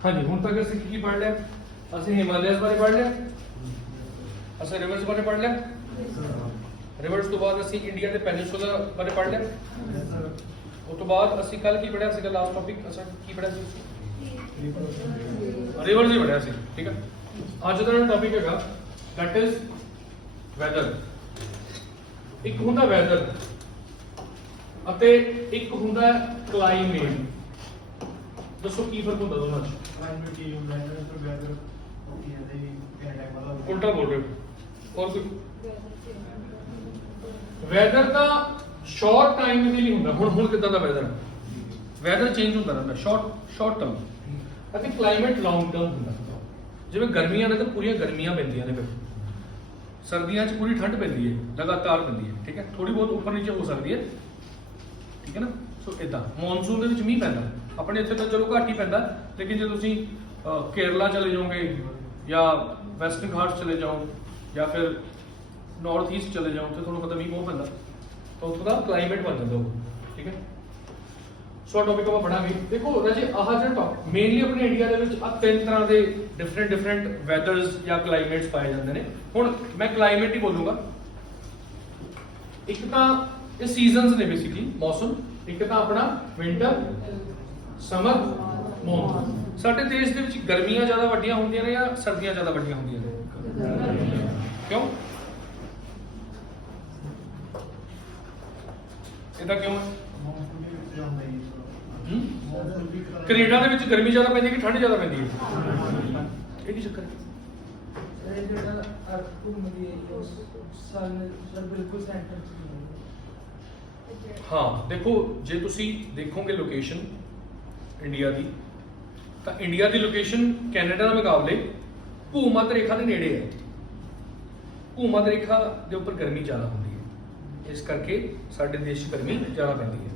हाँ जी हुण तक ਅਸੀਂ ਕੀ ਪੜ੍ਹ ਲਿਆ? ਅਸੀਂ ਹਿਮਾਲਿਆਸ ਬਾਰੇ ਪੜ੍ਹ ਲਿਆ, ਅਸੀਂ ਰਿਵਰਸ ਬਾਰੇ ਪੜ੍ਹ ਲਿਆ, ਰਿਵਰਸ ਤੋਂ ਬਾਅਦ ਅਸੀਂ ਇੰਡੀਆ ਦੇ ਪੈਨਿਨਸੂਲਾ ਬਾਰੇ ਪੜ੍ਹ ਲਿਆ। ਉਸ ਤੋਂ ਬਾਅਦ ਅਸੀਂ ਕੱਲ ਕੀ ਪੜ੍ਹਿਆ ਸੀਗਾ? ਲਾਸਟ ਟੌਪਿਕ ਅਸੀਂ ਕੀ ਪੜ੍ਹਿਆ ਸੀ? ਰਿਵਰਸ ਹੀ ਪੜ੍ਹਿਆ ਸੀ। ਠੀਕ ਹੈ, ਅੱਜ ਦਾ ਟੌਪਿਕ ਹੈਗਾ ਦੈਟ ਇਜ਼ ਵੈਦਰ। ਇੱਕ ਹੁੰਦਾ ਵੈਦਰ ਅਤੇ ਇੱਕ ਹੁੰਦਾ ਕਲਾਈਮੇਟ। ਦੱਸੋ ਕੀ ਫਰਕ ਹੁੰਦਾ ਦੋਨਾਂ 'ਚ? उल्टा बोल रहे हो। और कोई वैदर का शॉर्ट टाइम के लिए ਹੁੰਦਾ। ਹੁਣ ਕਿਦਾਂ ਦਾ ਵੈਦਰ? ਵੈਦਰ ਚੇਂਜ ਹੁੰਦਾ ਰਹਿੰਦਾ ਸ਼ਾਰਟ ਟਰਮ, ਅਤੇ ਕਲਾਈਮੇਟ ਲੌਂਗ ਟਰਮ ਹੁੰਦਾ। ਜਿਵੇਂ ਗਰਮੀਆਂ ਨੇ ਤਾਂ ਪੂਰੀਆਂ ਗਰਮੀਆਂ ਪੈਂਦੀਆਂ ਨੇ, ਫਿਰ ਸਰਦੀਆਂ 'ਚ ਪੂਰੀ ਠੰਡ ਪੈਂਦੀ ਹੈ, ਲਗਾਤਾਰ ਪੈਂਦੀ ਹੈ। ਠੀਕ ਹੈ, ਥੋੜੀ ਬਹੁਤ ਉੱਪਰ ਨੀਚੇ ਹੋ ਸਕਦੀ ਹੈ। ਠੀਕ ਹੈ ਨਾ? ਸੋ ਇਦਾਂ ਮੌਨਸੂਨ ਦੇ ਵਿੱਚ ਮੀਂਹ ਪੈਂਦਾ। ਆਪਣੇ ਇੱਥੇ ਤਾਂ ਚਲੋ ਘੱਟ ਹੀ ਪੈਂਦਾ, ਲੇਕਿਨ ਜੇ ਤੁਸੀਂ केरला चले जाओगे या वेस्टर्न घाट्स चले जाओ या फिर नॉर्थ ईस्ट चले जाओ तो थोड़ा पता नहीं बहुत पैदा, तो उत्थों का क्लाइमेट बन जाता है। ठीक है, सो टॉपिक ਆਪਾਂ ਪੜਾਂਗੇ। ਦੇਖੋ ਰਾਜੇ ਆਹ ਜਿਹੜਾ ਮੇਨਲੀ ਆਪਣੇ ਇੰਡੀਆ ਦੇ ਵਿੱਚ ਆ ਤਿੰਨ ਤਰ੍ਹਾਂ ਦੇ ਡਿਫਰੈਂਟ ਵੈਦਰਸ ਜਾਂ ਕਲਾਈਮੇਟਸ ਪਾਏ ਜਾਂਦੇ ਨੇ। ਹੁਣ ਮੈਂ ਕਲਾਈਮੇਟ ਹੀ ਬੋਲੂੰਗਾ। ਇੱਕ ਤਾਂ ਇਹ ਸੀਜ਼ਨਸ ਨੇ ਬੇਸਿਕਲੀ, ਮੌਸਮ। ਇੱਕ ਤਾਂ ਆਪਣਾ ਵਿੰਟਰ, ਸਮਰ, ਮੌਨਸੂਨ। ਸਾਡੇ ਦੇਸ਼ ਦੇ ਵਿੱਚ ਗਰਮੀਆਂ ਜ਼ਿਆਦਾ ਵੱਡੀਆਂ ਹੁੰਦੀਆਂ ਨੇ ਜਾਂ ਸਰਦੀਆਂ ਜ਼ਿਆਦਾ ਵੱਡੀਆਂ ਹੁੰਦੀਆਂ ਨੇ? ਕਿਉਂ? ਇਹਦਾ ਕਿਉਂ ਹੈ? ਕੈਨੇਡਾ ਦੇ ਵਿੱਚ ਗਰਮੀ ਜ਼ਿਆਦਾ ਪੈਂਦੀ ਹੈ ਕਿ ਠੰਡ ਜ਼ਿਆਦਾ ਪੈਂਦੀ ਹੈ? ਇਹ ਕੀ ਚੱਕਰ ਹੈ? ਜਿਹੜਾ ਅਰਥ ਘੁੰਮਦੀ ਹੈ ਉਸ ਸਾਲ ਬਿਲਕੁਲ ਸੈਂਟਰ 'ਚ। ਹਾਂ ਦੇਖੋ, ਜੇ ਤੁਸੀਂ ਦੇਖੋਗੇ ਲੋਕੇਸ਼ਨ ਇੰਡੀਆ ਦੀ, ਤਾਂ ਇੰਡੀਆ ਦੀ ਲੋਕੇਸ਼ਨ ਕੈਨੇਡਾ ਦੇ ਮੁਕਾਬਲੇ ਭੂ-ਮੱਧ ਰੇਖਾ ਦੇ ਨੇੜੇ ਹੈ। ਭੂ-ਮੱਧ ਰੇਖਾ ਦੇ ਉੱਪਰ ਗਰਮੀ ਜ਼ਿਆਦਾ ਹੁੰਦੀ ਹੈ, ਇਸ ਕਰਕੇ ਸਾਡੇ ਦੇਸ਼ 'ਚ ਗਰਮੀ ਜ਼ਿਆਦਾ ਪੈਂਦੀ ਹੈ।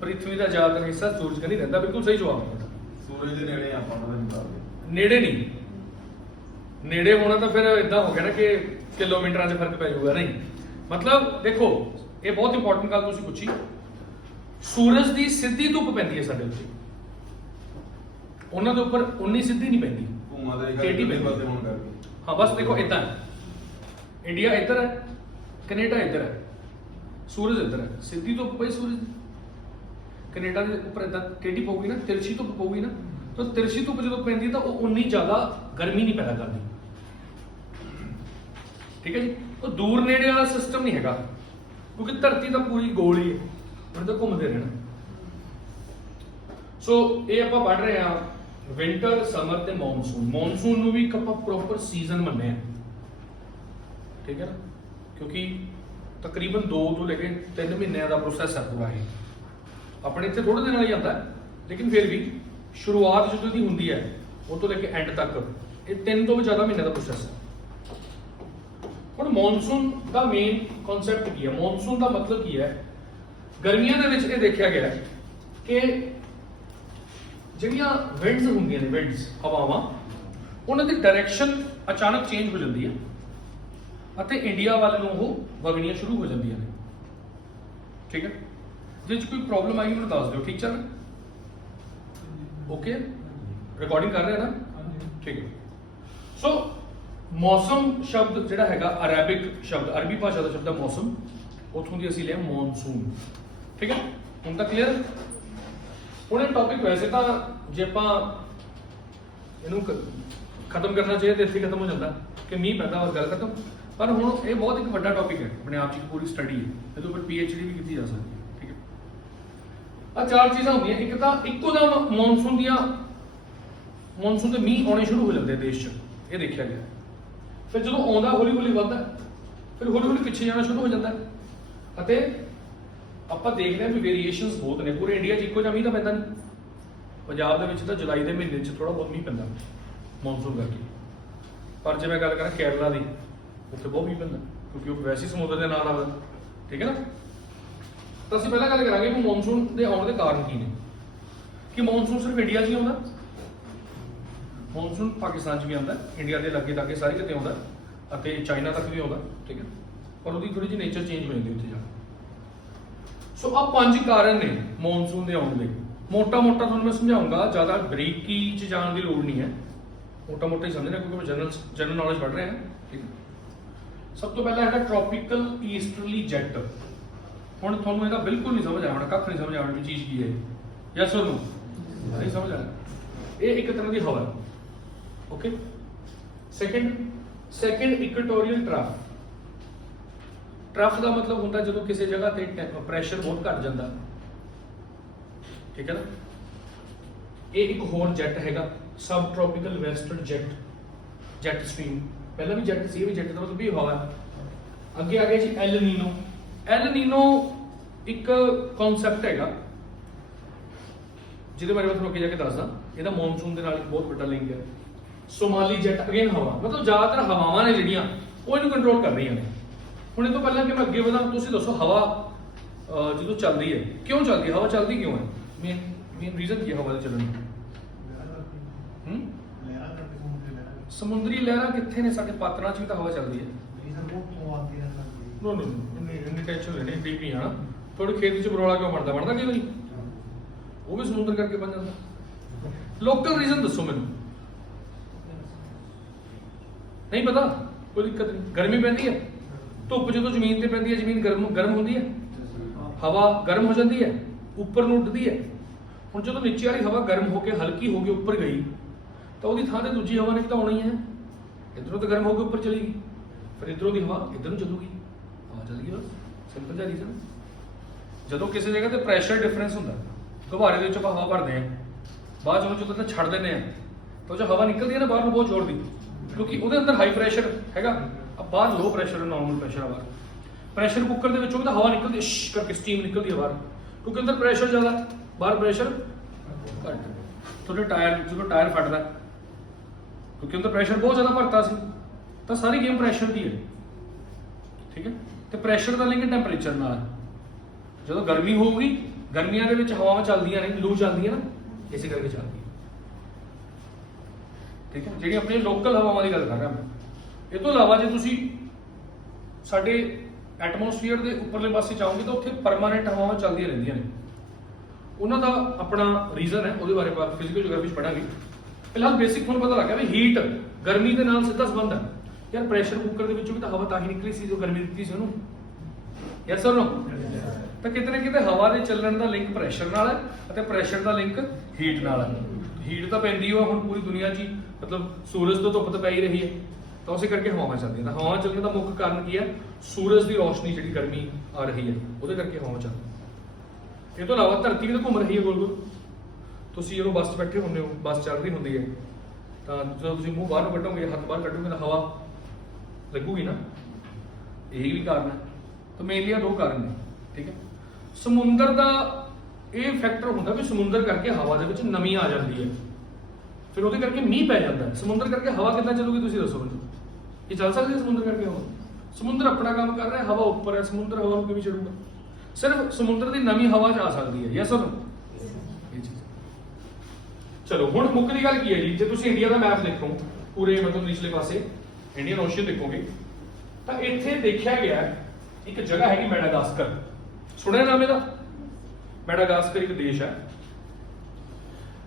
ਪ੍ਰਿਥਵੀ ਦਾ ਜ਼ਿਆਦਾਤਰ ਹਿੱਸਾ ਸੂਰਜ ਕਨੀ ਰਹਿੰਦਾ। ਬਿਲਕੁਲ ਸਹੀ ਜਵਾਬ ਹੈ। ਸੂਰਜ ਦੇ ਨੇੜੇ ਆਪਾਂ ਉਹਨਾਂ ਦੇ ਮੁਕਾਬਲੇ ਨੇੜੇ ਨਹੀਂ, ਨੇੜੇ ਹੋਣਾ ਤਾਂ ਫਿਰ ਇਦਾਂ ਹੋ ਗਿਆ ਨਾ ਕਿ ਕਿਲੋਮੀਟਰਾਂ 'ਚ ਫਰਕ ਪੈ ਜਾਊਗਾ। ਨਹੀਂ, ਮਤਲਬ ਦੇਖੋ ਇਹ ਬਹੁਤ ਇੰਪੋਰਟੈਂਟ ਗੱਲ ਤੁਸੀਂ ਪੁੱਛੀ। ਸੂਰਜ ਦੀ ਸਿੱਧੀ ਧੁੱਪ ਪੈਂਦੀ ਹੈ ਸਾਡੇ ਉੱਤੇ, ਉਹਨਾਂ ਦੇ ਉੱਪਰ ਉਨੀ ਸਿੱਧੀ ਨਹੀਂ ਪੈਂਦੀ, ਭੂਮਾ ਦੇ ਟੇਢੀ ਪੈਂਦੀ ਪਾਸੇ ਹੋਣ ਕਰਕੇ। ਹਾਂ ਬਸ ਦੇਖੋ ਇਦਾਂ ਇੰਡੀਆ ਇੱਧਰ ਹੈ, ਕੈਨੇਡਾ ਇੱਧਰ ਹੈ, ਸੂਰਜ ਇੱਧਰ ਹੈ। ਸਿੱਧੀ ਧੁੱਪ ਪਈ ਸੂਰਜ ਦੀ, ਕੈਨੇਡਾ ਦੇ ਉੱਪਰ ਇਦਾਂ ਟੇਢੀ ਪਊਗੀ ਨਾ, ਤਿਰਛੀ ਧੁੱਪ ਪਊਗੀ ਨਾ, ਤਾਂ ਤਿਰਛੀ ਧੁੱਪ ਜਦੋਂ ਪੈਂਦੀ ਤਾਂ ਉਹ ਉਨੀ ਜ਼ਿਆਦਾ ਗਰਮੀ ਨਹੀਂ ਪੈਦਾ ਕਰਦੀ। ਠੀਕ ਹੈ ਜੀ, ਉਹ ਦੂਰ ਨੇੜੇ ਵਾਲਾ ਸਿਸਟਮ ਨਹੀਂ ਹੈਗਾ, ਕਿਉਂਕਿ ਧਰਤੀ ਤਾਂ ਪੂਰੀ ਗੋਲ ਹੀ ਹੈ, ਉਹਨੇ ਤਾਂ ਘੁੰਮਦੇ ਰਹਿਣਾ। ਸੋ ਇਹ ਆਪਾਂ ਪੜ੍ਹ ਰਹੇ ਹਾਂ ਵਿੰਟਰ, ਸਮਰ ਤੇ ਮੌਨਸੂਨ। ਮੌਨਸੂਨ ਨੂੰ ਵੀ ਇੱਕ ਆਪਾਂ ਪ੍ਰੋਪਰ ਸੀਜ਼ਨ ਮੰਨਿਆ ਹੈ। ਠੀਕ ਹੈ ਨਾ, ਕਿਉਂਕਿ ਤਕਰੀਬਨ 2 ਤੋਂ ਲੈ ਕੇ 3 ਮਹੀਨਿਆਂ ਦਾ ਪ੍ਰੋਸੈਸ ਹੈ ਪੂਰਾ ਇਹ। ਆਪਣੇ ਇੱਥੇ ਥੋੜੇ ਦਿਨਾਂ ਲਈ ਆਉਂਦਾ, ਲੇਕਿਨ ਫਿਰ ਵੀ ਸ਼ੁਰੂਆਤ ਜਦੋਂ ਦੀ ਹੁੰਦੀ ਹੈ ਉਹ ਤੋਂ ਲੈ ਕੇ ਐਂਡ ਤੱਕ ਇਹ 3 ਤੋਂ ਵੀ ਜ਼ਿਆਦਾ ਮਹੀਨਿਆਂ ਦਾ ਪ੍ਰੋਸੈਸ ਹੈ। ਹੁਣ ਮੌਨਸੂਨ ਦਾ ਮੇਨ ਕਨਸੈਪਟ ਕੀ ਹੈ? ਮੌਨਸੂਨ ਦਾ ਮਤਲਬ ਕੀ ਹੈ? ਗਰਮੀਆਂ ਦੇ ਵਿੱਚ ਇਹ ਦੇਖਿਆ ਗਿਆ ਕਿ ਜਿਹੜੀਆਂ ਵਿੰਡਸ ਹੁੰਦੀਆਂ ਨੇ, ਵਿੰਡਸ ਹਵਾਵਾਂ, ਉਹਨਾਂ ਦੀ ਡਾਇਰੈਕਸ਼ਨ ਅਚਾਨਕ ਚੇਂਜ ਹੋ ਜਾਂਦੀ ਹੈ ਅਤੇ ਇੰਡੀਆ ਵੱਲ ਨੂੰ ਉਹ ਵਗਣੀਆਂ ਸ਼ੁਰੂ ਹੋ ਜਾਂਦੀਆਂ ਨੇ। ਠੀਕ ਹੈ, ਜੇ ਕੋਈ ਪ੍ਰੋਬਲਮ ਆਈ ਮੈਨੂੰ ਦੱਸ ਦਿਓ। ਠੀਕ ਚੱਲ ਓਕੇ? ਰਿਕਾਰਡਿੰਗ ਕਰ ਰਹੇ ਨਾ? ਠੀਕ ਹੈ। ਸੋ ਮੌਸਮ ਸ਼ਬਦ ਜਿਹੜਾ ਹੈਗਾ ਅਰੈਬਿਕ ਸ਼ਬਦ, ਅਰਬੀ ਭਾਸ਼ਾ ਦਾ ਸ਼ਬਦ ਹੈ ਮੌਸਮ, ਉੱਥੋਂ ਦੀ ਅਸੀਂ ਲਿਆ ਮੌਨਸੂਨ। ਠੀਕ ਹੈ, ਹੁਣ ਤਾਂ ਕਲੀਅਰ? ਹੁਣ ਇਹ ਟੌਪਿਕ ਵੈਸੇ ਤਾਂ ਜੇ ਆਪਾਂ ਇਹਨੂੰ ਖਤਮ ਕਰਨਾ ਚਾਹੀਏ ਤਾਂ ਇੱਥੇ ਖਤਮ ਹੋ ਜਾਂਦਾ ਕਿ ਮੀਂਹ ਪੈਦਾ ਔਰ ਗੱਲ ਖਤਮ, ਪਰ ਹੁਣ ਇਹ ਬਹੁਤ ਇੱਕ ਵੱਡਾ ਟੌਪਿਕ ਹੈ, ਆਪਣੇ ਆਪ 'ਚ ਇੱਕ ਪੂਰੀ ਸਟੱਡੀ ਹੈ, ਇਹਦੇ ਉੱਪਰ PhD ਵੀ ਕੀਤੀ ਜਾ ਸਕਦੀ ਹੈ। ਠੀਕ ਹੈ, ਆਹ 4 ਚੀਜ਼ਾਂ ਹੁੰਦੀਆਂ। ਇੱਕ ਤਾਂ ਇੱਕੋ ਦਮ ਮੌਨਸੂਨ ਦੇ ਮੀਂਹ ਆਉਣੇ ਸ਼ੁਰੂ ਹੋ ਜਾਂਦੇ ਦੇਸ਼ 'ਚ, ਇਹ ਦੇਖਿਆ ਗਿਆ। ਫਿਰ ਜਦੋਂ ਆਉਂਦਾ ਹੌਲੀ ਹੌਲੀ ਵੱਧਦਾ, ਫਿਰ ਹੌਲੀ ਹੌਲੀ ਪਿੱਛੇ ਜਾਣਾ ਸ਼ੁਰੂ ਹੋ ਜਾਂਦਾ, ਅਤੇ ਆਪਾਂ ਦੇਖਦੇ ਹਾਂ ਵੀ ਵੇਰੀਏਸ਼ਨਸ ਬਹੁਤ ਨੇ। ਪੂਰੇ ਇੰਡੀਆ 'ਚ ਇੱਕੋ ਜਿਹਾ ਮੀਂਹ ਤਾਂ ਪੈਂਦਾ ਨਹੀਂ। ਪੰਜਾਬ ਦੇ ਵਿੱਚ ਤਾਂ ਜੁਲਾਈ ਦੇ ਮਹੀਨੇ 'ਚ ਥੋੜਾ ਬਹੁਤ ਮੀਂਹ ਪੈਂਦਾ ਮੌਨਸੂਨ ਕਰਕੇ, ਪਰ ਜੇ ਮੈਂ ਗੱਲ ਕਰਾਂ ਕੇਰਲਾ ਦੀ, ਉੱਥੇ ਬਹੁਤ ਮੀਂਹ ਪੈਂਦਾ ਕਿਉਂਕਿ ਉਹ ਵੈਸੇ ਸਮੁੰਦਰ ਦੇ ਨਾਲ ਆਉਂਦਾ। ਠੀਕ ਹੈ ਨਾ? ਤਾਂ ਅਸੀਂ ਪਹਿਲਾਂ ਗੱਲ ਕਰਾਂਗੇ ਕਿ ਮੌਨਸੂਨ ਦੇ ਆਉਣ ਦੇ ਕਾਰਨ ਕੀ ਨੇ। ਕਿ ਮੌਨਸੂਨ ਸਿਰਫ ਇੰਡੀਆ 'ਚ ਹੀ ਆਉਂਦਾ? ਮੌਨਸੂਨ ਪਾਕਿਸਤਾਨ 'ਚ ਵੀ ਆਉਂਦਾ, ਇੰਡੀਆ ਦੇ ਲਾਗੇ ਸਾਰੇ ਕਿਤੇ ਆਉਂਦਾ, ਅਤੇ ਚਾਈਨਾ ਤੱਕ ਵੀ ਆਉਂਦਾ। ਠੀਕ ਹੈ, ਪਰ ਉਹਦੀ ਥੋੜੀ ਜਿਹੀ ਨੇਚਰ ਚੇਂਜ ਹੋ ਜਾਂਦੀ ਉੱਥੇ ਜਾ ਕੇ। ਸੋ ਆਹ 5 ਕਾਰਨ ਨੇ ਮੌਨਸੂਨ ਦੇ ਆਉਣ ਦੇ। ਮੋਟਾ ਮੋਟਾ ਤੁਹਾਨੂੰ ਮੈਂ ਸਮਝਾਉਂਗਾ, ਜ਼ਿਆਦਾ ਬਰੀਕੀ 'ਚ ਜਾਣ ਦੀ ਲੋੜ ਨਹੀਂ ਹੈ, ਮੋਟਾ ਮੋਟਾ ਹੀ ਸਮਝਣਾ ਕਿਉਂਕਿ ਮੈਂ ਜਨਰਲ ਨੌਲੇਜ ਪੜ੍ਹ ਰਿਹਾ ਹਾਂ। ਠੀਕ ਹੈ, ਸਭ ਤੋਂ ਪਹਿਲਾਂ ਹੈਗਾ ਟ੍ਰੋਪੀਕਲ ਈਸਟਰਲੀ ਜੈਟ। ਹੁਣ ਤੁਹਾਨੂੰ ਇਹਦਾ ਬਿਲਕੁਲ ਨਹੀਂ ਸਮਝ ਆਉਣਾ, ਕੱਖ ਨਹੀਂ ਸਮਝ ਆਉਣਾ ਵੀ ਚੀਜ਼ ਕੀ ਹੈ। ਯੈਸ ਔਰ ਨੋ? ਨਹੀਂ ਸਮਝ ਆਇਆ। ਇਹ ਇੱਕ ਤਰ੍ਹਾਂ ਦੀ ਹਵਾ ਹੈ। Okay, second equatorial trough. Trough ਦਾ ਮਤਲਬ ਹੁੰਦਾ ਜਦੋਂ ਕਿਸੇ ਜਗ੍ਹਾ ਤੇ ਪ੍ਰੈਸ਼ਰ ਬਹੁਤ ਘਟ ਜਾਂਦਾ। ਠੀਕ ਹੈ ਨਾ। ਇਹ ਇੱਕ ਹੋਰ ਜੈਟ ਹੈਗਾ, ਸਬ ਟ੍ਰੋਪੀਕਲ ਵੈਸਟਰਨ ਜੈਟ ਸਟ੍ਰੀਮ। ਪਹਿਲਾਂ ਵੀ ਜੈਟ ਸੀ, ਇਹ ਵੀ ਜੈਟ ਦਾ ਮਤਲਬ ਵੀ ਹਵਾ ਹੈ। ਅੱਗੇ ਆ ਗਿਆ ਜੀ ਐਲ ਨੀਨੋ। ਐਲ ਨੀਨੋ ਇੱਕ ਕਨਸੈਪਟ ਹੈਗਾ ਜਿਹਦੇ ਬਾਰੇ ਮੈਂ ਤੁਹਾਨੂੰ ਅੱਗੇ ਜਾ ਕੇ ਦੱਸਦਾ। ਇਹਦਾ ਮੌਨਸੂਨ ਦੇ ਨਾਲ ਇੱਕ ਬਹੁਤ ਵੱਡਾ ਲਿੰਕ ਹੈ। ਸੋਮਾਲੀ ਜੈਟ ਅਗੇਨ ਹਵਾ, ਮਤਲਬ ਜ਼ਿਆਦਾਤਰ ਹਵਾਵਾਂ ਨੇ ਜਿਹੜੀਆਂ ਉਹ ਇਹਨੂੰ ਕੰਟਰੋਲ ਕਰ ਰਹੀਆਂ ਨੇ। ਹੁਣ ਇਹ ਤੋਂ ਪਹਿਲਾਂ ਕਿ ਮੈਂ ਅੱਗੇ ਵਧਾਂ, ਤੁਸੀਂ ਦੱਸੋ ਹਵਾ ਜਦੋਂ ਚੱਲਦੀ ਹੈ ਕਿਉਂ ਚੱਲਦੀ ਹੈ? ਹਵਾ ਚੱਲਦੀ ਕਿਉਂ ਹੈ? ਮੇਨ ਰੀਜ਼ਨ ਕੀ ਹੈ ਹਵਾ ਦੇ ਚੱਲਣ ਦਾ? ਸਮੁੰਦਰੀ ਲਹਿਰਾਂ ਕਿੱਥੇ ਨੇ? ਸਾਡੇ ਪਾਤਰਾਂ 'ਚ ਵੀ ਤਾਂ ਹਵਾ ਚੱਲਦੀ ਹੈ। ਨੋ ਇੰਨੀ ਟੈਨਸ਼ਨ ਲੈਣੀ ਡੀਪ ਨਹੀਂ ਆਣਾ। ਤੁਹਾਡੇ ਖੇਤ 'ਚ ਬਰੋਲਾ ਕਿਉਂ ਬਣਦਾ ਕਈ ਵਾਰੀ? ਉਹ ਵੀ ਸਮੁੰਦਰ ਕਰਕੇ ਬਣ ਜਾਂਦਾ। ਲੋਕਲ ਰੀਜ਼ਨ ਦੱਸੋ ਮੈਨੂੰ। ਨਹੀਂ ਪਤਾ? ਕੋਈ ਦਿੱਕਤ ਨਹੀਂ। ਗਰਮੀ ਪੈਂਦੀ ਹੈ, ਧੁੱਪ ਜਦੋਂ ਜ਼ਮੀਨ ਤੇ ਪੈਂਦੀ ਹੈ ਜ਼ਮੀਨ ਗਰਮ ਹੁੰਦੀ ਹੈ, ਹਵਾ ਗਰਮ ਹੋ ਜਾਂਦੀ ਹੈ, ਉੱਪਰ ਨੂੰ ਉੱਡਦੀ ਹੈ। ਹੁਣ ਜਦੋਂ ਨੀਚੇ ਵਾਲੀ ਹਵਾ ਗਰਮ ਹੋ ਕੇ ਹਲਕੀ ਹੋ ਕੇ ਉੱਪਰ ਗਈ ਤਾਂ ਉਹਦੀ ਥਾਂ ਤੇ ਦੂਜੀ ਹਵਾ ਨੇ ਤਾਂ ਆਉਣੀ ਹੈ। ਇੱਧਰੋਂ ਤਾਂ ਗਰਮ ਹੋ ਕੇ ਉੱਪਰ ਚਲੀ ਗਈ, ਫਿਰ ਇੱਧਰੋਂ ਦੀ ਹਵਾ ਇੱਧਰ ਨੂੰ ਚੱਲੂਗੀ, ਹਵਾ ਚੱਲ ਗਈ। ਬਸ ਸਿੰਪਲ ਜਿਹਾ ਰੀਜ਼ਨ। ਜਦੋਂ ਕਿਸੇ ਜਗ੍ਹਾ ਤੇ ਪ੍ਰੈਸ਼ਰ ਡਿਫਰੈਂਸ ਹੁੰਦਾ, ਗੁਬਾਰੇ ਦੇ ਵਿੱਚ ਆਪਾਂ ਹਵਾ ਭਰਦੇ ਹਾਂ, ਬਾਅਦ ਜਦੋਂ ਤਾਂ ਛੱਡ ਦਿੰਦੇ ਆ ਤਾਂ ਉਹ ਜੋ ਹਵਾ ਨਿਕਲਦੀ ਹੈ ਨਾ ਬਾਹਰ ਨੂੰ ਬਹੁਤ ਜ਼ੋਰ ਦੀ, ਕਿਉਂਕਿ ਉਹਦੇ ਅੰਦਰ ਹਾਈ ਪ੍ਰੈਸ਼ਰ ਹੈਗਾ, ਬਾਹਰ ਲੋ ਪ੍ਰੈਸ਼ਰ ਨਾਰਮਲ ਪ੍ਰੈਸ਼ਰ ਆ। ਬਾਹਰ ਪ੍ਰੈਸ਼ਰ ਕੁੱਕਰ ਦੇ ਵਿੱਚੋਂ ਵੀ ਤਾਂ ਹਵਾ ਨਿਕਲਦੀ ਹੈ ਕਰਕੇ, ਸਟੀਮ ਨਿਕਲਦੀ ਹੈ ਬਾਹਰ, ਕਿਉਂਕਿ ਅੰਦਰ ਪ੍ਰੈਸ਼ਰ ਜ਼ਿਆਦਾ, ਬਾਹਰ ਪ੍ਰੈਸ਼ਰ ਘੱਟ। ਤੁਹਾਡੇ ਜਦੋਂ ਟਾਇਰ ਫਟਦਾ ਕਿਉਂਕਿ ਅੰਦਰ ਪ੍ਰੈਸ਼ਰ ਬਹੁਤ ਜ਼ਿਆਦਾ ਭਰਤਾ ਸੀ, ਤਾਂ ਸਾਰੀ ਗੇਮ ਪ੍ਰੈਸ਼ਰ ਦੀ ਹੈ। ਠੀਕ ਹੈ, ਤੇ ਪ੍ਰੈਸ਼ਰ ਦਾ ਲਿੰਕ ਟੈਂਪਰੇਚਰ ਨਾਲ। ਜਦੋਂ ਗਰਮੀ ਹੋਊਗੀ, ਗਰਮੀਆਂ ਦੇ ਵਿੱਚ ਹਵਾਵਾਂ ਚੱਲਦੀਆਂ ਨੇ, ਲੂ ਚੱਲਦੀ ਹੈ ਨਾ, ਇਸੇ ਕਰਕੇ ਚੱਲਦੀ ਹੈ। ਠੀਕ ਹੈ, ਜਿਹੜੀ ਆਪਣੀ ਲੋਕਲ ਹਵਾਵਾਂ ਦੀ ਗੱਲ ਕਰ ਰਿਹਾ ਮੈਂ। ਇਹ ਤੋਂ ਇਲਾਵਾ ਜੇ ਤੁਸੀਂ ਸਾਡੇ ਐਟਮੋਸਫੀਅਰ ਦੇ ਉੱਪਰਲੇ ਪਾਸੇ ਜਾਓਗੇ ਤਾਂ ਉੱਥੇ ਪਰਮਾਨੈਂਟ ਹਵਾਵਾਂ ਚੱਲਦੀਆਂ ਰਹਿੰਦੀਆਂ ਨੇ। ਉਹਨਾਂ ਦਾ ਆਪਣਾ ਰੀਜ਼ਨ ਹੈ, ਉਹਦੇ ਬਾਰੇ ਆਪਾਂ ਫਿਜ਼ੀਕਲ ਜਿਓਗ੍ਰਾਫੀ 'ਚ ਪੜਾਂਗੇ। ਫਿਲਹਾਲ ਬੇਸਿਕ ਤੁਹਾਨੂੰ ਪਤਾ ਲੱਗਾ ਵੀ ਹੀਟ ਗਰਮੀ ਦੇ ਨਾਲ ਸਿੱਧਾ ਸੰਬੰਧ ਹੈ। ਯਾਰ ਪ੍ਰੈਸ਼ਰ ਕੁੱਕਰ ਦੇ ਵਿੱਚੋਂ ਵੀ ਤਾਂ ਹਵਾ ਤਾਂ ਹੀ ਨਿਕਲੀ ਸੀ ਜੋ ਗਰਮੀ ਦਿੱਤੀ ਸੀ ਉਹਨੂੰ। ਯੈਸ ਔਰ ਨੋ? ਤਾਂ ਕਿਤੇ ਨਾ ਕਿਤੇ ਹਵਾ ਦੇ ਚੱਲਣ ਦਾ ਲਿੰਕ ਪ੍ਰੈਸ਼ਰ ਨਾਲ ਹੈ ਅਤੇ ਪ੍ਰੈਸ਼ਰ ਦਾ ਲਿੰਕ ਹੀਟ ਨਾਲ ਹੈ। ਹੀਟ ਤਾਂ ਪੈਂਦੀ ਹੋ ਹੁਣ ਪੂਰੀ ਦੁਨੀਆ 'ਚ ਹੀ, ਮਤਲਬ ਸੂਰਜ ਤੋਂ ਧੁੱਪ ਤਾਂ ਪੈ ਹੀ ਰਹੀ ਹੈ, ਤਾਂ ਉਸੇ ਕਰਕੇ ਹਵਾਵਾਂ ਚੱਲਦੀਆਂ। ਤਾਂ ਹਵਾਵਾਂ ਚੱਲਣ ਦਾ ਮੁੱਖ ਕਾਰਨ ਕੀ ਹੈ? ਸੂਰਜ ਦੀ ਰੋਸ਼ਨੀ, ਜਿਹੜੀ ਗਰਮੀ ਆ ਰਹੀ ਹੈ, ਉਹਦੇ ਕਰਕੇ ਹਵਾਵਾਂ ਚੱਲਦੀਆਂ। ਇਹ ਤੋਂ ਇਲਾਵਾ ਧਰਤੀ ਵੀ ਤਾਂ ਘੁੰਮ ਰਹੀ ਹੈ ਗੋਲ ਗੋਲ। ਤੁਸੀਂ ਜਦੋਂ ਬੱਸ 'ਚ ਬੈਠੇ ਹੁੰਦੇ ਹੋ, ਬੱਸ ਚੱਲ ਰਹੀ ਹੁੰਦੀ ਹੈ, ਤਾਂ ਜਦੋਂ ਤੁਸੀਂ ਮੂੰਹ ਬਾਹਰ ਨੂੰ ਕੱਢੋਗੇ, ਹੱਥ ਬਾਹਰ ਕੱਢੋਗੇ ਤਾਂ ਹਵਾ ਲੱਗੂਗੀ ਨਾ। ਇਹੀ ਵੀ ਕਾਰਨ ਹੈ। ਤਾਂ ਮੇਨਲੀ ਆ ਦੋ ਕਾਰਨ ਨੇ। ਠੀਕ ਹੈ, ਸਮੁੰਦਰ ਦਾ ਇਹ ਫੈਕਟਰ ਹੁੰਦਾ ਵੀ ਸਮੁੰਦਰ ਕਰਕੇ ਹਵਾ ਦੇ ਵਿੱਚ ਨਮੀ ਆ ਜਾਂਦੀ ਹੈ, ਫਿਰ ਉਹਦੇ ਕਰਕੇ ਮੀਂਹ ਪੈ ਜਾਂਦਾ ਹੈ। ਸਮੁੰਦਰ ਕਰਕੇ ਹਵਾ ਕਿੱਦਾਂ ਚੱਲੂਗੀ ਤੁਸੀਂ ਦੱਸੋ ਮੈਨੂੰ? ਇਹ ਚੱਲ ਸਕਦੀ ਹੈ ਸਮੁੰਦਰ ਕਰਕੇ ਹਵਾ? ਸਮੁੰਦਰ ਆਪਣਾ ਕੰਮ ਕਰ ਰਿਹਾ, ਹਵਾ ਉੱਪਰ ਹੈ, ਸਮੁੰਦਰ ਹਵਾ ਨੂੰ ਕਿਵੇਂ ਛੱਡੂਗਾ? ਸਿਰਫ ਸਮੁੰਦਰ ਦੀ ਨਮੀ ਹਵਾ 'ਚ ਆ ਸਕਦੀ ਹੈ। ਯੈਸ ਔਰ ਨੋ? ਇਹ ਚੀਜ਼। ਚਲੋ ਹੁਣ ਮੁੱਖ ਦੀ ਗੱਲ ਕੀ ਹੈ ਜੀ? ਜੇ ਤੁਸੀਂ ਇੰਡੀਆ ਦਾ ਮੈਪ ਦੇਖੋ, ਪੂਰੇ ਮਤਲਬ ਨਿਚਲੇ ਪਾਸੇ ਇੰਡੀਅਨ ਓਸ਼ੀਅਨ ਦੇਖੋਗੇ ਤਾਂ ਇੱਥੇ ਦੇਖਿਆ ਗਿਆ ਇੱਕ ਜਗ੍ਹਾ ਹੈਗੀ ਮੈਡਾਗਾਸਕਰ। ਸੁਣਿਆ ਨਾਮ ਇਹਦਾ? ਮੈਡਾਗਾਸਕਰ ਇੱਕ ਦੇਸ਼ ਹੈ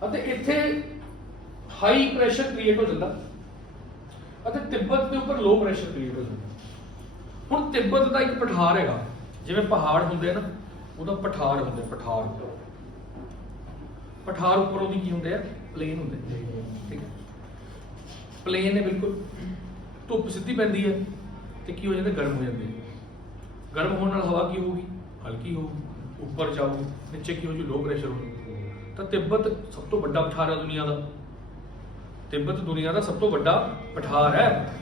ਅਤੇ ਇੱਥੇ ਹਾਈ ਪ੍ਰੈਸ਼ਰ ਕ੍ਰੀਏਟ ਹੋ ਜਾਂਦਾ ਅਤੇ ਤਿੱਬਤ ਦੇ ਉੱਪਰ ਲੋ ਪ੍ਰੈਸ਼ਰ ਕ੍ਰੀਏਟ ਹੋ ਜਾਂਦਾ। ਹੁਣ ਤਿੱਬਤ ਦਾ ਇੱਕ ਪਠਾਰ ਹੈਗਾ, ਜਿਵੇਂ ਪਹਾੜ ਹੁੰਦੇ ਆ ਨਾ, ਉਹਦਾ ਪਠਾਰ ਹੁੰਦੇ, ਪਠਾਰ ਉੱਪਰ ਉਹਦੀ ਕੀ ਹੁੰਦੇ ਆ? ਪਲੇਨ ਹੁੰਦੇ। ਠੀਕ ਹੈ, ਪਲੇਨ ਨੇ ਬਿਲਕੁਲ, ਧੁੱਪ ਸਿੱਧੀ ਪੈਂਦੀ ਹੈ ਤੇ ਕੀ ਹੋ ਜਾਂਦਾ? ਗਰਮ ਹੋ ਜਾਂਦੀ ਹੈ। ਗਰਮ ਹੋਣ ਨਾਲ ਹਵਾ ਕੀ ਹੋਊਗੀ? ਹਲਕੀ ਹੋਊਗੀ, ਉੱਪਰ ਜਾਊਗੀ, ਨੀਚੇ ਕੀ ਹੋ ਜੂ? ਲੋ ਪ੍ਰੈਸ਼ਰ ਹੋਊ। ਤਾਂ ਤਿੱਬਤ ਸਭ ਤੋਂ ਵੱਡਾ ਪਠਾਰ ਹੈ ਦੁਨੀਆ ਦਾ। ਤਿੱਬਤ ਦੁਨੀਆ ਦਾ ਸਭ ਤੋਂ ਵੱਡਾ ਪਠਾਰ ਹੈ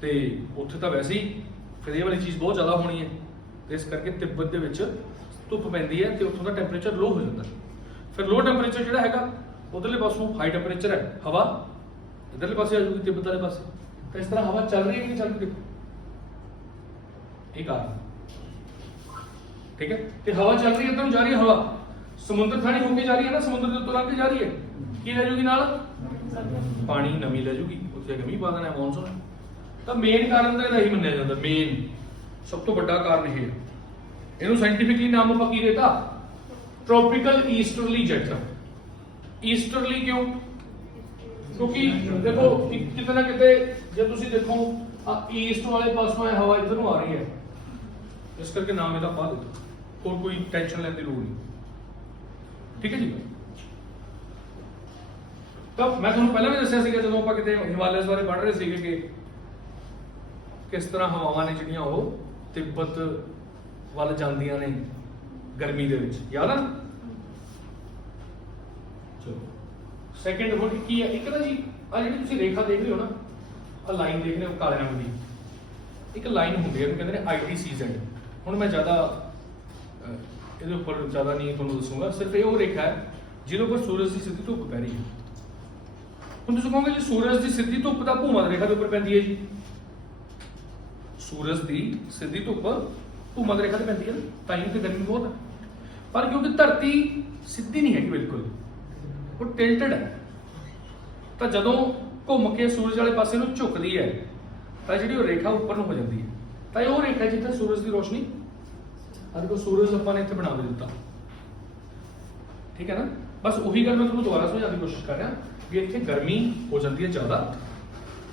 ਤੇ ਉੱਥੇ ਤਾਂ ਵੈਸੇ ਹੀ ਫਿਰ ਇਹ ਵਾਲੀ ਚੀਜ਼ ਬਹੁਤ ਜ਼ਿਆਦਾ ਹੋਣੀ ਹੈ, ਤੇ ਇਸ ਕਰਕੇ ਤਿੱਬਤ ਦੇ ਵਿੱਚ ਧੁੱਪ ਪੈਂਦੀ ਹੈ ਤੇ ਉੱਥੋਂ ਦਾ ਟੈਂਪਰੇਚਰ ਲੋ ਹੋ ਜਾਂਦਾ। ਫਿਰ ਲੋ ਟੈਂਪਰੇਚਰ ਜਿਹੜਾ ਹੈਗਾ, ਉਧਰਲੇ ਪਾਸੋਂ ਹਾਈ ਟੈਂਪਰੇਚਰ ਹੈ, ਹਵਾ ਇਧਰਲੇ ਪਾਸੇ ਆ ਜਾਊਗੀ ਤਿੱਬਤ ਵਾਲੇ ਪਾਸੇ। ਤਾਂ ਇਸ ਤਰ੍ਹਾਂ ਹਵਾ ਚੱਲ ਰਹੀ ਹੈ ਕਿ ਨਹੀਂ ਚੱਲ ਰਹੀ? ਦੇਖੋ ਇਹ ਕਾਰਨ। ਠੀਕ ਹੈ, ਤੇ ਹਵਾ ਚੱਲ ਰਹੀ ਹੈ, ਇੱਧਰ ਨੂੰ ਜਾ ਰਹੀ ਹੈ ਹਵਾ, ਸਮੁੰਦਰ ਥਾਣੀ ਹੋ ਕੇ ਜਾ ਰਹੀ ਹੈ ਨਾ, ਸਮੁੰਦਰ ਦੇ ਉੱਤੋਂ ਲੰਘ ਕੇ ਜਾ ਰਹੀ ਹੈ, ਕੀ ਲੈ ਜੂਗੀ ਨਾਲ? ਪਾਣੀ, ਨਮੀ ਲੈ ਜੂਗੀ, ਉੱਥੇ ਮੀਂਹ ਪਾ ਦੇਣਾ, ਮੌਨਸੂਨ। ਤਾਂ ਮੇਨ ਕਾਰਨ ਤਾਂ ਇਹਦਾ ਹੀ ਮੰਨਿਆ ਜਾਂਦਾ, ਮੇਨ ਸਭ ਤੋਂ ਵੱਡਾ ਕਾਰਨ ਇਹ। ਇਹਨੂੰ ਸਾਇੰਟੀਫਿਕਲੀ ਨਾਮ ਆਪਾਂ ਕੀ ਦੇਤਾ? Tropical easterly jet. ईस्टरली क्यों? क्योंकि देखो किते ना किते जब तुसी देखो ईस्ट वाले पासों है हवा इधर आ रही है, इस करके नाम ਇਹਦਾ पा दो, और कोई टेंशन लेने की लोड़ नहीं। ठीक है जी। तो मैं ਤੁਹਾਨੂੰ ਪਹਿਲਾਂ ਵੀ ਦੱਸਿਆ ਸੀਗਾ ਜਦੋਂ ਆਪਾਂ ਕਿਤੇ ਹਿਮਾਲਿਆਸ ਬਾਰੇ ਪੜ੍ਹ ਰਹੇ ਸੀਗੇ ਕਿ ਕਿਸ ਤਰ੍ਹਾਂ ਹਵਾਵਾਂ ਨੇ ਜਿਹੜੀਆਂ ਉਹ ਤਿੱਬਤ ਵੱਲ ਜਾਂਦੀਆਂ ਨੇ ਗਰਮੀ ਦੇ ਵਿੱਚ, ਯਾਦ ਆ? ਚਲੋ ਸੈਕਿੰਡ ਹੋਰ ਕੀ ਹੈ, ਇੱਕ ਨਾ ਜੀ ਆ ਜਿਹੜੀ ਤੁਸੀਂ ਰੇਖਾ ਦੇਖ ਰਹੇ ਹੋ ਨਾ, ਆ ਲਾਈਨ ਦੇਖ ਰਹੇ ਹੋ ਕਾਲੇ ਰੰਗ ਦੀ, ਇੱਕ ਲਾਈਨ ਹੁੰਦੀ ਹੈ ਉਹਨੂੰ ਕਹਿੰਦੇ ਨੇ ITCZ। ਹੁਣ ਮੈਂ ਜ਼ਿਆਦਾ ਇਹਦੇ ਉੱਪਰ ਜ਼ਿਆਦਾ ਨਹੀਂ ਤੁਹਾਨੂੰ ਦੱਸੂਗਾ, ਸਿਰਫ ਇਹ ਉਹ ਰੇਖਾ ਹੈ ਜਿਹਦੇ ਉੱਪਰ ਸੂਰਜ ਦੀ ਸਿੱਧੀ ਧੁੱਪ ਪੈ ਰਹੀ ਹੈ। ਹੁਣ ਤੁਸੀਂ ਕਹੋਗੇ ਜੀ ਸੂਰਜ ਦੀ ਸਿੱਧੀ ਧੁੱਪ ਤਾਂ ਭੂਮੱਧ ਰੇਖਾ ਦੇ ਉੱਪਰ ਪੈਂਦੀ ਹੈ ਜੀ, ਸੂਰਜ ਦੀ ਸਿੱਧੀ ਧੁੱਪ ਭੂਮੱਧ ਰੇਖਾ ਤੇ ਪੈਂਦੀ ਹੈ, ਤਾਂ ਹੀ ਤੇ ਗਰਮੀ ਬਹੁਤ ਹੈ। ਪਰ ਕਿਉਂਕਿ ਧਰਤੀ ਸਿੱਧੀ ਨਹੀਂ ਹੈਗੀ ਬਿਲਕੁਲ, ਉਹ ਟਿਲਟਡ ਹੈ, ਤਾਂ ਜਦੋਂ ਘੁੰਮ ਕੇ ਸੂਰਜ ਵਾਲੇ ਪਾਸੇ ਨੂੰ ਝੁਕਦੀ ਹੈ ਤਾਂ ਜਿਹੜੀ ਉਹ ਰੇਖਾ ਉੱਪਰ ਨੂੰ ਹੋ ਜਾਂਦੀ ਹੈ, ਤਾਂ ਇਹ ਉਹ ਰੇਖਾ ਜਿੱਥੇ ਸੂਰਜ ਦੀ ਰੋਸ਼ਨੀ, ਅੱਜ ਕੋ ਸੂਰਜ ਆਪਾਂ ਨੇ ਇੱਥੇ ਬਣਾ ਦੇ ਦਿੱਤਾ। ਠੀਕ ਹੈ ਨਾ? ਬਸ ਉਹੀ ਗੱਲ ਮੈਂ ਤੁਹਾਨੂੰ ਦੁਬਾਰਾ ਸਮਝਾਉਣ ਦੀ ਕੋਸ਼ਿਸ਼ ਕਰ ਰਿਹਾ ਵੀ ਇੱਥੇ ਗਰਮੀ ਹੋ ਜਾਂਦੀ ਹੈ ਜ਼ਿਆਦਾ,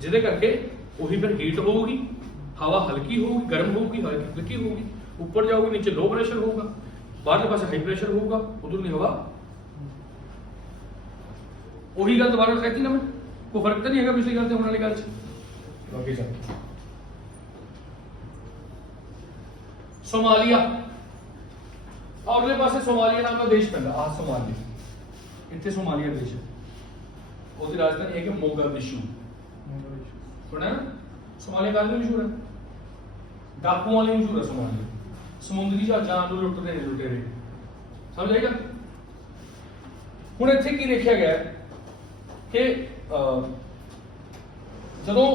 ਜਿਹਦੇ ਕਰਕੇ ਉਹੀ ਫਿਰ ਹੀਟ ਹੋਊਗੀ, ਹਵਾ ਹਲਕੀ ਹੋਊਗੀ, ਗਰਮ ਹੋਊਗੀ, ਹਲਕੀ ਹੋਊਗੀ, ਉੱਪਰ ਜਾਊਗੀ, ਨੀਚੇ ਲੋ ਪ੍ਰੈਸ਼ਰ ਹੋਊਗਾ, ਬਾਹਰਲੇ ਪਾਸੇ ਹਾਈ ਪ੍ਰੈਸ਼ਰ ਹੋਊਗਾ, ਉਧਰਲੀ ਹਵਾ। ਉਹੀ ਗੱਲ ਦੁਬਾਰਾ ਕਹਿਤੀ ਨਾ ਮੈਂ, ਕੋਈ ਫਰਕ ਤਾਂ ਨਹੀਂ ਹੈਗਾ ਪਿਛਲੀ ਗੱਲ ਤੇ ਹੁਣ ਵਾਲੀ ਗੱਲ 'ਚ। ਅੱਗੇ ਚੱਲ सोमालिया, अगले पासे सोमालिया नाम का देश पैदा, आ सोमालिया, इतने सोमालिया देश है, उसकी राजधानी है कि मोगादिशु। सुना ना? सोमालिया का मशहूर है, डाकू वाले मशहूर है सोमालिया, समुद्री जहाज़ां लुटते हैं लुटेरे, समझ आएगा? हुण इत्थे की देखा गया कि जदों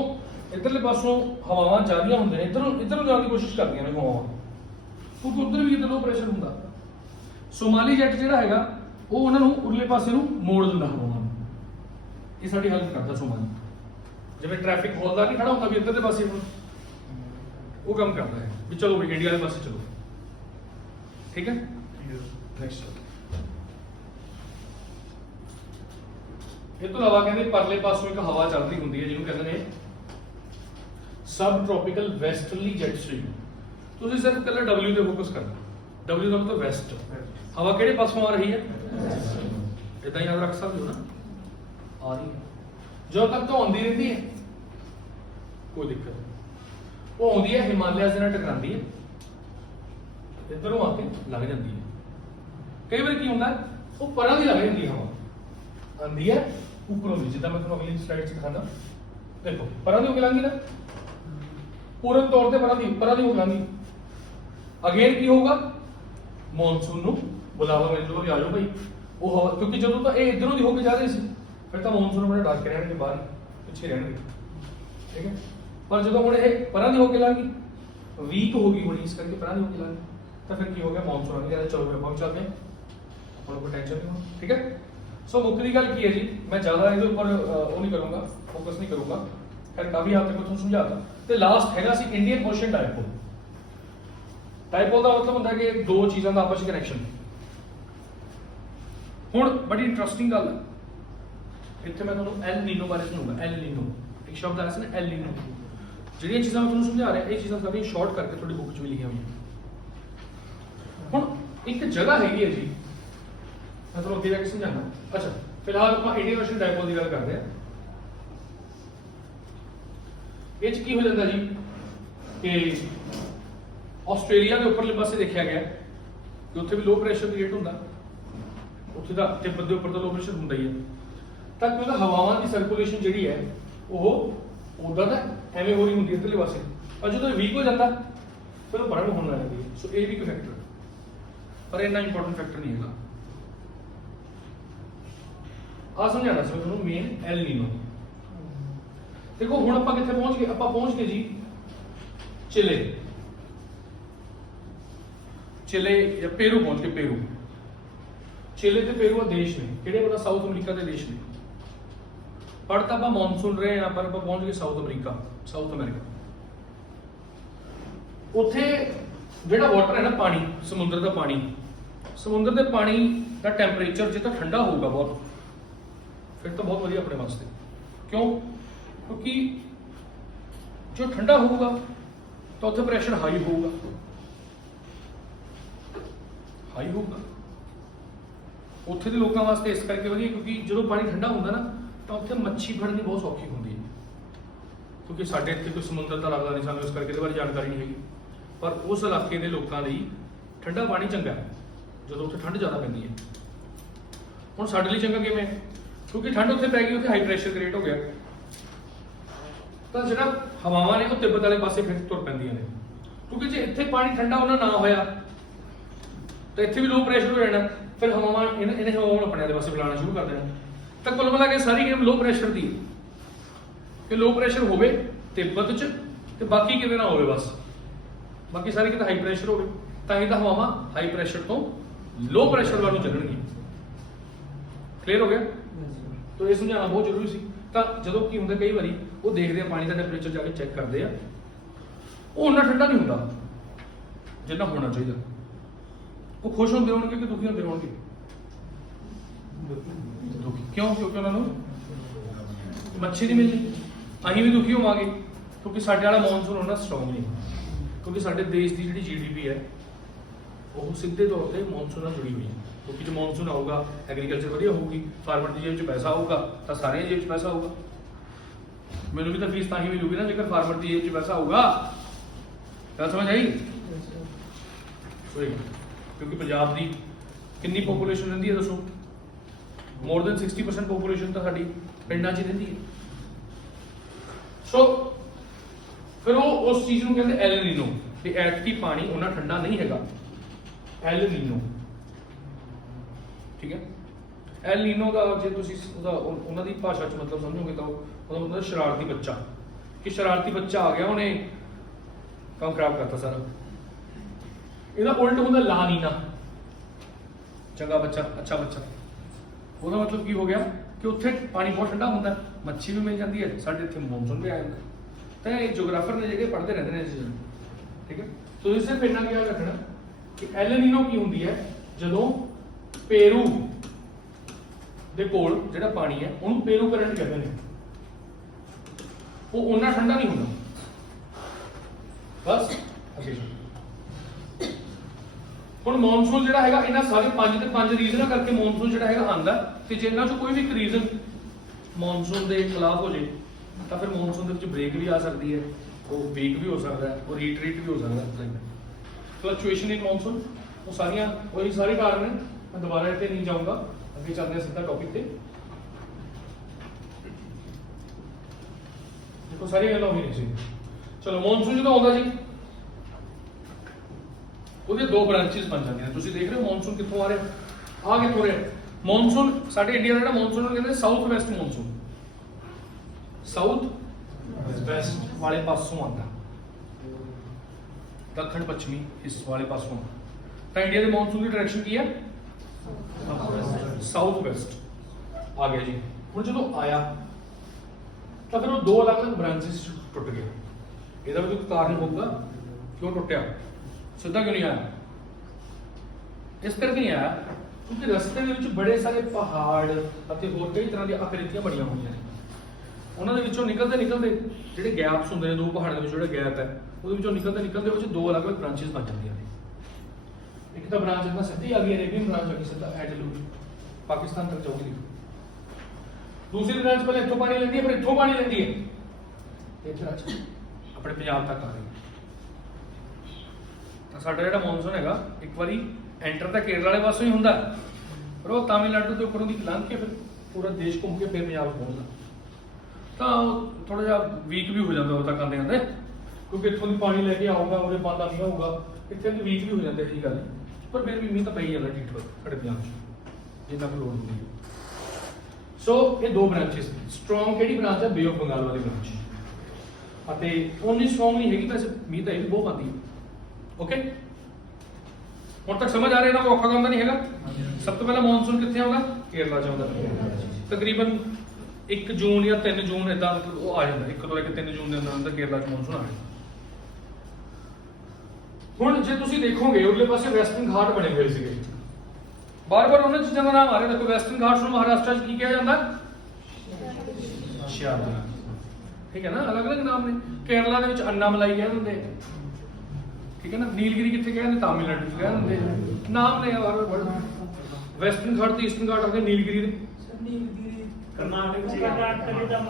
इधरले पासों हवावां ज़्यादा होंदे ने, इधरों जाने की कोशिश करदियां ने हवावां, क्योंकि उधर भी लो प्रेशर होंदा। सोमाली जैट जिहड़ा हैगा वो उन्हां नूं उरले पासे नूं मोड़ दिंदा हवावां नूं, ये साडी हेल्प करदा सोमाली, जिवें ट्रैफिक हौलदार नहीं खड़ा होंदा भी इधर दे पासे वो काम करदा है भी चलो भी इंडिया वाले पासे चलो। ठीक है, नेक्स्ट ये तो हवा कहते परले पासों एक हवा चलती होंदी है जिन्होंने कहते हैं सब ट्रॉपिकल वेस्टर्ली जेट स्ट्रीम। ਤੁਸੀਂ ਸਿਰਫ ਕੱਲਾ W ਤੇ ਫੋਕਸ ਕਰਨਾ, W ਦਾ ਮਤਲਬ ਵੈਸਟ, ਹਵਾ ਕਿਹੜੇ ਪਾਸੋਂ ਆ ਰਹੀ ਹੈ, ਇਦਾਂ ਯਾਦ ਰੱਖ ਸਕਦੇ ਹੋ ਨਾ, ਆ ਰਹੀ ਹੈ, ਜਦੋਂ ਤੱਕ ਤਾਂ ਆਉਂਦੀ ਰਹਿੰਦੀ ਹੈ ਕੋਈ ਦਿੱਕਤ ਨਹੀਂ, ਉਹ ਆਉਂਦੀ ਹੈ ਹਿਮਾਲਿਆਸ ਦੇ ਨਾਲ ਟਕਰਾਉਂਦੀ ਹੈ, ਇੱਧਰੋਂ ਆ ਕੇ ਲੱਗ ਜਾਂਦੀ ਹੈ। ਕਈ ਵਾਰ ਕੀ ਹੁੰਦਾ ਉਹ ਪਰਾਂ ਦੀ ਲੱਗ ਜਾਂਦੀ ਹੈ ਹਵਾ, ਆਉਂਦੀ ਹੈ ਉੱਪਰੋਂ ਦੀ, ਜਿੱਦਾਂ ਮੈਂ ਤੁਹਾਨੂੰ ਅਗਲੀ ਸਲਾਈਡ 'ਚ ਦਿਖਾਣਾ, ਦੇਖੋ ਪਰਾਂ ਦੀ ਹੋ ਕੇ ਲੰਘੀ ਨਾ, ਪੂਰਨ ਤੌਰ ਤੇ ਪਰਾਂ ਦੀ ਹੋ ਲੰਘੀ, अगेन की होगा मॉनसून ਨੂੰ ਬੁਲਾਵਾ ਮਿਲ ਜੂਗਾ ਵੀ ਆ ਜਾਓ ਭਾਈ ਉਹ ਹਵਾ, ਕਿਉਂਕਿ ਜਦੋਂ ਤਾਂ ਇਹ ਇਧਰੋਂ ਦੀ ਹੋ ਕੇ ਜਾ ਰਹੇ ਸੀ ਫਿਰ ਤਾਂ ਮੌਨਸੂਨ ਬੜਾ ਡਰ ਕੇ ਰਹਿਣਗੇ, ਬਾਹਰ ਪਿੱਛੇ ਰਹਿਣਗੇ। ਠੀਕ ਹੈ, ਪਰ ਜਦੋਂ ਹੁਣ ਇਹ ਪਰਾਂ ਦੀ ਹੋ ਕੇ ਲੰਘੀ, ਵੀਕ ਹੋ ਗਈ ਹੋਣੀ, ਇਸ ਕਰਕੇ ਪਰਾਂ ਦੀ ਹੋ ਕੇ ਲੰਘੀ, ਤਾਂ ਫਿਰ ਕੀ ਹੋ ਗਿਆ, ਮੌਨਸੂਨ ਆ ਗਿਆ, ਚਲੋ ਫਿਰ ਪਹੁੰਚ ਚੱਲਦੇ ਹਾਂ, ਹੁਣ ਕੋਈ ਟੈਨਸ਼ਨ ਨਹੀਂ ਹੋਣੀ। ਠੀਕ ਹੈ, ਸੋ ਮੁੱਖ ਦੀ ਗੱਲ ਕੀ ਹੈ ਜੀ, ਮੈਂ ਜ਼ਿਆਦਾ ਇਹਦੇ ਉੱਪਰ ਉਹ ਨਹੀਂ ਕਰੂੰਗਾ, ਫੋਕਸ ਨਹੀਂ ਕਰੂੰਗਾ, ਖੈਰ ਕਾਫੀ ਹੱਦ ਤੱਕ ਤੁਹਾਨੂੰ ਸਮਝਾਤਾ। ਤੇ ਲਾਸਟ ਹੈਗਾ ਸੀ ਇੰਡੀਅਨ ਓਸ਼ਨ ਡਾਇਪੋਲ। ਡਾਇਪੋਲ ਦਾ ਮਤਲਬ ਹੁੰਦਾ ਕਿ ਦੋ ਚੀਜ਼ਾਂ ਦਾ ਆਪਸ ਵਿੱਚ ਕਨੈਕਸ਼ਨ। ਹੁਣ ਬੜੀ ਇੰਟਰਸਟਿੰਗ ਗੱਲ ਹੈ, ਇੱਥੇ ਮੈਂ ਤੁਹਾਨੂੰ ਐਲ ਨੀਨੋ ਬਾਰੇ ਸੁਣਾਉਂਗਾ। ਐਲ ਨੀਨੋ ਇੱਕ ਸ਼ਬਦ ਆਇਆ ਸੀ ਨਾ, ਐਲ ਨੀਨੋ। ਜਿਹੜੀਆਂ ਚੀਜ਼ਾਂ ਮੈਂ ਤੁਹਾਨੂੰ ਸਮਝਾ ਰਿਹਾ ਇਹ ਚੀਜ਼ਾਂ ਸਾਰੀਆਂ ਸ਼ਾਰਟ ਕਰਕੇ ਤੁਹਾਡੀ ਬੁੱਕ 'ਚ ਵੀ ਲਿਖੀਆਂ ਹੋਈਆਂ। ਹੁਣ ਇੱਕ ਜਗ੍ਹਾ ਹੈਗੀ ਹੈ ਜੀ, ਮੈਂ ਤੁਹਾਨੂੰ ਅੱਗੇ ਜਾ ਕੇ ਸਮਝਾਉਣਾ। ਅੱਛਾ, ਫਿਲਹਾਲ ਆਪਾਂ ਇੰਡੀਅਨ ਓਸ਼ਨ ਡਾਇਪੋਲ ਦੀ ਗੱਲ ਕਰਦੇ ਹਾਂ। ਇਹ 'ਚ ਕੀ ਹੋ ਜਾਂਦਾ ਜੀ ਕਿ ਆਸਟ੍ਰੇਲੀਆ ਦੇ ਉੱਪਰਲੇ ਪਾਸੇ ਦੇਖਿਆ ਗਿਆ ਕਿ ਉੱਥੇ ਵੀ ਲੋ ਪ੍ਰੈਸ਼ਰ ਦੀ ਰੇਟ ਹੁੰਦਾ, ਉੱਥੇ ਦਾ ਤਿੱਬਤ ਦੇ ਉੱਪਰ ਤਾਂ ਲੋ ਪ੍ਰੈਸ਼ਰ ਹੁੰਦਾ ਹੀ ਹੈ, ਤਾਂ ਕਿਉਂਕਿ ਹਵਾਵਾਂ ਦੀ ਸਰਕੂਲੇਸ਼ਨ ਜਿਹੜੀ ਹੈ ਉਹ ਉਦਾਂ ਦਾ ਐਵੇਂ ਹੋ ਰਹੀ ਹੁੰਦੀ ਹੈ ਇੱਧਰਲੇ ਪਾਸੇ, ਪਰ ਜਦੋਂ ਇਹ ਵੀਕ ਹੋ ਜਾਂਦਾ ਫਿਰ ਉਹ ਪਰਾਂ ਨੂੰ ਹੋਣ ਲੱਗ ਜਾਂਦੀ ਹੈ। ਸੋ ਇਹ ਵੀ ਇੱਕ ਫੈਕਟਰ, ਪਰ ਇੰਨਾ ਇੰਪੋਰਟੈਂਟ ਫੈਕਟਰ ਨਹੀਂ ਹੈਗਾ। ਆ ਸਮਝਾਣਾ ਸੀ ਤੁਹਾਨੂੰ ਮੇਨ ਐਲ ਨੀਨੋ। ਦੇਖੋ ਹੁਣ ਆਪਾਂ ਕਿੱਥੇ ਪਹੁੰਚ ਗਏ, ਆਪਾਂ ਪਹੁੰਚ ਗਏ ਜੀ ਚਿਲੇ ਜਾਂ पेरू पहुंच के। पेरू, चिले ते पेरू देश ने किहड़े पता साउथ अमरीका के देश ने, पर तो आप मॉनसून रहे हैं पर आप पहुंच गए साउथ अमरीका, साउथ अमेरिका। उत्थे जिहड़ा वाटर है ना, पानी, समुद्र का पानी, ਸਮੁੰਦਰ ਦੇ ਪਾਣੀ ਦਾ ਟੈਂਪਰੇਚਰ ਜੇ ਤਾਂ ਠੰਡਾ ਹੋਊਗਾ ਬਹੁਤ, ਫਿਰ ਤਾਂ ਬਹੁਤ ਵਧੀਆ ਆਪਣੇ ਵਾਸਤੇ। ਕਿਉਂ? ਕਿਉਂਕਿ ਜੋ ਠੰਡਾ ਹੋਊਗਾ ਤਾਂ ਉੱਥੇ ਪ੍ਰੈਸ਼ਰ ਹਾਈ ਹੋਊਗਾ, ਹਾਈ ਹੋਊਗਾ ਉੱਥੇ ਦੇ ਲੋਕਾਂ ਵਾਸਤੇ ਇਸ ਕਰਕੇ ਵਧੀਆ, ਕਿਉਂਕਿ ਜਦੋਂ ਪਾਣੀ ਠੰਡਾ ਹੁੰਦਾ ਨਾ ਤਾਂ ਉੱਥੇ ਮੱਛੀ ਫੜਨੀ ਬਹੁਤ ਸੌਖੀ ਹੁੰਦੀ ਹੈ। ਕਿਉਂਕਿ ਸਾਡੇ ਇੱਥੇ ਕੋਈ ਸਮੁੰਦਰ ਤਾਂ ਲੱਗਦਾ ਨਹੀਂ ਸਾਨੂੰ, ਇਸ ਕਰਕੇ ਇਹਦੇ ਬਾਰੇ ਜਾਣਕਾਰੀ ਨਹੀਂ ਹੈਗੀ। ਪਰ ਉਸ ਇਲਾਕੇ ਦੇ ਲੋਕਾਂ ਲਈ ਠੰਡਾ ਪਾਣੀ ਚੰਗਾ ਹੈ ਜਦੋਂ ਉੱਥੇ ਠੰਡ ਜ਼ਿਆਦਾ ਪੈਂਦੀ ਹੈ। ਹੁਣ ਸਾਡੇ ਲਈ ਚੰਗਾ ਕਿਵੇਂ? ਕਿਉਂਕਿ ਠੰਡ ਉੱਥੇ ਪੈ ਗਈ, ਉੱਥੇ ਹਾਈ ਪ੍ਰੈਸ਼ਰ ਕ੍ਰੀਏਟ ਹੋ ਗਿਆ, ਤਾਂ ਜਿਹੜਾ ਹਵਾਵਾਂ ਨੇ ਉਹ ਤਿੱਬਤ ਵਾਲੇ ਪਾਸੇ ਫਿਰ ਤੁਰ ਪੈਂਦੀਆਂ ਨੇ। ਕਿਉਂਕਿ ਜੇ ਇੱਥੇ ਪਾਣੀ ਠੰਡਾ ਉਹਨਾਂ ਨਾ ਹੋਇਆ ਤਾਂ ਇੱਥੇ ਵੀ ਲੋ ਪ੍ਰੈਸ਼ਰ ਹੋ ਜਾਣਾ, ਫਿਰ ਹਵਾਵਾਂ ਇਹਨੇ ਹਵਾਵਾਂ ਨੂੰ ਆਪਣੇ ਵਾਲੇ ਪਾਸੇ ਬੁਲਾਉਣਾ ਸ਼ੁਰੂ ਕਰ ਦੇਣਾ। ਤਾਂ ਕੁੱਲ ਮਿਲਾ ਕੇ ਸਾਰੀ ਗੇਮ ਲੋ ਪ੍ਰੈਸ਼ਰ ਦੀ ਹੈ ਕਿ ਲੋ ਪ੍ਰੈਸ਼ਰ ਹੋਵੇ ਤਿੱਬਤ 'ਚ ਤੇ ਬਾਕੀ ਕਿਤੇ ਨਾ ਹੋਵੇ, ਬਸ ਬਾਕੀ ਸਾਰੇ ਕਿਤੇ ਹਾਈ ਪ੍ਰੈਸ਼ਰ ਹੋਵੇ, ਤਾਂ ਹੀ ਤਾਂ ਹਵਾਵਾਂ ਹਾਈ ਪ੍ਰੈਸ਼ਰ ਤੋਂ ਲੋ ਪ੍ਰੈਸ਼ਰ ਵੱਲ ਨੂੰ ਚੱਲਣਗੀਆਂ। ਕਲੀਅਰ ਹੋ ਗਿਆ? ਤਾਂ ਇਹ ਸਮਝਾਉਣਾ ਬਹੁਤ ਜ਼ਰੂਰੀ ਸੀ। ਤਾਂ ਜਦੋਂ ਕੀ ਹੁੰਦਾ, ਕਈ ਵਾਰੀ ਉਹ ਦੇਖਦੇ ਆ ਪਾਣੀ ਦਾ ਟੈਂਪਰੇਚਰ ਜਾ ਕੇ ਚੈੱਕ ਕਰਦੇ ਆ, ਉਹ ਉਨਾ ਠੰਡਾ ਨਹੀਂ ਹੁੰਦਾ ਜਿੰਨਾ ਹੋਣਾ ਚਾਹੀਦਾ। ਉਹ ਖੁਸ਼ ਹੁੰਦੇ ਹੋਣਗੇ ਕਿ ਦੁਖੀ ਹੁੰਦੇ ਹੋਣਗੇ? ਦੁਖੀ। ਕਿਉਂ? ਕਿਉਂਕਿ ਉਹਨਾਂ ਨੂੰ ਮੱਛੀ ਨਹੀਂ ਮਿਲਦੀ। ਅਸੀਂ ਵੀ ਦੁਖੀ ਹੋਵਾਂਗੇ ਕਿਉਂਕਿ ਸਾਡੇ ਵਾਲਾ ਮੌਨਸੂਨ ਉਹਨਾਂ ਸਟਰੋਂਗ ਨਹੀਂ, ਕਿਉਂਕਿ ਸਾਡੇ ਦੇਸ਼ ਦੀ ਜਿਹੜੀ GDP ਹੈ ਉਹ ਸਿੱਧੇ ਤੌਰ ਤੇ ਮੌਨਸੂਨ ਨਾਲ ਜੁੜੀ ਹੋਈ ਹੈ। ਕਿਉਂਕਿ ਜੇ ਮੌਨਸੂਨ ਆਊਗਾ ਐਗਰੀਕਲਚਰ ਵਧੀਆ ਹੋਊਗੀ, ਫਾਰਮਰ ਦੀ ਜੇਬ 'ਚ ਪੈਸਾ ਆਊਗਾ ਤਾਂ ਸਾਰਿਆਂ ਦੀ ਜੇਬ 'ਚ ਪੈਸਾ ਆਊਗਾ। ਮੈਨੂੰ ਵੀ ਤਾਂ ਫੀਸ ਤਾਂ ਹੀ ਮਿਲੂਗੀ ਨਾ ਜੇਕਰ ਫਾਰਮਰ ਦੀ ਜੇਬ 'ਚ ਪੈਸਾ ਆਊਗਾ। ਗੱਲ ਸਮਝ ਆਈ? ਕਿਉਂਕਿ ਪੰਜਾਬ ਦੀ ਕਿੰਨੀ ਪੋਪੂਲੇਸ਼ਨ ਰਹਿੰਦੀ ਹੈ ਦੱਸੋ? ਮੋਰ ਦੈਨ 60% ਪੋਪੂਲੇਸ਼ਨ ਤਾਂ ਸਾਡੀ ਪਿੰਡਾਂ 'ਚ ਹੀ ਰਹਿੰਦੀ ਹੈ। ਸੋ ਫਿਰ ਉਹ ਉਸ ਚੀਜ਼ ਨੂੰ ਕਹਿੰਦੇ ਐਲ ਨੀਨੋ, ਤੇ ਐਤਕੀ ਪਾਣੀ ਉਹਨਾਂ ਠੰਡਾ ਨਹੀਂ ਹੈਗਾ, ਐਲ ਨੀਨੋ। ਠੀਕ ਹੈ? ਐਲ ਨੀਨੋ ਦਾ ਜੇ ਤੁਸੀਂ ਉਹਨਾਂ ਦੀ ਭਾਸ਼ਾ 'ਚ ਮਤਲਬ ਸਮਝੋਗੇ ਤਾਂ ਉਹਦਾ ਮਤਲਬ ਸ਼ਰਾਰਤੀ ਬੱਚਾ, ਕਿ ਸ਼ਰਾਰਤੀ ਬੱਚਾ ਆ ਗਿਆ, ਉਹਨੇ ਕੰਮ ਖਰਾਬ ਕਰਤਾ ਸਾਰਾ। ਇਹਦਾ ਉਲਟ ਹੁੰਦਾ ਲਾ ਨੀਨਾ, ਚੰਗਾ ਬੱਚਾ, ਅੱਛਾ ਬੱਚਾ। ਉਹਦਾ ਮਤਲਬ ਕੀ ਹੋ ਗਿਆ ਕਿ ਉੱਥੇ ਪਾਣੀ ਬਹੁਤ ਠੰਡਾ ਹੁੰਦਾ, ਮੱਛੀ ਵੀ ਮਿਲ ਜਾਂਦੀ ਹੈ, ਸਾਡੇ ਇੱਥੇ ਮੌਨਸੂਨ ਵੀ ਆ ਜਾਂਦਾ। ਤਾਂ ਇਹ ਜਿਓਗ੍ਰਾਫਰ ਨੇ ਜਿਹੜੇ ਪੜ੍ਹਦੇ ਰਹਿੰਦੇ ਨੇ ਇਹ ਚੀਜ਼ਾਂ, ਠੀਕ ਹੈ? ਤੁਸੀਂ ਸਿਰਫ ਇੰਨਾ ਖਿਆਲ ਰੱਖਣਾ ਕਿ ਐਲ ਨੀਨੋ ਕੀ ਹੁੰਦੀ ਹੈ, ਜਦੋਂ ਪੇਰੂ ਦੇ ਕੋਲ ਜਿਹੜਾ ਪਾਣੀ ਹੈ ਉਹਨੂੰ ਪੇਰੂ ਕਰੰਟ ਕਹਿੰਦੇ ਨੇ, ਉਹ ਉਹਨਾਂ ਠੰਡਾ ਨਹੀਂ ਹੁੰਦਾ। ਬਸ ਹੁਣ ਮੌਨਸੂਨ ਜਿਹੜਾ ਹੈਗਾ, ਇਹਨਾਂ ਸਾਰੇ 5 ਤੇ 5 ਰੀਜ਼ਨਾਂ ਕਰਕੇ ਮੌਨਸੂਨ ਜਿਹੜਾ ਹੈਗਾ ਆਉਂਦਾ, ਤੇ ਜੇ ਇਹਨਾਂ ਚੋਂ ਕੋਈ ਵੀ ਇੱਕ ਰੀਜ਼ਨ ਮੌਨਸੂਨ ਦੇ ਖਿਲਾਫ ਹੋ ਜੇ ਤਾਂ ਫਿਰ ਮੌਨਸੂਨ ਦੇ ਵਿੱਚ ਬ੍ਰੇਕ ਵੀ ਆ ਸਕਦੀ ਹੈ, ਉਹ ਵੀਕ ਵੀ ਹੋ ਸਕਦਾ ਹੈ, ਉਹ ਰੀਟਰੀਟ ਵੀ ਹੋ ਸਕਦਾ ਹੈ। ਫਲਕਚੁਏਸ਼ਨ ਇਨ ਮੌਨਸੂਨ, ਉਹ ਸਾਰੀਆਂ ਉਹੀ ਸਾਰੇ ਕਾਰਨ ਨੇ। ਮੈਂ ਦੁਬਾਰਾ ਇੱਥੇ ਨਹੀਂ ਜਾਊਂਗਾ, ਅੱਗੇ ਚੱਲਦੇ ਹਾਂ ਸਿੱਧਾ ਟੌਪਿਕ ਤੇ। ਦੇਖੋ ਸਾਰੀਆਂ ਗੱਲਾਂ ਹੋਈ ਨਹੀਂ ਸੀ। ਚਲੋ ਮੌਨਸੂਨ ਜਦੋਂ ਆਉਂਦਾ ਜੀ, ਉਹਦੇ ਦੋ ਬ੍ਰਾਂਚਿਸ ਬਣ ਜਾਂਦੀਆਂ ਨੇ। ਤੁਸੀਂ ਦੇਖ ਰਹੇ ਹੋ ਮੌਨਸੂਨ ਕਿੱਥੋਂ ਆ ਰਿਹਾ, ਆ ਕਿੱਥੋਂ ਰਿਹਾ। ਮੌਨਸੂਨ ਸਾਡੇ ਇੰਡੀਆ ਦਾ ਜਿਹੜਾ ਮੌਨਸੂਨ ਨੂੰ ਕਹਿੰਦੇ south West monsoon, south West ਵਾਲੇ ਪਾਸੋਂ ਆਉਂਦਾ, ਦੱਖਣ ਪੱਛਮੀ ਇਸ ਵਾਲੇ ਪਾਸੋਂ। ਤਾਂ ਇੰਡੀਆ ਦੇ ਮੌਨਸੂਨ ਦੀ ਡਾਇਰੈਕਸ਼ਨ ਕੀ ਹੈ? ਸਾਊਥ ਵੈਸਟ ਆ ਗਿਆ ਜੀ। ਹੁਣ ਜਦੋਂ ਆਇਆ ਤਾਂ ਫਿਰ ਉਹ ਦੋ ਅਲੱਗ-ਅਲੱਗ ਬ੍ਰਾਂਚਿਸ ਟੁੱਟ ਗਏ। ਇਹਦਾ ਵੀ ਕੋਈ ਕਾਰਨ ਹੋਊਗਾ ਕਿਉਂ ਟੁੱਟਿਆ, ਸਿੱਧਾ ਕਿਉਂ ਨਹੀਂ ਆਇਆ? ਇਸ ਕਰਕੇ ਨਹੀਂ ਆਇਆ ਕਿਉਂਕਿ ਰਸਤੇ ਦੇ ਵਿੱਚ ਬੜੇ ਸਾਰੇ ਪਹਾੜ ਅਤੇ ਹੋਰ ਕਈ ਤਰ੍ਹਾਂ ਦੀਆਂ ਆਕ੍ਰਿਤੀਆਂ ਬਣੀਆਂ ਹੋਈਆਂ ਨੇ। ਉਹਨਾਂ ਦੇ ਵਿੱਚੋਂ ਨਿਕਲਦੇ ਜਿਹੜੇ ਗੈਪਸ ਹੁੰਦੇ ਨੇ, ਦੋ ਪਹਾੜਾਂ ਦੇ ਵਿੱਚ ਜਿਹੜਾ ਗੈਪ ਹੈ ਉਹਦੇ ਵਿੱਚੋਂ ਨਿਕਲਦੇ ਉਹ 'ਚ ਦੋ ਅਲੱਗ-ਅਲੱਗ ਬ੍ਰਾਂਚਿਸ ਬਣ ਜਾਂਦੀਆਂ ਨੇ। ਇੱਕ ਤਾਂ ਬ੍ਰਾਂਚ ਇਹਨਾਂ ਸਿੱਧੀ ਆ ਗਈ, ਅਰੇਬੀਅਨ ਬ੍ਰਾਂਚ ਆ ਗਈ ਸਿੱਧਾ ਐਡਲੂਟ ਪਾਕਿਸਤਾਨ ਤੱਕ ਜਾਊਗੀ। ਦੂਸਰੀ ਬ੍ਰਾਂਚ ਪਹਿਲੇ ਇੱਥੋਂ ਪਾਣੀ ਲੈਂਦੀ ਹੈ, ਫਿਰ ਇੱਥੋਂ ਪਾਣੀ ਲੈਂਦੀ ਹੈ, ਇੱਥੇ ਆਪਣੇ ਪੰਜਾਬ ਤੱਕ ਆ ਗਈ। ਤਾਂ ਸਾਡਾ ਜਿਹੜਾ ਮੌਨਸੂਨ ਹੈਗਾ ਇੱਕ ਵਾਰੀ ਐਂਟਰ ਤਾਂ ਕੇਰਲਾ ਵਾਲੇ ਪਾਸੋਂ ਹੀ ਹੁੰਦਾ, ਪਰ ਉਹ ਤਾਮਿਲਨਾਡੂ ਦੇ ਉੱਪਰੋਂ ਦੀ ਲੰਘ ਕੇ ਫਿਰ ਪੂਰਾ ਦੇਸ਼ ਘੁੰਮ ਕੇ ਫਿਰ ਪੰਜਾਬ ਪਹੁੰਚਦਾ। ਤਾਂ ਉਹ ਥੋੜਾ ਜਿਹਾ ਵੀਕ ਵੀ ਹੋ ਜਾਂਦਾ ਉਹ ਤੱਕ ਆਉਂਦੇ ਆਉਂਦੇ, ਕਿਉਂਕਿ ਇੱਥੋਂ ਦੀ ਪਾਣੀ ਲੈ ਕੇ ਆਊਗਾ, ਉਹਦੇ ਪਾਦਾ ਨਹੀਂ ਹੋਊਗਾ, ਇੱਥੇ ਦੀ ਵੀਕ ਵੀ ਹੋ ਜਾਂਦੇ। ਠੀਕ ਗੱਲ, ਪਰ ਫਿਰ ਵੀ ਮੀਂਹ ਤਾਂ ਪਈ ਜਾਂਦਾ ਠੀਕ ਸਾਡੇ ਪੰਜਾਬ 'ਚ ਜਿੰਨਾ ਕੁ ਲੋੜ ਹੁੰਦੀ ਹੈ। ਸੋ ਇਹ ਦੋ ਬ੍ਰਾਂਚਿਸ ਸਟਰੋਂਗ ਕਿਹੜੀ ਬ੍ਰਾਂਚ ਹੈ? ਬੇ ਆਫ ਬੰਗਾਲ ਵਾਲੀ ਬ੍ਰਾਂਚ। ਅਤੇ ਉਨੀ ਸਟਰੋਂਗ ਨਹੀਂ ਹੈਗੀ, ਵੈਸੇ ਮੀਂਹ ਤਾਂ ਇਹ ਵੀ ਬਹੁਤ ਆਉਂਦੀ ਹੈ। ਓਕੇ, ਹੁਣ ਤੱਕ ਸਮਝ ਆ ਰਿਹਾ ਨਾ, ਕੋਈ ਔਖਾ ਕੰਮ ਤਾਂ ਨਹੀਂ ਹੈਗਾ। ਸਭ ਤੋਂ ਪਹਿਲਾਂ ਮੌਨਸੂਨ ਕਿੱਥੇ ਆਉਂਦਾ? ਕੇਰਲਾ 'ਚ ਆਉਂਦਾ। ਤਕਰੀਬਨ 1 ਜੂਨ ਜਾਂ 3 ਜੂਨ ਇਦਾਂ ਉਹ ਆ ਜਾਂਦਾ, 1 ਤੋਂ ਲੈ ਕੇ 3 ਜੂਨ ਦੇ ਅੰਦਰ ਕੇਰਲਾ 'ਚ ਮੌਨਸੂਨ ਆ ਜਾਂਦਾ। ਹੁਣ ਜੇ ਤੁਸੀਂ ਦੇਖੋਗੇ ਉਰਲੇ ਪਾਸੇ ਵੈਸਟਰਨ ਘਾਟ ਬਣੇ ਹੋਏ ਸੀਗੇ, ਬਾਰ-ਬਾਰ ਉਹਨਾਂ ਚੀਜ਼ਾਂ ਦਾ ਨਾਮ ਆ ਰਿਹਾ। ਦੇਖੋ ਵੈਸਟਰਨ ਘਾਟਸ ਨੂੰ ਮਹਾਰਾਸ਼ਟਰ 'ਚ ਕੀ ਕਿਹਾ ਜਾਂਦਾ? ਸ਼ਿਆਦਰੀ। ਠੀਕ ਹੈ ਨਾ, ਅਲੱਗ-ਅਲੱਗ ਨਾਮ ਨੇ। ਕੇਰਲਾ ਦੇ ਵਿੱਚ ਅੰਨਾਮਲਾਈ ਕਹਿ ਦਿੰਦੇ, ਠੀਕ ਹੈ ਨਾ। ਨੀਲਗਿਰੀ ਕਿੱਥੇ ਕਹਿੰਦੇ? ਤਾਮਿਲਨਾਡੂ 'ਚ ਕਹਿ ਦਿੰਦੇ, ਨਾਮ ਨੇ ਬਾਰ-ਬਾਰ। ਵੈਸਟਰਨ ਘਾਟ ਤੇ ਈਸਟਰਨ ਘਾਟ ਆਉਂਦੇ ਨੀਲਗਿਰੀ ਦੇ। ਨੀਲਗਿਰੀ ਕਰਨਾਟਕ ਚ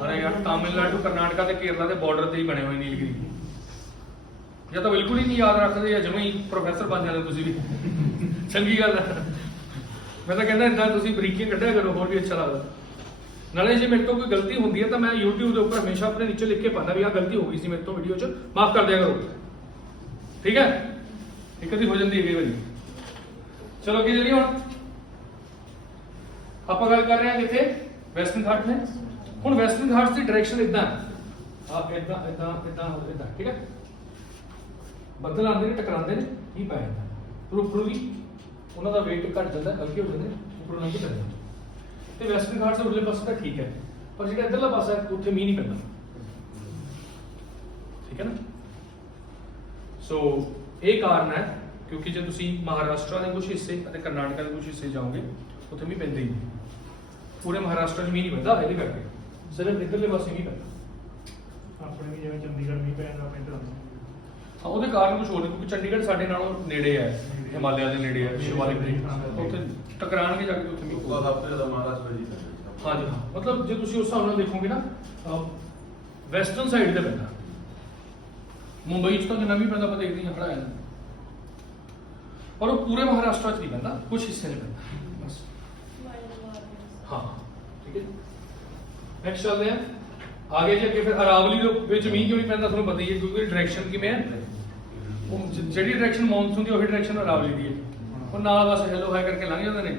ਅਰੇ ਯਾਰ ਤਾਮਿਲਨਾਡੂ ਕਰਨਾਟਕਾ ਤੇ ਕੇਰਲਾ ਦੇ ਬਾਰਡਰ ਤੇ ਹੀ ਬਣੇ ਹੋਏ ਨੀਲਗਿਰੀ। ਜਾਂ ਤਾਂ ਬਿਲਕੁਲ ਹੀ ਨਹੀਂ ਯਾਦ ਰੱਖਦੇ ਜਾਂ ਜਮਾਂ ਹੀ ਪ੍ਰੋਫੈਸਰ ਬਣ ਜਾਂਦੇ ਤੁਸੀਂ ਵੀ। ਚੰਗੀ ਗੱਲ ਹੈ। ਮੈਂ ਤਾਂ ਕਹਿੰਦਾ ਇਦਾਂ ਤੁਸੀਂ ਬਰੀਕੀਆਂ ਕੱਢਿਆ ਕਰੋ, ਹੋਰ ਵੀ ਅੱਛਾ ਲੱਗਦਾ। ਨਾਲੇ ਜੇ ਮੇਰੇ ਤੋਂ ਕੋਈ ਗਲਤੀ ਹੁੰਦੀ ਹੈ ਤਾਂ ਮੈਂ YouTube ਦੇ ਉੱਪਰ ਹਮੇਸ਼ਾ ਆਪਣੇ ਨੀਚੇ ਲਿਖ ਕੇ ਪਾਉਂਦਾ ਵੀ ਆਹ ਗਲਤੀ ਹੋ ਗਈ ਸੀ ਮੇਰੇ ਤੋਂ ਵੀਡੀਓ 'ਚ, ਮਾਫ ਕਰ ਦਿਆ ਕਰੋ। ਠੀਕ ਹੈ, ਇੱਕ ਅੱਧੀ ਹੋ ਜਾਂਦੀ ਹੈ ਕਈ ਵਾਰੀ। ਚਲੋ ਅੱਗੇ ਚੱਲੀਏ। ਹੁਣ ਆਪਾਂ ਗੱਲ ਕਰ ਰਹੇ ਹਾਂ ਕਿੱਥੇ? ਵੈਸਟਰਨ ਘਾਟ ਨੇ। ਹੁਣ ਵੈਸਟਰਨ ਘਾਟਸ ਦੀ ਡਾਇਰੈਕਸ਼ਨ ਇਦਾਂ ਇਦਾਂ ਇਦਾਂ ਇਦਾਂ ਇਦਾਂ, ਠੀਕ ਹੈ। ਬੱਦਲ ਆਉਂਦੇ ਨੇ, ਟਕਰਾਉਂਦੇ ਨੇ, ਹੀ ਪੈ ਜਾਂਦਾ। ਪਰ ਉੱਪਰੋਂ ਵੀ ਉਹਨਾਂ ਦਾ weight ਘਟ ਜਾਂਦਾ, ਹਲਕੇ ਹੋ ਜਾਂਦੇ ਨੇ, ਉੱਪਰੋਂ ਨਹੀਂ ਚੜ ਜਾਂਦਾ। ਤੇ ਵੈਸਟਰਨ ਘਾਟਸ ਦੇ ਉਰਲੇ ਪਾਸੇ ਤਾਂ ਠੀਕ ਹੈ, ਪਰ ਜਿਹੜਾ ਇੱਧਰਲਾ ਪਾਸਾ ਹੈ ਉੱਥੇ ਮੀਂਹ ਨਹੀਂ ਪੈਂਦਾ। ਠੀਕ ਹੈ ਨਾ। ਸੋ ਇਹ ਕਾਰਨ ਹੈ, ਕਿਉਂਕਿ ਜੇ ਤੁਸੀਂ ਮਹਾਰਾਸ਼ਟਰ ਦੇ ਕੁਝ ਹਿੱਸੇ ਅਤੇ ਕਰਨਾਟਕ ਦੇ ਕੁਝ ਹਿੱਸੇ ਜਾਓਗੇ ਉੱਥੇ ਮੀਂਹ ਪੈਂਦੇ ਹੀ ਨਹੀਂ। ਪੂਰੇ ਮਹਾਰਾਸ਼ਟਰ 'ਚ ਮੀਂਹ ਨਹੀਂ ਪੈਂਦਾ, ਇਹਦੇ ਕਰਕੇ ਸਿਰਫ ਇੱਧਰਲੇ ਪਾਸੇ ਮੀਂਹ ਪੈਂਦਾ। ਆਪਣੇ ਵੀ ਜਿਵੇਂ ਚੰਡੀਗੜ੍ਹ ਮੀਂਹ ਪੈਂਦਾ ਆਪਣੇ ਇੱਧਰ। ਹਾਂ, ਉਹਦੇ ਕਾਰਨ ਕੁਝ ਹੋਰ ਨਹੀਂ, ਕਿਉਂਕਿ ਚੰਡੀਗੜ੍ਹ ਸਾਡੇ ਨਾਲੋਂ ਨੇੜੇ ਹੈ, ਹਿਮਾਲਿਆ ਦੇ ਨੇੜੇ ਹੈ, ਸ਼ਿਵਾਲਿਕ ਦੇ। ਉੱਥੇ ਟਕਰਾਣਗੇ ਜਾ ਕੇ ਉੱਥੇ ਮੀਂਹ ਉਹਦਾ ਸਭ ਤੋਂ ਜ਼ਿਆਦਾ ਮਹਾਰਾਸ਼ਟਰ ਜੀ ਪੈਂਦਾ। ਹਾਂਜੀ ਹਾਂ, ਮਤਲਬ ਜੇ ਤੁਸੀਂ ਉਸ ਹਿਸਾਬ ਨਾਲ ਦੇਖੋਗੇ ਨਾ, ਵੈਸਟਰਨ ਸਾਈਡ ਤੇ ਪੈਂਦਾ। ਮੁੰਬਈ 'ਚ ਤਾਂ ਜਿੰਨਾ ਵੀ ਪੈਂਦਾ ਆਪਾਂ ਦੇਖਦੇ ਹਾਂ ਖੜਾ ਹੈ, ਪਰ ਉਹ ਪੂਰੇ ਮਹਾਰਾਸ਼ਟਰ 'ਚ ਨਹੀਂ ਪੈਂਦਾ, ਕੁਝ ਹਿੱਸੇ 'ਚ ਪੈਂਦਾ ਬਸ। ਹਾਂ ਠੀਕ ਹੈ। ਨੈਕਸਟ ਚੱਲਦੇ ਹਾਂ ਆਗੇ ਜਾ ਕੇ। ਫਿਰ ਅਰਾਵਲੀ ਦੇ ਵਿੱਚ ਮੀਂਹ ਕਿਉਂ ਨਹੀਂ ਪੈਂਦਾ ਤੁਹਾਨੂੰ ਪਤਾ ਹੀ ਹੈ, ਕਿਉਂਕਿ ਡਾਇਰੈਕਸ਼ਨ ਕਿਵੇਂ ਹੈ? ਉਹ ਜਿਹੜੀ ਡਾਇਰੈਕਸ਼ਨ ਮੌਨਸੂਨ ਦੀ ਉਹੀ ਡਾਇਰੈਕਸ਼ਨ ਅਰਾਵਲੀ ਦੀ ਹੈ। ਉਹ ਨਾਲ ਬਸ ਹੈਲੋ ਹਾਈ ਕਰਕੇ ਲੰਘ ਜਾਂਦੇ ਨੇ,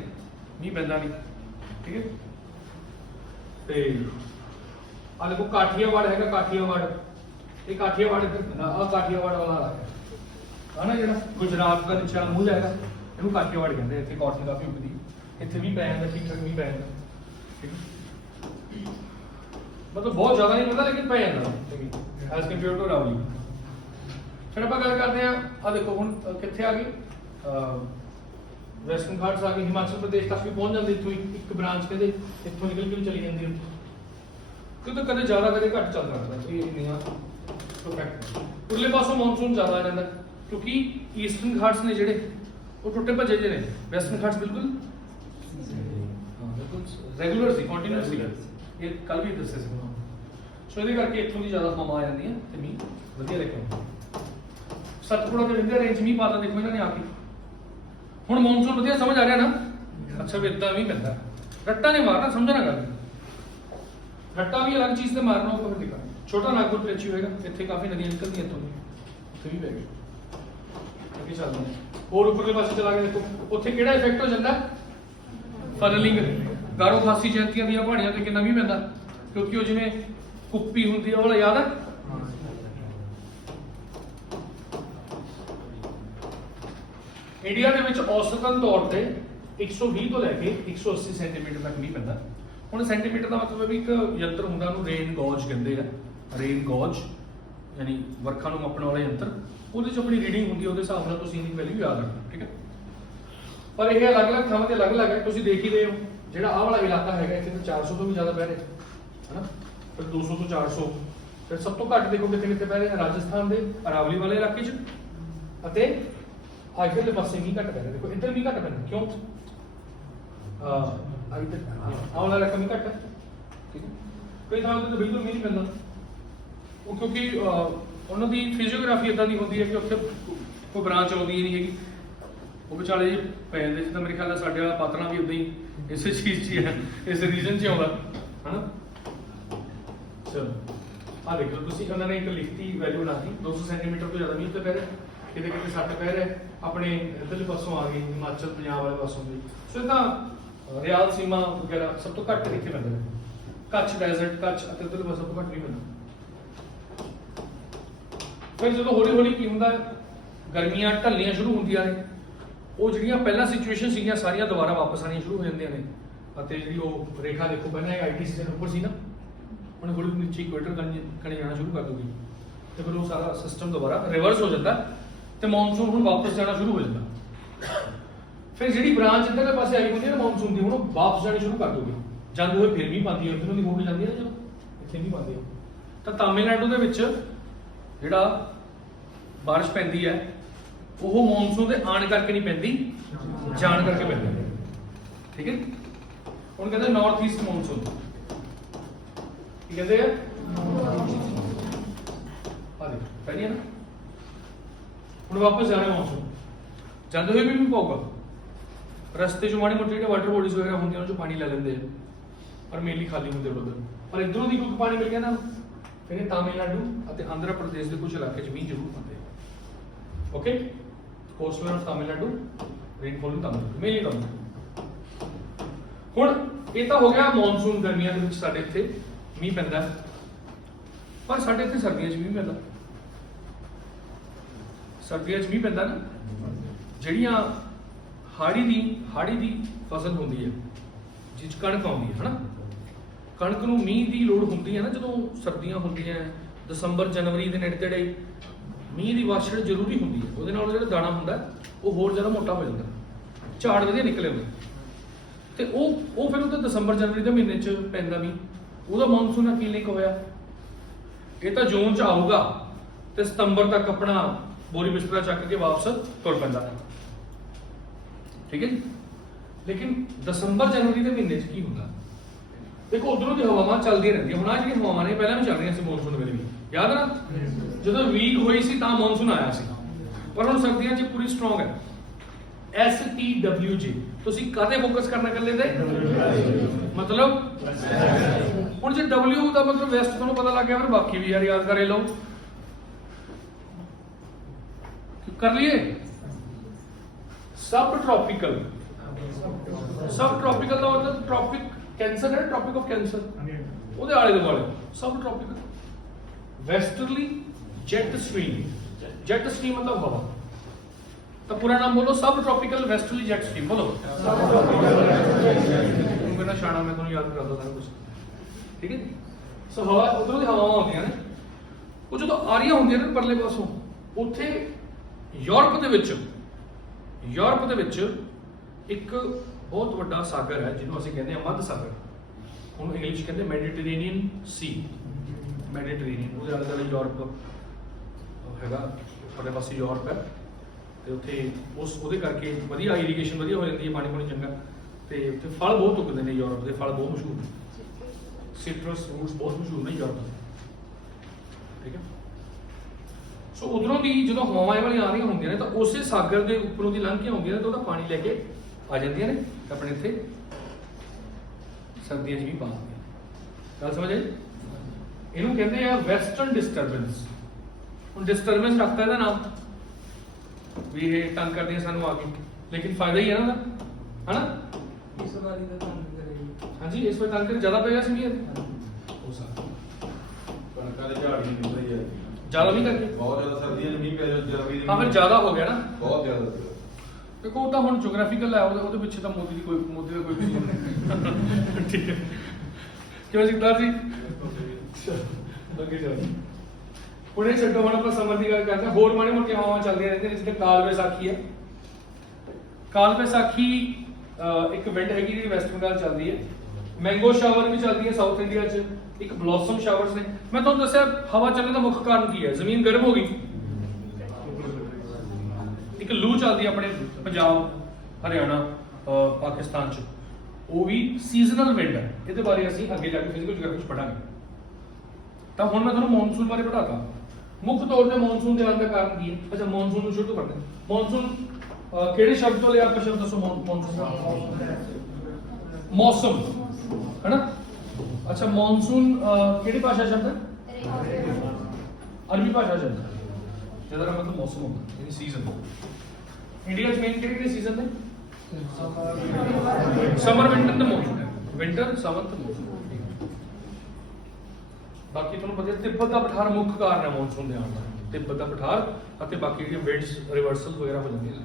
ਮੀਂਹ ਪੈਂਦਾ ਨਹੀਂ। ਠੀਕ ਹੈ। ਤੇ ਆ ਦੇਖੋ ਕਾਠੀਆਵਾੜ ਹੈਗਾ, ਕਾਠੀਆਵਾੜ, ਇਹ ਕਾਠੀਆਵਾੜ ਇੱਧਰ ਆ, ਕਾਠੀਆਵਾੜ ਵਾਲਾ ਆ ਹੈ ਨਾ, ਜਿਹੜਾ ਗੁਜਰਾਤ ਦਾ ਨਿਚਲਾ ਮੂੰਹ ਜਾਏਗਾ, ਇਹਨੂੰ ਕਾਠੀਆਵਾੜ ਕਹਿੰਦੇ। ਇੱਥੇ ਕਾਟਨ ਕਾਫੀ ਉੱਗਦੀ, ਇੱਥੇ ਵੀ ਪੈ ਜਾਂਦਾ, ਠੀਕ ਠਾਕ ਮੀਂਹ ਪੈ ਜਾਂਦਾ। ਠੀਕ ਹੈ। ਮਤਲਬ ਬਹੁਤ ਜ਼ਿਆਦਾ ਨਹੀਂ ਪੈਂਦਾ, ਲੇਕਿਨ ਪੈ ਜਾਂਦਾ ਐਸ ਕੰਪੇਅਰ ਟੂ ਅਰਾਵਲੀ। ਫਿਰ ਆਪਾਂ ਗੱਲ ਕਰਦੇ ਹਾਂ, ਆ ਦੇਖੋ ਹੁਣ ਕਿੱਥੇ ਆ ਗਈ? ਵੈਸਟਰਨ ਘਾਟਸ ਆ ਗਈ, ਹਿਮਾਚਲ ਪ੍ਰਦੇਸ਼ ਤੱਕ ਵੀ ਪਹੁੰਚ ਜਾਂਦੀ। ਇੱਥੋਂ ਇੱਕ ਬ੍ਰਾਂਚ ਕਹਿੰਦੇ ਇੱਥੋਂ ਨਿਕਲ ਕੇ ਵੀ ਚਲੀ ਜਾਂਦੀ ਹੈ, ਕਿਉਂਕਿ ਕਦੇ ਜ਼ਿਆਦਾ ਕਦੇ ਘੱਟ ਚੱਲਦਾ ਰਹਿੰਦਾ। ਇਹ ਨਹੀਂ ਆ ਪਰਫੈਕਟ। ਉਰਲੇ ਪਾਸੋਂ ਮੌਨਸੂਨ ਜ਼ਿਆਦਾ ਆ ਜਾਂਦਾ, ਕਿਉਂਕਿ ਈਸਟਰਨ ਘਾਟਸ ਨੇ ਜਿਹੜੇ ਉਹ ਟੁੱਟੇ ਭੱਜੇ ਜਿਹੇ ਨੇ। ਵੈਸਟਰਨ ਘਾਟਸ ਬਿਲਕੁਲ ਰੈਗੂਲਰ ਸੀ, ਕੰਟੀਨਿਊਸ ਸੀ। ਇਹ ਕੱਲ ਵੀ ਦੱਸਿਆ ਸੀ। ਸੋ ਇਹਦੇ ਕਰਕੇ ਇੱਥੋਂ ਦੀ ਜ਼ਿਆਦਾ ਹਵਾ ਆ ਜਾਂਦੀ ਹੈ ਤੇ ਮੀਂਹ ਵਧੀਆ ਲੱਗਦਾ। ਸਤਪੁੜਾ ਦੇ ਵਿੰਦਰ ਰੇਂਜ ਮੀਂਹ ਪਾਦਾ ਦੇਖੋ ਇਹਨਾਂ ਨੇ ਆ ਕੇ। ਹੁਣ ਮੌਨਸੂਨ ਵਧੀਆ ਸਮਝ ਆ ਰਿਹਾ ਨਾ? ਅੱਛਾ ਵੀ ਇਦਾਂ ਵੀ ਪੈਂਦਾ, ਰੱਟਾ ਨੇ ਮਾਰਨਾ, ਸਮਝਣਾ ਗੱਲ। ਰੱਟਾ ਵੀ ਅਲੱਗ ਚੀਜ਼ ਤੇ ਮਾਰਨਾ, ਉਹ ਫਿਰ ਦਿਖਾ। ਛੋਟਾ ਨਾਗਪੁਰ ਪਲੇਚੀ ਹੋਏਗਾ, ਇੱਥੇ ਕਾਫੀ ਨਦੀਆਂ ਨਿਕਲਦੀਆਂ ਇੱਥੋਂ ਦੀ, ਉੱਥੇ ਵੀ ਪੈ ਗਈ। ਅੱਗੇ ਚੱਲਦੇ ਹਾਂ, ਹੋਰ ਉੱਪਰਲੇ ਪਾਸੇ ਚਲਾ ਕੇ ਦੇਖੋ, ਉੱਥੇ ਕਿਹੜਾ ਇਫੈਕਟ ਹੋ ਜਾਂਦਾ? ਫਨਲਿੰਗ। ਗਾਰੋ ਖਾਸੀ ਜੈਂਤੀਆਂ ਦੀਆਂ ਪਹਾੜੀਆਂ ਤੇ ਕਿੰਨਾ ਮੀਂਹ ਪੈਂਦਾ, ਕਿਉਂਕਿ ਉਹ ਜਿਵੇਂ ਕੁੱਪੀ ਹੁੰਦੀ ਆ, ਉਹ ਵਾਲਾ ਯਾਦ ਹੈ? ਇੰਡੀਆ ਦੇ ਵਿੱਚ ਔਸਤਨ ਤੌਰ ਤੇ 120 ਤੋਂ ਲੈ ਕੇ 180 ਸੈਂਟੀਮੀਟਰ ਤੱਕ ਮੀਂਹ ਪੈਂਦਾ। ਹੁਣ ਸੈਂਟੀਮੀਟਰ ਦਾ ਮਤਲਬ ਹੈ ਵੀ ਇੱਕ ਯੰਤਰ ਹੁੰਦਾ, ਉਹਨੂੰ ਰੇਨ ਗੌਜ ਕਹਿੰਦੇ ਆ। ਰੇਨ ਗੌਜ ਯਾਨੀ ਵਰਖਾ ਨੂੰ ਮਾਪਣ ਵਾਲਾ ਯੰਤਰ, ਉਹਦੇ 'ਚ ਆਪਣੀ ਰੀਡਿੰਗ ਹੁੰਦੀ ਹੈ, ਉਹਦੇ ਹਿਸਾਬ ਨਾਲ ਤੁਸੀਂ ਇਹਦੀ ਵੈਲਿਊ ਯਾਦ ਰੱਖੋ। ਠੀਕ ਹੈ। ਪਰ ਇਹ ਅਲੱਗ-ਅਲੱਗ ਥਾਵਾਂ ਤੇ ਅਲੱਗ-ਅਲੱਗ ਹੈ। ਤੁਸੀਂ ਦੇਖ ਹੀ ਰਹੇ ਹੋ, ਜਿਹੜਾ ਆਹ ਵਾਲਾ ਇਲਾਕਾ ਹੈਗਾ ਇੱਥੇ ਤਾਂ 400 ਤੋਂ ਵੀ ਜ਼ਿਆਦਾ ਪੈ ਰਿਹਾ ਹੈ ਨਾ, ਫਿਰ 200 ਤੋਂ 400। ਫਿਰ ਸਭ ਤੋਂ ਘੱਟ ਦੇਖੋ ਕਿੱਥੇ ਕਿੱਥੇ ਪੈ ਰਹੇ, ਰਾਜਸਥਾਨ ਦੇ ਅਰਾਵਲੀ ਵਾਲੇ ਇਲਾਕੇ 'ਚ, ਅਤੇ ਇੱਧਰਲੇ ਪਾਸੇ ਮੀਂਹ ਘੱਟ ਪੈ ਰਿਹਾ। ਦੇਖੋ ਇੱਧਰ ਮੀਂਹ ਘੱਟ ਪੈਂਦਾ, ਕਿਉਂ? ਆਹ ਵਾਲਾ ਇਲਾਕਾ ਮੀਂਹ ਘੱਟ ਹੈ। ਠੀਕ ਹੈ। ਕਈ ਥਾਵਾਂ ਤੇ ਤਾਂ ਬਿਲਕੁਲ ਮੀਂਹ ਨਹੀਂ ਪੈਂਦਾ, ਉਹ ਕਿਉਂਕਿ ਉਹਨਾਂ ਦੀ ਫਿਜ਼ੀਓਗ੍ਰਾਫੀ ਇਦਾਂ ਦੀ ਹੁੰਦੀ ਹੈ ਕਿ ਉੱਥੇ ਕੋਈ ਬ੍ਰਾਂਚ ਆਉਂਦੀ ਹੀ ਨਹੀਂ ਹੈਗੀ, ਉਹ ਵਿਚਾਲੇ ਜਿਹੇ ਪੈ ਜਾਂਦੇ। ਜਿੱਦਾਂ ਮੇਰੇ ਖਿਆਲ ਨਾਲ ਸਾਡੇ ਵਾਲਾ ਪਾਤਣਾ ਵੀ ਉਦਾਂ ਹੀ ਇਸੇ ਚੀਜ਼ 'ਚ ਹੀ ਹੈ, ਇਸ ਰੀਜਨ 'ਚ ਹੀ ਆਉਂਦਾ ਹੈ ਨਾ। ਚਲੋ ਆਹ ਦੇਖ ਲਓ ਤੁਸੀਂ, ਉਹਨਾਂ ਨੇ ਇੱਕ ਲਿਖਤੀ ਵੈਲਿਊ ਬਣਾ ਦਿੱਤੀ, 200 ਸੈਂਟੀਮੀਟਰ ਤੋਂ ਜ਼ਿਆਦਾ ਮੀਂਹ ਤੇ ਪੈ ਰਿਹਾ, ਕਿਤੇ ਕਿਤੇ 60 ਪੈ ਰਿਹਾ। ਆਪਣੇ ਇੱਧਰਲੇ ਪਾਸੋਂ ਆ ਗਈ ਹਿਮਾਚਲ ਪੰਜਾਬ ਵਾਲੇ ਪਾਸੋਂ ਵੀ। ਸੋ ਇਹ ਤਾਂ ਰਿਆਲ ਸੀਮਾ ਵਗੈਰਾ ਸਭ ਤੋਂ ਘੱਟ ਇੱਥੇ ਪੈਂਦਾ ਹੈ। ਕੱਛ ਡੈਜ਼ਰਟ, ਕੱਛ ਅਤੇ ਉੱਧਰਲੇ ਪਾਸੇ ਸਭ ਤੋਂ ਘੱਟ ਨਹੀਂ ਪੈਂਦਾ। ਫਿਰ ਜਦੋਂ ਹੌਲੀ ਹੌਲੀ ਕੀ ਹੁੰਦਾ, ਗਰਮੀਆਂ ਢਲਣੀਆਂ ਸ਼ੁਰੂ ਹੁੰਦੀਆਂ ਨੇ, ਉਹ ਜਿਹੜੀਆਂ ਪਹਿਲਾਂ ਸਿਚੁਏਸ਼ਨ ਸੀਗੀਆਂ ਸਾਰੀਆਂ ਦੁਬਾਰਾ ਵਾਪਸ ਆਉਣੀਆਂ ਸ਼ੁਰੂ ਹੋ ਜਾਂਦੀਆਂ ਨੇ। ਅਤੇ ਜਿਹੜੀ ਉਹ ਰੇਖਾ ਦੇਖੋ, ਪਹਿਲਾਂ ਇਹ ਆਈਟੀ ਸੀਜ਼ਨ ਉੱਪਰ ਸੀ ਨਾ, ਹੁਣ ਹੌਲੀ ਹੌਲੀ ਨੀਚੇ ਇਕੁਏਟਰ ਕਣੀ ਜਾਣਾ ਸ਼ੁਰੂ ਕਰ ਦੂਗੀ, ਤੇ ਫਿਰ ਉਹ ਸਾਰਾ ਸਿਸਟਮ ਦੁਬਾਰਾ ਰਿਵਰਸ ਹੋ ਜਾਂਦਾ ਤੇ ਮੌਨਸੂਨ ਹੁਣ ਵਾਪਸ ਜਾਣਾ ਸ਼ੁਰੂ ਹੋ ਜਾਂਦਾ। ਫਿਰ ਜਿਹੜੀ ਬ੍ਰਾਂਚ ਇੱਧਰਲੇ ਪਾਸੇ ਆਈ ਹੁੰਦੀ ਹੈ ਨਾ ਮੌਨਸੂਨ ਦੀ, ਹੁਣ ਉਹ ਵਾਪਸ ਜਾਣੀ ਸ਼ੁਰੂ ਕਰ ਦੋਗੇ, ਜਾਂਦੇ ਹੋਏ ਫਿਰ ਵੀ ਪਾਉਂਦੀ ਹੈ, ਇੱਧਰੋਂ ਦੀ ਹੋ ਕੇ ਜਾਂਦੀ ਹੈ ਨਾ, ਜਦੋਂ ਇੱਥੇ ਵੀ ਪਾਉਂਦੀ ਹੈ। ਤਾਂ ਤਾਮਿਲਨਾਡੂ ਦੇ ਵਿੱਚ ਜਿਹੜਾ ਬਾਰਿਸ਼ ਪੈਂਦੀ ਹੈ ਉਹ ਮੌਨਸੂਨ ਦੇ ਆਣ ਕਰਕੇ ਨਹੀਂ ਪੈਂਦੀ, ਜਾਣ ਕਰਕੇ ਪੈਂਦੀ ਹੈ। ਠੀਕ ਹੈ। ਹੁਣ ਕਹਿੰਦੇ ਨਾਰਥ ਈਸਟ ਮੌਨਸੂਨ, ਕੀ ਕਹਿੰਦੇ ਆ? ਆ ਦੇਖੋ ਪਹਿਲੀ ਹੈ ਨਾ। ਹੁਣ ਵਾਪਸ ਜਾਣਾ ਮੌਨਸੂਨ, ਜਾਂਦੇ ਹੋਏ ਵੀ ਪਾਊਗਾ, ਰਸਤੇ 'ਚ ਮਾੜੀ ਮੋਟੀ ਜਿਹੜੇ ਵਾਟਰ ਬੋਡੀਜ਼ ਵਗੈਰਾ ਹੁੰਦੀਆਂ ਉਹਨਾਂ 'ਚੋਂ ਪਾਣੀ ਲੈ ਲੈਂਦੇ ਆ, ਪਰ ਮੇਨਲੀ ਖਾਲੀ ਹੁੰਦੇ ਉਧਰ। ਪਰ ਇਧਰੋਂ ਦੀ ਕਿਉਂਕਿ ਪਾਣੀ ਮਿਲ ਗਿਆ ਨਾ, ਫਿਰ ਇਹ ਤਾਮਿਲਨਾਡੂ ਅਤੇ ਆਂਧਰਾ ਪ੍ਰਦੇਸ਼ ਦੇ ਕੁਝ ਇਲਾਕੇ 'ਚ ਮੀਂਹ ਜ਼ਰੂਰ ਪੈਂਦੇ ਆ। Okay, coastal of Tamil Nadu, rainfall in Tamil Nadu, mainly Tamil Nadu. ਹੁਣ ਇਹ ਤਾਂ ਹੋ ਗਿਆ ਮੌਨਸੂਨ, ਗਰਮੀਆਂ ਦੇ ਵਿੱਚ ਸਾਡੇ ਇੱਥੇ ਮੀਂਹ ਪੈਂਦਾ, ਪਰ ਸਾਡੇ ਇੱਥੇ ਸਰਦੀਆਂ 'ਚ ਵੀ ਪੈਂਦਾ। ਸਰਦੀਆਂ 'ਚ ਮੀਂਹ ਪੈਂਦਾ ਨਾ, ਜਿਹੜੀਆਂ ਹਾੜੀ ਦੀ ਫਸਲ ਹੁੰਦੀ ਹੈ, ਜਿਸ 'ਚ ਕਣਕ ਆਉਂਦੀ ਹੈ ਹਨਾ, ਕਣਕ ਨੂੰ ਮੀਂਹ ਦੀ ਲੋੜ ਹੁੰਦੀ ਹੈ ਨਾ, ਜਦੋਂ ਸਰਦੀਆਂ ਹੁੰਦੀਆਂ ਦਸੰਬਰ ਜਨਵਰੀ ਦੇ ਨੇੜੇ ਤੇੜੇ ਮੀਂਹ ਦੀ ਵਾਸ਼ੜ ਜ਼ਰੂਰੀ ਹੁੰਦੀ ਹੈ, ਉਹਦੇ ਨਾਲ ਜਿਹੜਾ ਦਾਣਾ ਹੁੰਦਾ ਉਹ ਹੋਰ ਜ਼ਿਆਦਾ ਮੋਟਾ ਹੋ ਜਾਂਦਾ, ਝਾੜ ਵਧੀਆ ਨਿਕਲੇ ਹੁੰਦੇ, ਤੇ ਉਹ ਫਿਰ ਉਹਦੇ ਦਸੰਬਰ ਜਨਵਰੀ ਦੇ ਮਹੀਨੇ 'ਚ ਪੈਂਦਾ ਮੀਂਹ, ਉਹਦਾ ਮੌਨਸੂਨ ਅਪੀਲ ਨਹੀਂ ਹੋਇਆ। ਇਹ ਤਾਂ ਜੂਨ 'ਚ ਆਊਗਾ ਤੇ ਸਤੰਬਰ ਤੱਕ ਆਪਣਾ ਬੋਰੀ ਬਿਸਤਰਾ ਚੱਕ ਕੇ ਵਾਪਸ ਤੁਰ ਪੈਂਦਾ। ਠੀਕ ਹੈ ਜੀ। ਲੇਕਿਨ ਦਸੰਬਰ ਜਨਵਰੀ ਦੇ ਮਹੀਨੇ 'ਚ ਕੀ ਹੁੰਦਾ, ਦੇਖੋ ਉਧਰੋਂ ਦੀ ਹਵਾਵਾਂ ਚੱਲਦੀਆਂ ਰਹਿੰਦੀਆਂ। ਹੁਣ ਆ ਜਿਹੜੀਆਂ ਹਵਾਵਾਂ ਨੇ ਪਹਿਲਾਂ ਵੀ ਚੱਲ ਰਹੀਆਂ ਸੀ ਮੌਨਸੂਨ ਵੇਲੇ ਵੀ, ਯਾਦ ਹੈ ਨਾ, ਜਦੋਂ ਵੀਕ ਹੋਈ ਸੀ ਤਾਂ ਮੌਨਸੂਨ ਆਇਆ ਸੀ, ਪਰ ਹੁਣ ਸਰਦੀਆਂ 'ਚ ਪੂਰੀ ਸਟਰੋਂਗ ਹੈ। STWJ ਤੁਸੀਂ ਕਾਹਦੇ ਫੋਕਸ ਕਰਨਾ ਇਕੱਲੇ ਦੇ, ਮਤਲਬ ਹੁਣ ਜੇ W ਦਾ ਮਤਲਬ ਵੈਸਟ ਤੁਹਾਨੂੰ ਪਤਾ ਲੱਗ ਗਿਆ, ਫਿਰ ਬਾਕੀ ਵੀ ਯਾਰ ਯਾਦ ਕਰੇ ਲਓ, ਕਰ ਲਈਏ। ਸਬ ਟ੍ਰੋਪਿਕਲ, ਸਬ ਟ੍ਰੋਪਿਕਲ ਦਾ ਮਤਲਬ ਟ੍ਰੋਪਿਕ ਕੈਂਸਰ ਹੈ, ਟ੍ਰੋਪਿਕ ਆਫ ਕੈਂਸਰ, ਉਹਦੇ ਆਲੇ ਦੁਆਲੇ ਸਬ tropical. ਵੈਸਟਰਲੀ jet stream, jet stream ਮਤਲਬ ਹਵਾ, ਤਾਂ ਪੂਰਾ ਨਾਮ ਬੋਲੋ, ਸਬ ਟ੍ਰੋਪਿਕਲ ਵੈਸਟਰਲੀ ਜੈਟ ਸਟ੍ਰੀਮ ਬੋਲੋ। ਕਿੰਨਾ ਸ਼ਾਨਾ ਮੈਂ ਤੁਹਾਨੂੰ ਯਾਦ ਕਰਾਉਂਦਾ ਸਾਰਾ ਕੁਝ। ਠੀਕ ਹੈ। ਸੋ ਹਵਾ, ਉਧਰੋਂ ਦੀ ਹਵਾਵਾਂ ਹੁੰਦੀਆਂ ਨੇ, ਉਹ ਜਦੋਂ ਆ ਰਹੀਆਂ ਹੁੰਦੀਆਂ ਨੇ ਪਰਲੇ ਪਾਸੋਂ, ਉੱਥੇ ਯੂਰਪ ਦੇ ਵਿੱਚ ਇੱਕ ਬਹੁਤ ਵੱਡਾ ਸਾਗਰ ਹੈ ਜਿਹਨੂੰ ਅਸੀਂ ਕਹਿੰਦੇ ਹਾਂ ਮੱਧ ਸਾਗਰ, ਉਹਨੂੰ ਇੰਗਲਿਸ਼ ਕਹਿੰਦੇ ਮੈਡੀਟੇਰੇਨੀਅਨ ਸੀ, ਮੈਡੀਟੇਰੇਨੀਅਨ। ਉਹਦੇ ਆਲੇ ਦੁਆਲੇ ਯੂਰਪ ਹੈਗਾ, ਸਾਡੇ ਪਾਸੇ ਯੂਰਪ ਹੈ, ਤੇ ਉੱਥੇ ਉਹਦੇ ਕਰਕੇ ਵਧੀਆ ਇਰੀਗੇਸ਼ਨ ਵਧੀਆ ਹੋ ਜਾਂਦੀ ਹੈ, ਪਾਣੀ ਪੂਣੀ ਚੰਗਾ, ਤੇ ਉੱਥੇ ਫਲ ਬਹੁਤ ਉੱਗਦੇ ਨੇ, ਯੂਰਪ ਦੇ ਫਲ ਬਹੁਤ ਮਸ਼ਹੂਰ ਨੇ, ਸਿਟਰਸ ਫਰੂਟਸ ਬਹੁਤ ਮਸ਼ਹੂਰ ਨੇ ਯੂਰਪ ਦੇ। ਠੀਕ ਹੈ। ਸੋ ਉਧਰੋਂ ਦੀ ਜਦੋਂ ਹਵਾਵਾਂ ਵਾਲੀਆਂ ਆ ਰਹੀਆਂ ਹੁੰਦੀਆਂ ਨੇ ਤਾਂ ਉਸੇ ਸਾਗਰ ਦੇ ਉੱਪਰੋਂ ਦੀ ਲੰਘ ਕੇ ਆਉਂਦੀਆਂ ਨੇ, ਤਾਂ ਉਹਦਾ ਪਾਣੀ ਲੈ ਕੇ ਆ ਜਾਂਦੀਆਂ ਨੇ ਆਪਣੇ ਇੱਥੇ, ਸਰਦੀਆਂ 'ਚ ਵੀ ਪਾ ਦਿੰਦੀਆਂ। ਗੱਲ ਸਮਝ ਆਈ? ਇਹਨੂੰ ਕਹਿੰਦੇ ਆ ਵੈਸਟਰਨ ਡਿਸਟਰਬੈਂਸ। ਹੁਣ ਡਿਸਟਰਬੈਂਸ ਰੱਖਤਾ ਇਹਦਾ ਨਾਮ, ਵੀ ਇਹ ਤੰਗ ਕਰਦੀਆਂ ਸਾਨੂੰ ਆ ਕੇ, ਲੇਕਿਨ ਫਾਇਦਾ ਹੀ ਹੈ ਨਾ ਇਹਦਾ, ਹਨਾ? ਇਸ ਵਾਰੀ ਤਾਂ ਤੰਗ ਕਰੇਗੀ। ਹਾਂਜੀ, ਇਸ ਵਾਰ ਤੰਗ ਕਰ ਜ਼ਿਆਦਾ ਪਏਗਾ ਸੀ ਵੀ ਹੋ ਸਕਦਾ, ਕਣਕਾਂ ਦੇ ਝਾੜ ਨਹੀਂ ਨਿਕਲ ਰਹੀ ਹੈ, ਜ਼ਿਆਦਾ ਵੀ ਕਰਕੇ ਬਹੁਤ ਜ਼ਿਆਦਾ ਸਰਦੀਆਂ 'ਚ ਮੀਂਹ ਪੈ ਜਾਂਦਾ, ਜਨਵਰੀ ਦੇ ਹਾਂ, ਫਿਰ ਜ਼ਿਆਦਾ ਹੋ ਗਿਆ ਨਾ, ਬਹੁਤ ਜ਼ਿਆਦਾ ਸੀ। ਦੇਖੋ ਉਹ ਤਾਂ ਹੁਣ ਜੀਓਗ੍ਰਾਫੀਕਲ ਹੈ, ਉਹਦੇ ਪਿੱਛੇ ਤਾਂ ਮੋਦੀ ਦਾ ਕੋਈ ਕਸੂਰ ਨਹੀਂ। ਠੀਕ ਹੈ। ਕਿਵੇਂ ਸਿੱਖਦਾ ਸੀ ਅੱਗੇ ਚੱਲ, ਹੁਣ ਇਹ ਛੱਡੋ, ਹੁਣ ਆਪਾਂ ਸਮਰ ਦੀ ਗੱਲ ਕਰਦੇ ਹਾਂ। ਹੋਰ ਮਾੜੀ ਮੋਟੀਆਂ ਹਵਾਵਾਂ ਚੱਲਦੀਆਂ ਰਹਿੰਦੀਆਂ ਨੇ, ਜਿੱਦਾਂ ਕਾਲ ਵੈਸਾਖੀ ਹੈ। ਕਾਲ ਵੈਸਾਖੀ ਇੱਕ ਵਿੰਡ ਹੈਗੀ ਜਿਹੜੀ ਵੈਸਟ ਬੰਗਾਲ ਚੱਲਦੀ ਹੈ। ਮੈਂਗੋ ਸ਼ਾਵਰ ਵੀ ਚੱਲਦੀ ਹੈ ਸਾਊਥ ਇੰਡੀਆ 'ਚ, ਇੱਕ ਬਲੌਸਮ ਸ਼ਾਵਰਸ ਨੇ। ਮੈਂ ਤੁਹਾਨੂੰ ਦੱਸਿਆ ਹਵਾ ਚੱਲਣ ਦਾ ਮੁੱਖ ਕਾਰਨ ਕੀ ਹੈ, ਜ਼ਮੀਨ ਗਰਮ ਹੋ ਗਈ, ਇੱਕ ਲੂ ਚੱਲਦੀ ਹੈ ਆਪਣੇ ਪੰਜਾਬ, ਹਰਿਆਣਾ, ਪਾਕਿਸਤਾਨ 'ਚ, ਉਹ ਵੀ ਸੀਜ਼ਨਲ ਵਿੰਡ ਹੈ। ਇਹਦੇ ਬਾਰੇ ਅਸੀਂ ਅੱਗੇ ਜਾ ਕੇ ਫਿਜ਼ੀਕਲ ਜਿਓਗ੍ਰਾਫੀ 'ਚ ਪੜਾਂਗੇ। ਤਾਂ ਹੁਣ ਮੈਂ ਤੁਹਾਨੂੰ ਮੌਨਸੂਨ ਬਾਰੇ ਪੜਾਤਾ। ਮੁੱਖ ਤੌਰ ਤੇ ਮੌਨਸੂਨ ਦੇ ਆਉਣ ਦਾ ਕਾਰਨ ਕੀ ਹੈ? ਅੱਛਾ, ਮੌਨਸੂਨ ਨੂੰ ਸ਼ੁਰੂ ਕਰਦੇ ਹਾਂ। ਮੌਨਸੂਨ ਕਿਹੜੇ ਸ਼ਬਦ ਤੋਂ ਲਿਆ? ਆਪਾਂ ਸ਼ਬਦ ਦੱਸੋ। ਮੌਨਸੂਨ ਮੌਸਮ, ਹੈਨਾ? ਅੱਛਾ, ਮੌਨਸੂਨ ਕਿਹੜੀ ਭਾਸ਼ਾ ਸ਼ਬਦ ਹੈ? ਅਰਬੀ ਭਾਸ਼ਾ ਸ਼ਬਦ ਹੈ, ਜਿਹਦਾ ਮਤਲਬ ਮੌਸਮ ਹੁੰਦਾ, ਯਾਨੀ ਸੀਜ਼ਨ। ਇੰਡੀਆ 'ਚ ਮੇਨ ਕਿਹੜੇ ਸੀਜ਼ਨ ਨੇ? ਸਮਰ, ਵਿੰਟਰ ਤੇ ਮੌਨਸੂਨ ਹੈ। ਵਿੰਟਰ, ਸਮਰ ਤੇ ਮੌਨਸੂਨ। ਬਾਕੀ ਤੁਹਾਨੂੰ ਪਤਾ, ਤਿੱਬਤ ਦਾ ਪਠਾਰ ਮੁੱਖ ਕਾਰਨ ਹੈ ਮੌਨਸੂਨ ਦੇ ਆਉਣ ਦਾ। ਤਿੱਬਤ ਦਾ ਪਠਾਰ ਅਤੇ ਬਾਕੀ ਜਿਹੜੀਆਂ ਵਿੰਡਸ ਰਿਵਰਸਲ ਵਗੈਰਾ ਹੋ ਜਾਂਦੀਆਂ ਨੇ।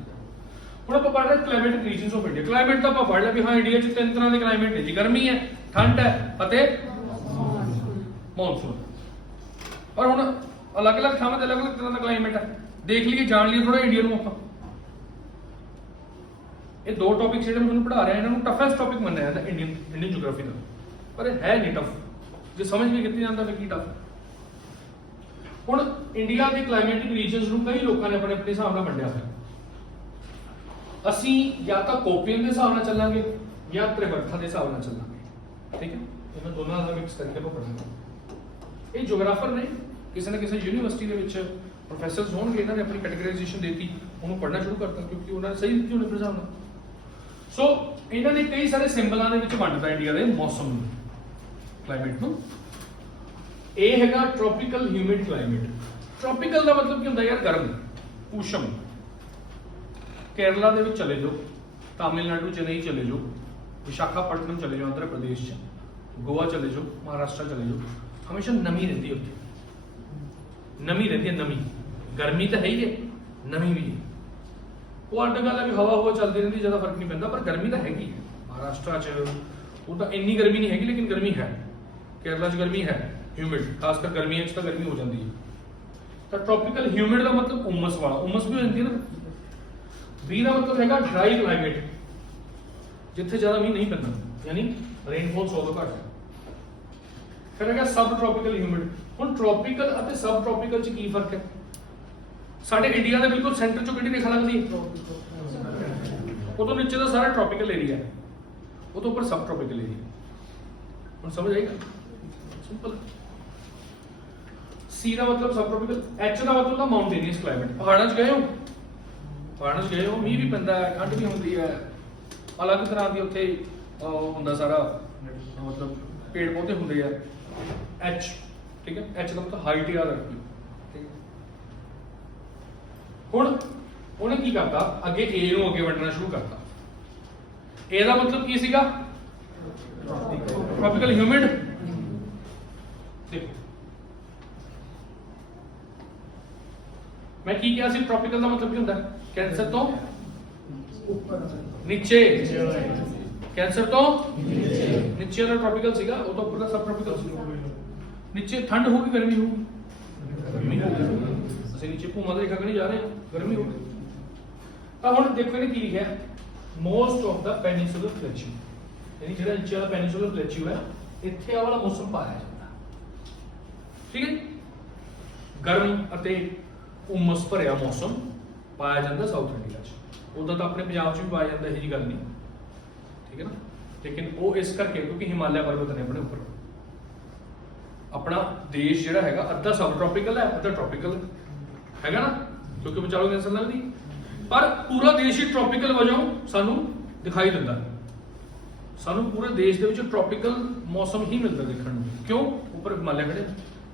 ਹੁਣ ਆਪਾਂ ਪੜ੍ਹ ਰਹੇ ਕਲਾਈਮੇਟਿਕ ਰੀਜਨਸ ਆਫ ਇੰਡੀਆ। ਕਲਾਈਮੇਟ ਤਾਂ ਆਪਾਂ ਪੜ੍ਹ ਲਿਆ ਵੀ ਹਾਂ, ਇੰਡੀਆ 'ਚ 3 ਤਰ੍ਹਾਂ ਦੇ ਕਲਾਈਮੇਟ ਨੇ ਜੀ, ਗਰਮੀ ਹੈ, ਠੰਡ ਹੈ ਅਤੇ ਮੌਨਸੂਨ। ਪਰ ਹੁਣ ਅਲੱਗ-ਅਲੱਗ ਥਾਵਾਂ ਤੇ ਅਲੱਗ-ਅਲੱਗ ਤਰ੍ਹਾਂ ਦਾ ਕਲਾਈਮੇਟ ਹੈ। ਦੇਖ ਲਈਏ, ਜਾਣ ਲਈਏ ਥੋੜਾ ਇੰਡੀਆ ਨੂੰ ਆਪਾਂ। ਇਹ ਦੋ ਟੌਪਿਕ ਜਿਹੜੇ ਮੈਂ ਤੁਹਾਨੂੰ ਪੜ੍ਹਾ ਰਿਹਾ ਇਹਨਾਂ ਨੂੰ ਟਫੈਸਟ ਟੌਪਿਕ ਮੰਨਿਆ ਜਾਂਦਾ ਇੰਡੀਅਨ ਜਿਓਗ੍ਰਾਫੀ ਦਾ, ਪਰ ਇਹ ਹੈ ਨਹੀਂ ਟਫ, ਜੇ ਸਮਝ ਕੇ ਕੀਤੀ ਜਾਂਦਾ ਫਿਰ ਕੀ ਟਫ। ਹੁਣ ਇੰਡੀਆ ਦੇ ਕਲਾਈਮੈਟਿਕ ਰੀਜਨਸ ਨੂੰ ਕਈ ਲੋਕਾਂ ਨੇ ਆਪਣੇ ਆਪਣੇ ਹਿਸਾਬ ਨਾਲ ਵੰਡਿਆ ਹੋਇਆ। ਅਸੀਂ ਜਾਂ ਤਾਂ ਕੋਪੀਅਨ ਦੇ ਹਿਸਾਬ ਨਾਲ ਚੱਲਾਂਗੇ ਜਾਂ ਤ੍ਰਿਵਰਥਾ ਦੇ ਹਿਸਾਬ ਨਾਲ ਚੱਲਾਂਗੇ, ਠੀਕ ਹੈ। ਇਹਨਾਂ ਦੋਨਾਂ ਦਾ ਮਿਕਸ ਕਰਕੇ ਆਪਾਂ ਪੜ੍ਹਾਂਗੇ। ਇਹ ਜਿਓਗ੍ਰਾਫਰ ਨੇ, ਕਿਸੇ ਨਾ ਕਿਸੇ ਯੂਨੀਵਰਸਿਟੀ ਦੇ ਵਿੱਚ ਪ੍ਰੋਫੈਸਰਸ ਹੋਣਗੇ, ਇਹਨਾਂ ਨੇ ਆਪਣੀ ਕੈਟੇਗਰਾਈਜੇਸ਼ਨ ਦੇਤੀ, ਉਹਨੂੰ ਪੜ੍ਹਨਾ ਸ਼ੁਰੂ ਕਰਤਾ ਕਿਉਂਕਿ ਉਹਨਾਂ ਨੇ ਸਹੀ ਦਿੱਤੀ ਉਹਨੇ ਹਿਸਾਬ ਨਾਲ। ਸੋ ਇਹਨਾਂ ਨੇ ਕਈ ਸਾਰੇ ਸਿੰਬਲਾਂ ਦੇ ਵਿੱਚ ਵੰਡਤਾ ਇੰਡੀਆ ਦੇ ਮੌਸਮ ਨੂੰ, ਕਲਾਈਮੇਟ ਨੂੰ। ਇਹ ਹੈਗਾ ਟ੍ਰੋਪੀਕਲ ਹਿਊਮਿਡ ਕਲਾਈਮੇਟ। ਟ੍ਰੋਪੀਕਲ ਦਾ ਮਤਲਬ ਕੀ ਹੁੰਦਾ ਯਾਰ? ਗਰਮ, ਊਸ਼ਮ। ਕੇਰਲਾ ਦੇ ਵਿੱਚ ਚਲੇ ਜਾਓ, ਤਾਮਿਲਨਾਡੂ ਚੇਨਈ ਚਲੇ ਜਾਓ, ਵਿਸ਼ਾਖਾਪਟਨਮ ਚਲੇ ਜਾਓ ਆਂਧਰਾ ਪ੍ਰਦੇਸ਼ ਚ, ਗੋਆ ਚਲੇ ਜਾਓ, ਮਹਾਰਾਸ਼ਟਰ ਚਲੇ ਜਾਓ, ਹਮੇਸ਼ਾ ਨਮੀ ਰਹਿੰਦੀ ਉੱਥੇ, ਨਮੀ ਰਹਿੰਦੀ ਹੈ। ਨਮੀ, ਗਰਮੀ ਤਾਂ ਹੈ ਹੀ ਹੈ, ਨਮੀ ਵੀ ਹੈ। ਉਹ ਅੱਡ ਗੱਲ ਹੈ ਵੀ ਹਵਾ ਚੱਲਦੀ ਰਹਿੰਦੀ, ਜ਼ਿਆਦਾ ਫਰਕ ਨਹੀਂ ਪੈਂਦਾ, ਪਰ ਗਰਮੀ ਤਾਂ ਹੈਗੀ ਹੈ। ਮਹਾਰਾਸ਼ਟਰ ਚ ਉਹ ਤਾਂ ਇੰਨੀ ਗਰਮੀ ਨਹੀਂ ਹੈਗੀ, ਲੇਕਿਨ ਗਰਮੀ ਹੈ। ਕੇਰਲਾ ਚ ਗਰਮੀ ਹੈ, ਹਿਊਮਿਡ, ਖਾਸ ਕਰ ਗਰਮੀਆਂ ਚ ਤਾਂ ਗਰਮੀ ਹੋ ਜਾਂਦੀ ਹੈ। ਤਾਂ ਟ੍ਰੋਪੀਕਲ ਹਿਊਮਿਡ ਦਾ ਮਤਲਬ ਉਮਸ ਵਾਲਾ, ਉਮਸ ਵੀ ਹੋ ਜਾਂਦੀ ਹੈ ਨਾ। ਬੀ ਦਾ ਮਤਲਬ ਹੈਗਾ ਡਰਾਈ ਕਲਾਈਮੇਟ, ਜਿੱਥੇ ਜ਼ਿਆਦਾ ਮੀਂਹ ਨਹੀਂ ਪੈਂਦਾ, ਯਾਨੀ ਰੇਨਫਾਲ 100 ਤੋਂ ਘੱਟ ਹੈ। ਫਿਰ ਹੈਗਾ ਸਬ ਟ੍ਰੋਪੀਕਲ ਹਿਊਮਿਡ। ਹੁਣ ਟ੍ਰੋਪੀਕਲ ਅਤੇ ਸਬ ਟ੍ਰੋਪੀਕਲ ਚ ਕੀ ਫਰਕ ਹੈ? ਸਾਡੇ ਇੰਡੀਆ ਦੇ ਬਿਲਕੁਲ ਸੈਂਟਰ ਚੋਂ ਕਿਹੜੀ ਰੇਖਾ ਲੱਗਦੀ ਹੈ? ਉਦੋਂ ਨੀਚੇ ਦਾ ਸਾਰਾ ਟ੍ਰੋਪੀਕਲ ਏਰੀਆ ਹੈ, ਉਹ ਤੋਂ ਉੱਪਰ ਸਬ ਟ੍ਰੋਪੀਕਲ ਏਰੀਆ। ਹੁਣ ਸਮਝ ਆਏਗਾ? ਸਿੰਪਲ। ਸੀ ਦਾ ਮਤਲਬ ਸਬ ਟ੍ਰੋਪੀਕਲ, ਐਚ ਦਾ ਮਤਲਬ ਮਾਊਂਟੇਨੀਅਸ ਕਲਾਈਮੇਟ। ਪਹਾੜਾਂ 'ਚ ਗਏ ਹੋ? ਪਹਾੜਾਂ 'ਚ ਗਏ ਹੋ, ਮੀਂਹ ਵੀ ਪੈਂਦਾ ਹੈ, ਠੰਡ ਵੀ ਹੁੰਦੀ ਹੈ, ਅਲੱਗ ਤਰ੍ਹਾਂ ਦੀ ਉੱਥੇ ਹੁੰਦਾ ਸਾਰਾ, ਮਤਲਬ ਪੇੜ ਪੌਦੇ ਹੁੰਦੇ ਆ। ਐਚ, ਠੀਕ ਹੈ। ਐਚ ਦਾ ਮਤਲਬ ਹਾਈਟ ਯਾਦ ਰੱਖਿਓ, ਠੀਕ ਹੈ। ਹੁਣ ਉਹਨੇ ਕੀ ਕਰਤਾ, ਅੱਗੇ ਏ ਨੂੰ ਅੱਗੇ ਵੰਡਣਾ ਸ਼ੁਰੂ ਕਰਤਾ। ਏ ਦਾ ਮਤਲਬ ਕੀ ਸੀਗਾ? Tropical humid. ਦੇਖੋ ਮੈਂ ਕੀ ਕਿਹਾ ਸੀ, ਟ੍ਰੋਪੀਕਲ ਦਾ ਮਤਲਬ ਕੀ ਹੁੰਦਾ ਹੈ? ਕੈਂਸਰ ਤੋਂ ਨੀਚੇ, ਕੈਂਸਰ ਤੋਂ ਨੀਚੇ ਦਾ ਟ੍ਰੋਪੀਕਲ ਸੀਗਾ, ਉਹ ਤੋਂ ਉੱਪਰ ਦਾ ਸਬ ਟ੍ਰੋਪੀਕਲ ਸੀ। ਨੀਚੇ ਠੰਡ ਹੋਊਗੀ, ਗਰਮੀ ਹੋਊਗੀ, ਗਰਮੀ ਹੋਊਗੀ। ਅਸੀਂ ਨੀਚੇ ਭੂਮਾ ਦੇ ਰੇਖਾ ਕਣੀ ਜਾ ਰਹੇ ਹਾਂ, ਗਰਮੀ ਹੋਊਗੀ। ਤਾਂ ਹੁਣ ਦੇਖੋ ਇਹਨੇ ਕੀ ਲਿਖਿਆ, ਮੋਸਟ ਆਫ ਦਾ ਪੈਨਿਸੂਲਰ ਪਲੇਟਿਊ, ਯਾਨੀ ਜਿਹੜਾ ਨੀਚੇ ਵਾਲਾ ਪੈਨਿਸੂਲਰ ਪਲੇਟਿਊ ਹੈ, ਇੱਥੇ ਆ ਵਾਲਾ ਮੌਸਮ ਪਾਇਆ ਜਾਂਦਾ, ਠੀਕ ਹੈ। ਗਰਮ ਅਤੇ ਉਮਸ ਭਰਿਆ ਮੌਸਮ ਪਾਇਆ ਜਾਂਦਾ ਸਾਊਥ ਇੰਡੀਆ 'ਚ। ਉਦਾਂ ਤਾਂ ਆਪਣੇ ਪੰਜਾਬ 'ਚ ਵੀ ਪਾਇਆ ਜਾਂਦਾ, ਇਹੋ ਜਿਹੀ ਗੱਲ ਨਹੀਂ, ਠੀਕ ਹੈ ਨਾ। ਲੇਕਿਨ ਉਹ ਇਸ ਕਰਕੇ ਕਿਉਂਕਿ ਹਿਮਾਲਿਆ ਪਰਬਤ ਨੇ ਆਪਣੇ ਉੱਪਰ। ਆਪਣਾ ਦੇਸ਼ ਜਿਹੜਾ ਹੈਗਾ ਅੱਧਾ ਸਬ ਟ੍ਰੋਪੀਕਲ ਹੈ, ਅੱਧਾ ਟ੍ਰੋਪੀਕਲ ਹੈਗਾ ਨਾ, ਕਿਉਂਕਿ ਵਿਚਾਲੋ ਕੈਂਸਰ ਲੱਗਦੀ, ਪਰ ਪੂਰਾ ਦੇਸ਼ ਹੀ ਟ੍ਰੋਪੀਕਲ ਵਜੋਂ ਸਾਨੂੰ ਦਿਖਾਈ ਦਿੰਦਾ। ਸਾਨੂੰ ਪੂਰੇ ਦੇਸ਼ ਦੇ ਵਿੱਚ ਟ੍ਰੋਪੀਕਲ ਮੌਸਮ ਹੀ ਮਿਲਦਾ ਦੇਖਣ ਨੂੰ। ਕਿਉਂ? ਉੱਪਰ ਹਿਮਾਲਿਆ ਖੜੇ।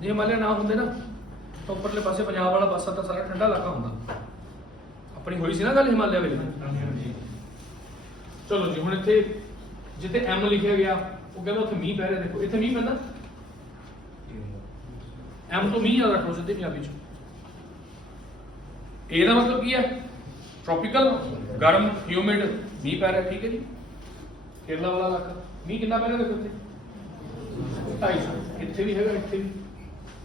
ਜੇ ਹਿਮਾਲਿਆ ਨਾ ਹੁੰਦੇ ਨਾ ਤਾਂ ਉੱਪਰਲੇ ਪਾਸੇ ਪੰਜਾਬ ਵਾਲਾ ਪਾਸਾ ਤਾਂ ਸਾਰਾ ਠੰਡਾ ਇਲਾਕਾ ਹੁੰਦਾ। ਆਪਣੀ ਹੋਈ ਸੀ ਨਾ ਗੱਲ ਹਿਮਾਲਿਆ ਵੇਲੇ। ਚਲੋ ਜੀ, ਹੁਣ ਇੱਥੇ ਜਿੱਥੇ ਐਮ ਲਿਖਿਆ ਗਿਆ ਉਹ ਕਹਿੰਦਾ ਉੱਥੇ ਮੀਂਹ ਪੈ ਰਿਹਾ। ਦੇਖੋ ਇੱਥੇ ਮੀਂਹ ਪੈਂਦਾ, ਐਮ ਤੋਂ ਮੀਂਹ ਯਾਦ ਰੱਖੋ ਸਿੱਧੇ ਪੰਜਾਬੀ ਚ। ਇਹਦਾ ਮਤਲਬ ਕੀ ਹੈ? ਟ੍ਰੋਪੀਕਲ, ਗਰਮ, ਹਿਊਮਿਡ, ਮੀਂਹ ਪੈ ਰਿਹਾ, ਠੀਕ ਹੈ ਜੀ। ਕੇਰਲਾ ਵਾਲਾ ਇਲਾਕਾ ਮੀਂਹ ਕਿੰਨਾ ਪੈ ਰਿਹਾ ਦੇਖੋ ਇੱਥੇ 250, ਇੱਥੇ ਵੀ ਹੈਗਾ, ਇੱਥੇ ਵੀ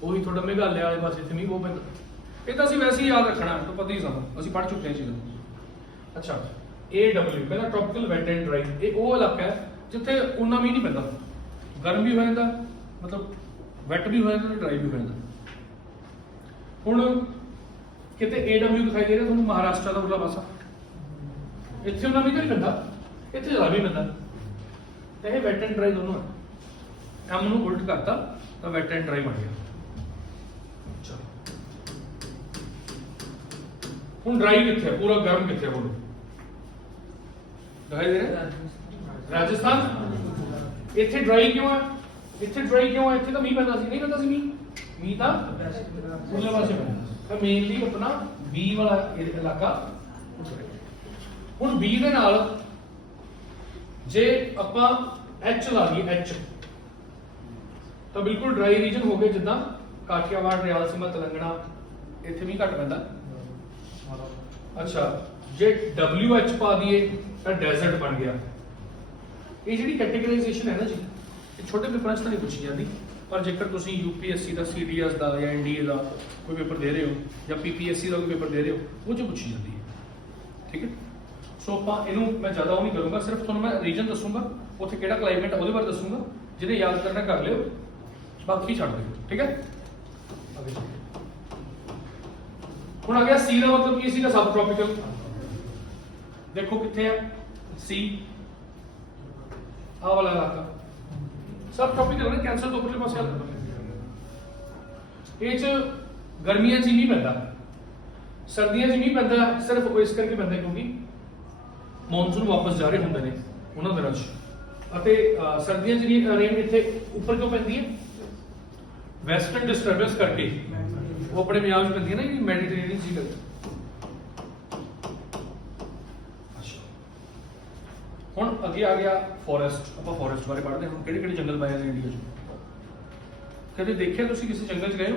ਉਹੀ ਤੁਹਾਡਾ ਮੇਘਾਲਿਆ ਵਾਲੇ ਪਾਸੇ ਇੱਥੇ ਮੀਂਹ ਬਹੁਤ ਪੈਂਦਾ। ਇਹ ਤਾਂ ਅਸੀਂ ਵੈਸੇ ਹੀ ਯਾਦ ਰੱਖਣਾ, ਤਾਂ ਪਤਾ ਹੀ ਸਾਨੂੰ, ਅਸੀਂ ਪੜ੍ਹ ਚੁੱਕੇ ਹਾਂ ਚੀਜ਼ਾਂ। ਅੱਛਾ, AW ਪਹਿਲਾਂ ਟ੍ਰੋਪੀਕਲ ਵੈਟ ਐਂਡ ਡਰਾਈ। ਇਹ ਉਹ ਇਲਾਕਾ ਹੈ ਜਿੱਥੇ ਉਨਾ ਮੀਂਹ ਨਹੀਂ ਪੈਂਦਾ, ਗਰਮ ਵੀ ਹੋ ਜਾਂਦਾ, ਮਤਲਬ ਵੈਟ ਵੀ ਹੋ ਜਾਂਦਾ, ਡਰਾਈ ਵੀ ਹੋ ਜਾਂਦਾ। ਹੁਣ ਕਿਤੇ AW ਦਿਖਾਈ ਦੇ ਰਿਹਾ ਤੁਹਾਨੂੰ, ਮਹਾਰਾਸ਼ਟਰ ਦਾ ਉਰਲਾ ਪਾਸਾ, ਇੱਥੇ ਉਨਾ ਮੀਂਹ ਨਹੀਂ ਪੈਂਦਾ, ਇੱਥੇ ਜ਼ਿਆਦਾ ਵੀ ਪੈਂਦਾ। ਤੇ ਇਹ ਵੈਟ ਐਂਡ ਡਰਾਈ ਦੋਨੋਂ ਹੈ। ਐਮ ਨੂੰ ਉਲਟ ਕਰਤਾ ਤਾਂ ਵੈਟ ਐਂਡ ਡਰਾਈ ਬਣ ਗਿਆ। ਹੁਣ ਡਰਾਈ ਕਿੱਥੇ ਹੈ? ਪੂਰਾ ਗਰਮ ਕਿੱਥੇ ਹੈ? ਬੋਲੋ, ਦਿਖਾਈ ਦੇ ਰਿਹਾ? ਰਾਜਸਥਾਨ। ਇੱਥੇ ਡਰਾਈ ਕਿਉਂ ਹੈ? ਇੱਥੇ ਡਰਾਈ ਕਿਉਂ ਹੈ? ਇੱਥੇ ਤਾਂ ਮੀਂਹ ਪੈਂਦਾ ਸੀ, ਨਹੀਂ ਪੈਂਦਾ ਸੀ ਮੀਂਹ ਤਾਂ ਉਰਲੇ ਪਾਸੇ ਪੈਂਦਾ। ਤਾਂ ਮੇਨਲੀ ਆਪਣਾ ਬੀ ਵਾਲਾ ਇਲਾਕਾ। ਹੁਣ ਬੀ ਦੇ ਨਾਲ ਜੇ ਆਪਾਂ ਐਚ ਲਾ ਲਈਏ, ਐਚ ਤਾਂ ਬਿਲਕੁਲ ਡਰਾਈ ਰੀਜਨ ਹੋ ਗਏ, ਜਿੱਦਾਂ ਕਾਠੀਆਵਾੜ, ਰਿਆਲਸੀਮਾ, ਤੇਲੰਗਾਨਾ, ਇੱਥੇ ਵੀ ਘੱਟ ਪੈਂਦਾ। ਅੱਛਾ, ਜੇ WH ਪਾ ਦਈਏ ਤਾਂ ਡੈਜ਼ਰਟ ਬਣ ਗਿਆ। ਇਹ ਜਿਹੜੀ ਕੈਟੇਗਰਾਈਜੇਸ਼ਨ ਹੈ ਨਾ ਜੀ, ਇਹ ਛੋਟੇ ਪੇਪਰਾਂ 'ਚ ਤਾਂ ਨਹੀਂ ਪੁੱਛੀ ਜਾਂਦੀ, ਪਰ ਜੇਕਰ ਤੁਸੀਂ UPSC ਦਾ, CDS ਦਾ ਜਾਂ NDA ਦਾ ਕੋਈ ਪੇਪਰ ਦੇ ਰਹੇ ਹੋ ਜਾਂ PPSC ਦਾ ਕੋਈ ਪੇਪਰ ਦੇ ਰਹੇ ਹੋ, ਉਹ 'ਚ ਪੁੱਛੀ ਜਾਂਦੀ ਹੈ, ਠੀਕ ਹੈ। ਸੋ ਆਪਾਂ ਇਹਨੂੰ ਮੈਂ ਜ਼ਿਆਦਾ ਉਹ ਨਹੀਂ ਕਰੂੰਗਾ, ਸਿਰਫ ਤੁਹਾਨੂੰ ਮੈਂ ਰੀਜਨ ਦੱਸੂੰਗਾ, ਉੱਥੇ ਕਿਹੜਾ ਕਲਾਈਮੇਟ ਉਹਦੇ ਬਾਰੇ ਦੱਸੂੰਗਾ। ਜਿਹਨੇ ਯਾਦ ਕਰਨਾ ਕਰ ਲਿਓ, ਬਾਕੀ ਛੱਡ ਦਿਓ, ਠੀਕ ਹੈ। ਅੱਗੇ ਹੁਣ ਆ ਗਿਆ ਸੀ ਦਾ ਮਤਲਬ ਕੀ ਸੀਗਾ? ਸਬ ਟ੍ਰੋਪੀਕਲ। ਦੇਖੋ ਕਿੱਥੇ ਹੈ ਸੀ, ਆਹ ਵਾਲਾ ਇਲਾਕਾ ਸਬ ਟ੍ਰੋਪੀਕਲ ਹੈ, ਕੈਂਸਰ ਤੋਂ ਉੱਪਰਲੇ ਪਾਸੇ ਆ। ਇਹ ਚ ਗਰਮੀਆਂ 'ਚ ਹੀ ਨਹੀਂ ਪੈਂਦਾ, ਸਰਦੀਆਂ 'ਚ ਨਹੀਂ ਪੈਂਦਾ, ਸਿਰਫ ਉਹ ਇਸ ਕਰਕੇ ਪੈਂਦਾ ਕਿਉਂਕਿ ਮੌਨਸੂਨ ਵਾਪਸ ਜਾ ਰਹੇ ਹੁੰਦੇ ਨੇ ਉਹਨਾਂ ਦਿਨਾਂ 'ਚ। ਅਤੇ ਸਰਦੀਆਂ 'ਚ ਜਿਹੜੀ ਰੇਨ ਇੱਥੇ ਉੱਪਰ ਕਿਉਂ ਪੈਂਦੀ ਹੈ? ਵੈਸਟਰਨ ਡਿਸਟਰਬੈਂਸ ਕਰਕੇ ਉਹ ਆਪਣੇ ਪੰਜਾਬ 'ਚ ਪੈਂਦੀ ਹੈ ਨਾ, ਜਿਹੜੀ ਮੈਡੀਟੇਰੀਅਨ ਸੀ ਕਰਕੇ। ਹੁਣ ਅੱਗੇ ਆ ਗਿਆ ਫੋਰੈਸਟ। ਆਪਾਂ ਫੋਰੈਸਟ ਬਾਰੇ ਪੜ੍ਹਦੇ ਹਾਂ, ਕਿਹੜੇ ਕਿਹੜੇ ਜੰਗਲ ਪਾਏ ਨੇ ਇੰਡੀਆ 'ਚ। ਕਦੇ ਦੇਖਿਆ ਤੁਸੀਂ ਕਿਸੇ ਜੰਗਲ 'ਚ ਗਏ ਹੋ?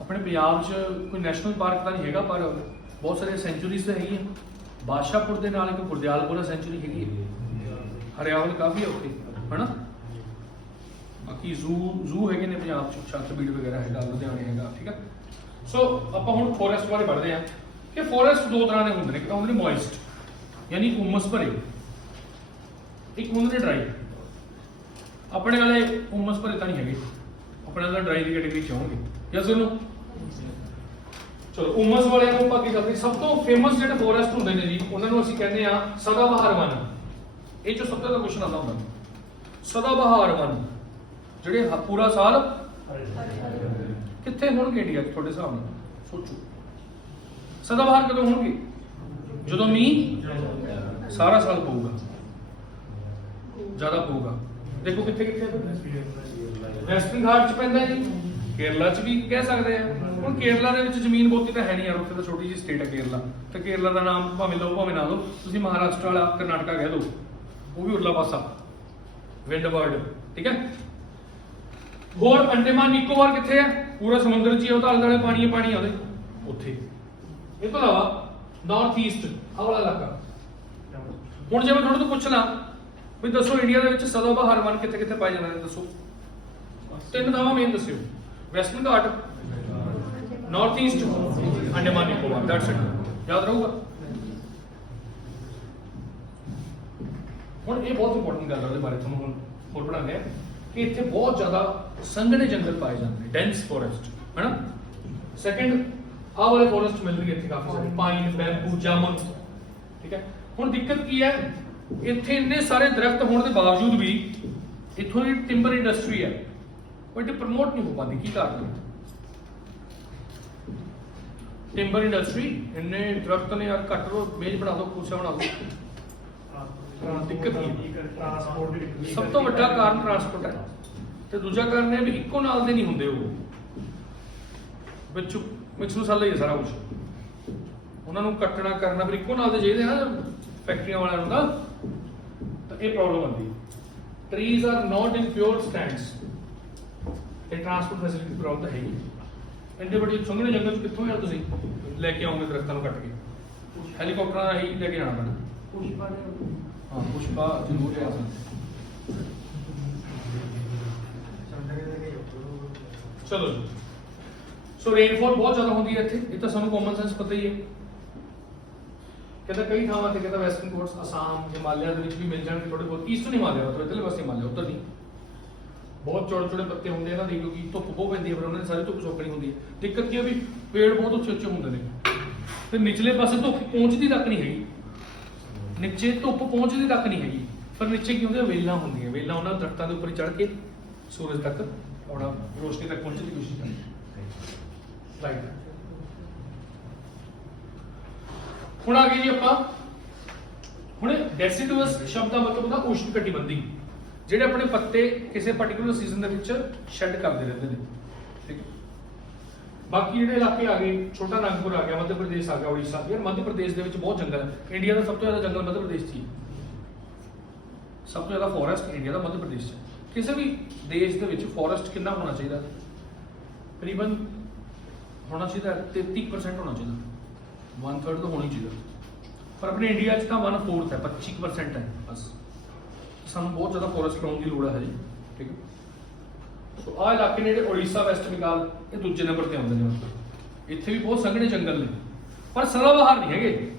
ਆਪਣੇ ਪੰਜਾਬ 'ਚ ਕੋਈ ਨੈਸ਼ਨਲ ਪਾਰਕ ਤਾਂ ਨਹੀਂ ਹੈਗਾ, ਪਰ ਬਹੁਤ ਸਾਰੇ ਸੈਂਚੁਰੀਜ਼ ਤਾਂ ਹੈਗੀਆਂ। ਬਾਦਸ਼ਾਹਪੁਰ ਦੇ ਨਾਲ ਇੱਕ ਗੁਰਦਿਆਲਪੁਰਾ ਸੈਂਚੁਰੀ ਹੈਗੀ ਹੈ, ਹਰਿਆਵਲ ਕਾਫੀ ਹੈ ਉੱਥੇ, ਹਨਾ। ਬਾਕੀ ਜ਼ੂ ਹੈਗੇ ਨੇ ਪੰਜਾਬ 'ਚ, ਛੱਤਬੀੜ ਵਗੈਰਾ ਹੈਗਾ, ਲੁਧਿਆਣੇ ਹੈਗਾ, ਠੀਕ ਹੈ। ਸੋ ਆਪਾਂ ਹੁਣ ਫੋਰੈਸਟ ਬਾਰੇ ਪੜ੍ਹਦੇ ਹਾਂ ਕਿ ਫੋਰੈਸਟ ਦੋ ਤਰ੍ਹਾਂ ਦੇ ਹੁੰਦੇ ਨੇ। ਇੱਕ ਹੁੰਦੇ ਨੇ ਮੋਇਸਟ, ਯਾਨੀ ਉਮਸ ਭਰੇ, ਇੱਕ ਹੁੰਦੇ ਨੇ ਡਰਾਈ। ਆਪਣੇ ਵਾਲੇ ਉਮਸ ਭਰੇ ਤਾਂ ਨਹੀਂ ਹੈਗੇ, ਆਪਣੇ ਵਾਲੇ ਡਰਾਈ ਦੀ ਕੈਟੇਗਰੀ 'ਚ ਆਉਣਗੇ। ਯਸ ਸੁਣੋ, ਚਲੋ ਉਮਸ ਵਾਲਿਆਂ ਨੂੰ ਆਪਾਂ ਕੀ ਕਰਦੇ? ਸਭ ਤੋਂ ਫੇਮਸ ਜਿਹੜੇ ਫੋਰੈਸਟ ਹੁੰਦੇ ਨੇ ਜੀ, ਉਹਨਾਂ ਨੂੰ ਅਸੀਂ ਕਹਿੰਦੇ ਆ ਸਦਾਬਹਾਰ ਵਨ। ਇਹ ਚੋਂ ਸਭ ਤੋਂ ਜ਼ਿਆਦਾ ਕੁਐਸਚਨ ਆਉਂਦਾ ਹੁੰਦਾ, ਸਦਾਬਹਾਰ ਵਨ ਜਿਹੜੇ ਪੂਰਾ ਸਾਲ ਕਿੱਥੇ ਹੋਣਗੇ ਇੰਡੀਆ 'ਚ ਤੁਹਾਡੇ ਹਿਸਾਬ ਨਾਲ? ਸੋਚੋ, ਸਦਾਬਹਾਰ ਕਦੋਂ ਹੋਣਗੇ? ਜਦੋਂ ਮੀਂਹ ਸਾਰਾ ਸਾਲ ਪਊਗਾ, ਜ਼ਿਆਦਾ ਪਊਗਾ। ਦੇਖੋ ਕਿੱਥੇ ਕਿੱਥੇ? ਵੈਸਟਰਨ ਘਾਟ 'ਚ ਪੈਂਦਾ ਜੀ, ਕੇਰਲਾ 'ਚ ਵੀ ਕਹਿ ਸਕਦੇ ਆ। ਹੁਣ ਕੇਰਲਾ ਦੇ ਵਿੱਚ ਜ਼ਮੀਨ ਬਹੁਤੀ ਤਾਂ ਹੈ ਨਹੀਂ ਯਾਰ, ਉੱਥੇ ਤਾਂ ਛੋਟੀ ਜਿਹੀ ਸਟੇਟ ਹੈ ਕੇਰਲਾ, ਤੇ ਕੇਰਲਾ ਦਾ ਨਾਮ ਭਾਵੇਂ ਲਓ ਭਾਵੇਂ ਨਾ ਲਓ, ਤੁਸੀਂ ਮਹਾਰਾਸ਼ਟਰ ਵਾਲਾ ਕਰਨਾਟਕਾ ਕਹਿ ਲਓ, ਉਹ ਵੀ ਉਰਲਾ ਪਾਸਾ ਵਿੰਡ ਵਰਡ, ਠੀਕ ਹੈ। ਹੋਰ ਅੰਡੇਮਾਨ ਨਿਕੋਬਾਰ ਕਿੱਥੇ ਹੈ? ਪੂਰਾ ਸਮੁੰਦਰ 'ਚ ਹੀ, ਉਹਦਾ ਆਲੇ ਦੁਆਲੇ ਪਾਣੀ ਪਾਣੀ ਆਉਂਦੇ ਉੱਥੇ। ਇਹ ਤੋਂ ਇਲਾਵਾ ਨਾਰਥ ਈਸਟ ਆਹ ਵਾਲਾ ਇਲਾਕਾ। ਹੁਣ ਜੇ ਮੈਂ ਤੁਹਾਡੇ ਤੋਂ ਪੁੱਛਣਾ ਵੀ ਦੱਸੋ ਇੰਡੀਆ ਦੇ ਵਿੱਚ ਸਦਾਬਹਾਰ ਵਨ ਕਿੱਥੇ ਕਿੱਥੇ ਪਾਏ ਜਾਂਦੇ ਨੇ, ਦੱਸੋ। ਤਿੰਨ ਥਾਵਾਂ ਮੇਨ ਦੱਸਿਓ, ਵੈਸਟਰਨ ਘਾਟ, north East, Andaman Nicobar, that's it. ਯਾਦ ਰਹੂਗਾ। ਹੁਣ ਇਹ ਬਹੁਤ ਇੰਪੋਰਟੈਂਟ ਗੱਲ ਹੈ, ਉਹਦੇ ਬਾਰੇ ਤੁਹਾਨੂੰ ਹੁਣ ਹੋਰ ਪੜ੍ਹਾਉਂਦੇ ਆ ਕਿ ਇੱਥੇ ਬਹੁਤ ਜ਼ਿਆਦਾ ਸੰਘਣੇ ਜੰਗਲ ਪਾਏ ਜਾਂਦੇ ਨੇ, ਡੈਂਸ ਫੋਰੈਸਟ, ਹੈਨਾ। ਸੈਕੰਡ, ਆਹ ਵਾਲੇ ਫੋਰੈਸਟ ਮਿਲਣਗੇ ਇੱਥੇ ਕਾਫੀ ਸਾਰੇ, ਪਾਈਨ, ਬੈਂਬੂ, ਜਾਮਨ, ਠੀਕ ਹੈ। ਹੁਣ ਦਿੱਕਤ ਕੀ ਹੈ? ਇੱਥੇ ਇੰਨੇ ਸਾਰੇ ਦਰਖਤ ਹੋਣ ਦੇ ਬਾਵਜੂਦ ਵੀ ਇੱਥੋਂ ਦੀ ਟਿੰਬਰ ਇੰਡਸਟਰੀ ਹੈ, ਉਹ ਇੱਥੇ ਪ੍ਰਮੋਟ ਨਹੀਂ ਹੋ ਪਾਉਂਦੀ। ਕੀ ਕਾਰਨ ਹੈ? ਟਿੰਬਰ ਇੰਡਸਟਰੀ, ਇੰਨੇ ਦਰਖਤ ਨੇ ਯਾਰ, ਕੱਟ ਲੋ, ਮੇਜ਼ ਬਣਾ ਦੋ, ਕੁਰਸੀਆਂ ਬਣਾ ਦੋ। ਦਿੱਕਤ ਕੀ? ਟ੍ਰਾਂਸਪੋਰਟ ਦੀ ਸਭ ਤੋਂ ਵੱਡਾ ਕਾਰਨ ਟਰਾਂਸਪੋਰਟ ਹੈ, ਤੇ ਦੂਜਾ ਕਾਰਨ ਹੈ ਵੀ ਇੱਕੋ ਨਾਲ ਦੇ ਨਹੀਂ ਹੁੰਦੇ, ਉਹ ਵਿੱਚ ਮਿਕਸ ਮਸਾਲਾ ਹੀ ਹੈ ਸਾਰਾ ਕੁਝ। ਉਹਨਾਂ ਨੂੰ ਕੱਟਣਾ ਕਰਨਾ ਫਿਰ ਇੱਕੋ ਨਾਲ ਦੇ ਚਾਹੀਦੇ ਨਾ ਫੈਕਟਰੀਆਂ ਵਾਲਿਆਂ ਨੂੰ, ਤਾਂ ਇਹ ਪ੍ਰੋਬਲਮ ਆਉਂਦੀ। Trees are not in pure stands, ਤੇ ਟਰਾਂਸਪੋਰਟ ਫੈਸਿਲਿਟੀ ਪ੍ਰੋਬਲਮ ਤਾਂ ਹੈਗੀ। ਇੰਨੇ ਵੱਡੇ ਸੰਘਣੇ ਜੰਗਲ 'ਚ ਕਿੱਥੋਂ ਯਾਰ ਤੁਸੀਂ ਲੈ ਕੇ ਆਓਗੇ ਦਰਖਤਾਂ ਨੂੰ ਕੱਟ ਕੇ? ਹੈਲੀਕਾਪਟਰਾਂ ਨਾਲ ਹੀ ਲੈ ਕੇ ਜਾਣਾ ਪੈਣਾ। ਪੁਸ਼ਪਾ ਨੇ ਹਾਂ, ਪੁਸ਼ਪਾ ਜ਼ਰੂਰ ਲਿਆ ਸੀ। ਚਲੋ ਜੀ, ਸੋ ਰੇਨਫਾਲ ਬਹੁਤ ਜ਼ਿਆਦਾ ਹੁੰਦੀ ਹੈ ਇੱਥੇ, ਇਹ ਤਾਂ ਸਾਨੂੰ ਕਾਮਨ ਸੈਂਸ ਪਤਾ ਹੀ ਹੈ। ਕਹਿੰਦਾ ਕਈ ਥਾਵਾਂ ਤੇ, ਕਹਿੰਦਾ ਵੈਸਟਰਨ ਕੋਟਸ, ਅਸਾਮ, ਹਿਮਾਲਿਆ ਦੇ ਵਿੱਚ ਵੀ ਮਿਲ ਜਾਣਗੇ ਥੋੜੇ ਬਹੁਤ। ਈਸਟਰਨ ਹਿਮਾਲਿਆ ਮਤਲਬ ਇੱਧਰਲੇ ਪਾਸੇ ਹਿਮਾਲਿਆ, ਉੱਧਰ ਨਹੀਂ। ਬਹੁਤ ਛੋਟੇ ਛੋਟੇ ਪੱਤੇ ਹੁੰਦੇ ਇਹਨਾਂ ਦੇ, ਕਿਉਂਕਿ ਧੁੱਪ ਬਹੁਤ ਪੈਂਦੀ ਹੈ, ਫਿਰ ਉਹਨਾਂ ਨੇ ਸਾਰੀ ਧੁੱਪ ਸੋਕਣੀ ਹੁੰਦੀ ਹੈ। ਦਿੱਕਤ ਕੀ ਹੈ ਵੀ ਪੇੜ ਬਹੁਤ ਉੱਚੇ ਉੱਚੇ ਹੁੰਦੇ ਨੇ, ਤੇ ਨਿਚਲੇ ਪਾਸੇ ਧੁੱਪ ਪਹੁੰਚਦੀ ਤੱਕ ਨਹੀਂ ਹੈਗੀ, ਨੀਚੇ ਧੁੱਪ ਪਹੁੰਚਦੀ ਤੱਕ ਨਹੀਂ ਹੈਗੀ। ਪਰ ਨੀਚੇ ਕੀ ਹੁੰਦੀਆਂ? ਵੇਲਾਂ ਹੁੰਦੀਆਂ। ਵੇਲਾਂ ਉਹਨਾਂ ਦਰਖਤਾਂ ਦੇ ਉੱਪਰ ਚੜ੍ਹ ਕੇ ਸੂਰਜ ਤੱਕ ਆਪਣਾ ਰੋਸ਼ਨੀ ਤੱਕ ਪਹੁੰਚਣ ਦੀ ਕੋਸ਼ਿਸ਼ ਕਰਦੀ। ਰਾਈਟ, ਹੁਣ ਆ ਗਏ ਜੀ ਆਪਾਂ। ਹੁਣ ਡੈਸੀਡੂਅਸ ਸ਼ਬਦ ਦਾ ਮਤਲਬ ਹੁੰਦਾ ਉਸ਼ਣ ਕਟੀਬੰਧੀ, ਜਿਹੜੇ ਆਪਣੇ ਪੱਤੇ ਕਿਸੇ ਪਾਰਟਿਕੂਲਰ ਸੀਜ਼ਨ ਦੇ ਵਿੱਚ ਸ਼ੈੱਡ ਕਰਦੇ ਰਹਿੰਦੇ ਨੇ, ਠੀਕ ਹੈ। ਬਾਕੀ ਜਿਹੜੇ ਇਲਾਕੇ ਆ ਗਏ, ਛੋਟਾ ਨਾਗਪੁਰ ਆ ਗਿਆ, ਮੱਧ ਪ੍ਰਦੇਸ਼ ਆ ਗਿਆ, ਉੜੀਸਾ। ਯਾਰ ਮੱਧ ਪ੍ਰਦੇਸ਼ ਦੇ ਵਿੱਚ ਬਹੁਤ ਜੰਗਲ ਹੈ। ਇੰਡੀਆ ਦਾ ਸਭ ਤੋਂ ਜ਼ਿਆਦਾ ਜੰਗਲ ਮੱਧ ਪ੍ਰਦੇਸ਼ 'ਚ ਹੀ ਹੈ। ਸਭ ਤੋਂ ਜ਼ਿਆਦਾ ਫੋਰੈਸਟ ਇੰਡੀਆ ਦਾ ਮੱਧ ਪ੍ਰਦੇਸ਼ 'ਚ। ਕਿਸੇ ਵੀ ਦੇਸ਼ ਦੇ ਵਿੱਚ ਫੋਰੈਸਟ ਕਿੰਨਾ ਹੋਣਾ ਚਾਹੀਦਾ? ਤਕਰੀਬਨ ਹੋਣਾ ਚਾਹੀਦਾ 33% ਹੋਣਾ ਚਾਹੀਦਾ, 1/3 ਤਾਂ ਹੋਣਾ ਹੀ ਚਾਹੀਦਾ। ਪਰ ਆਪਣੇ ਇੰਡੀਆ 'ਚ ਤਾਂ 1/4 ਹੈ, 25% ਹੈ ਬਸ। ਸਾਨੂੰ ਬਹੁਤ ਜ਼ਿਆਦਾ ਫੋਰੈਸਟ ਲਾਉਣ ਦੀ ਲੋੜ ਹੈ ਜੀ, ਠੀਕ ਹੈ। ਸੋ ਆਹ ਇਲਾਕੇ ਨੇ ਜਿਹੜੇ ਉੜੀਸਾ, ਵੈਸਟ ਬੰਗਾਲ, ਇਹ ਦੂਜੇ ਨੰਬਰ ਤੇ ਆਉਂਦੇ ਨੇ। ਮਤਲਬ ਇੱਥੇ ਵੀ ਬਹੁਤ ਸੰਘਣੇ ਜੰਗਲ ਨੇ, ਪਰ ਸਦਾਬਹਾਰ ਨਹੀਂ ਹੈਗੇ।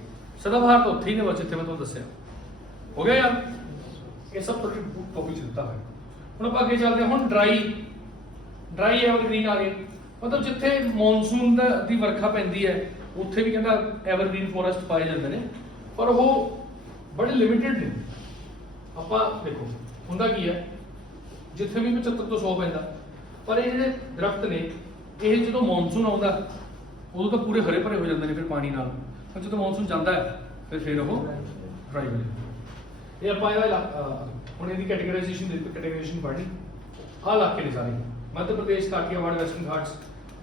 ਸਦਾਬਹਾਰ ਤਾਂ ਉੱਥੇ ਹੀ ਨੇ ਬਸ ਜਿੱਥੇ ਮੈਂ ਤੁਹਾਨੂੰ ਦੱਸਿਆ। ਹੋ ਗਿਆ ਯਾਰ, ਇਹ ਸਭ ਤੁਹਾਡੇ ਟੌਪਿਕ 'ਚ ਦਿੱਤਾ ਹੋਇਆ। ਹੁਣ ਆਪਾਂ ਅੱਗੇ ਚੱਲਦੇ ਹਾਂ। ਹੁਣ ਡਰਾਈ ਐਵਰਗ੍ਰੀਨ ਆ ਗਏ, ਮਤਲਬ ਜਿੱਥੇ ਮੌਨਸੂਨ ਦੀ ਵਰਖਾ ਪੈਂਦੀ ਹੈ ਉੱਥੇ ਵੀ ਕਹਿੰਦਾ ਐਵਰਗ੍ਰੀਨ ਫੋਰੈਸਟ ਪਾਏ ਜਾਂਦੇ ਨੇ, ਪਰ ਉਹ ਬੜੇ ਲਿਮਿਟਿਡ ਨੇ। ਆਪਾਂ ਦੇਖੋ ਹੁੰਦਾ ਕੀ ਹੈ, ਜਿੱਥੇ ਵੀ 75 ਤੋਂ 100 ਪੈਂਦਾ, ਪਰ ਇਹ ਜਿਹੜੇ ਦਰਖਤ ਨੇ ਇਹ ਜਦੋਂ ਮੌਨਸੂਨ ਆਉਂਦਾ ਉਦੋਂ ਤਾਂ ਪੂਰੇ ਹਰੇ ਭਰੇ ਹੋ ਜਾਂਦੇ ਨੇ ਫਿਰ ਪਾਣੀ ਨਾਲ, ਪਰ ਜਦੋਂ ਮੌਨਸੂਨ ਜਾਂਦਾ ਹੈ ਫਿਰ ਉਹ ਡਰਾਈ ਹੋ ਜਾਂਦੇ। ਇਹ ਆਪਾਂ ਇਹਦਾ ਹੁਣ ਇਹਦੀ ਕੈਟੇਗਰਾਈਜ਼ੇਸ਼ਨ ਪੜ੍ਹਨੀ। ਆਹ ਇਲਾਕੇ ਨੇ ਸਾਰੇ ਮੱਧ ਪ੍ਰਦੇਸ਼, ਕਾਠੀਆਵਾੜ, ਵੈਸਟਰਨ ਘਾਟਸ,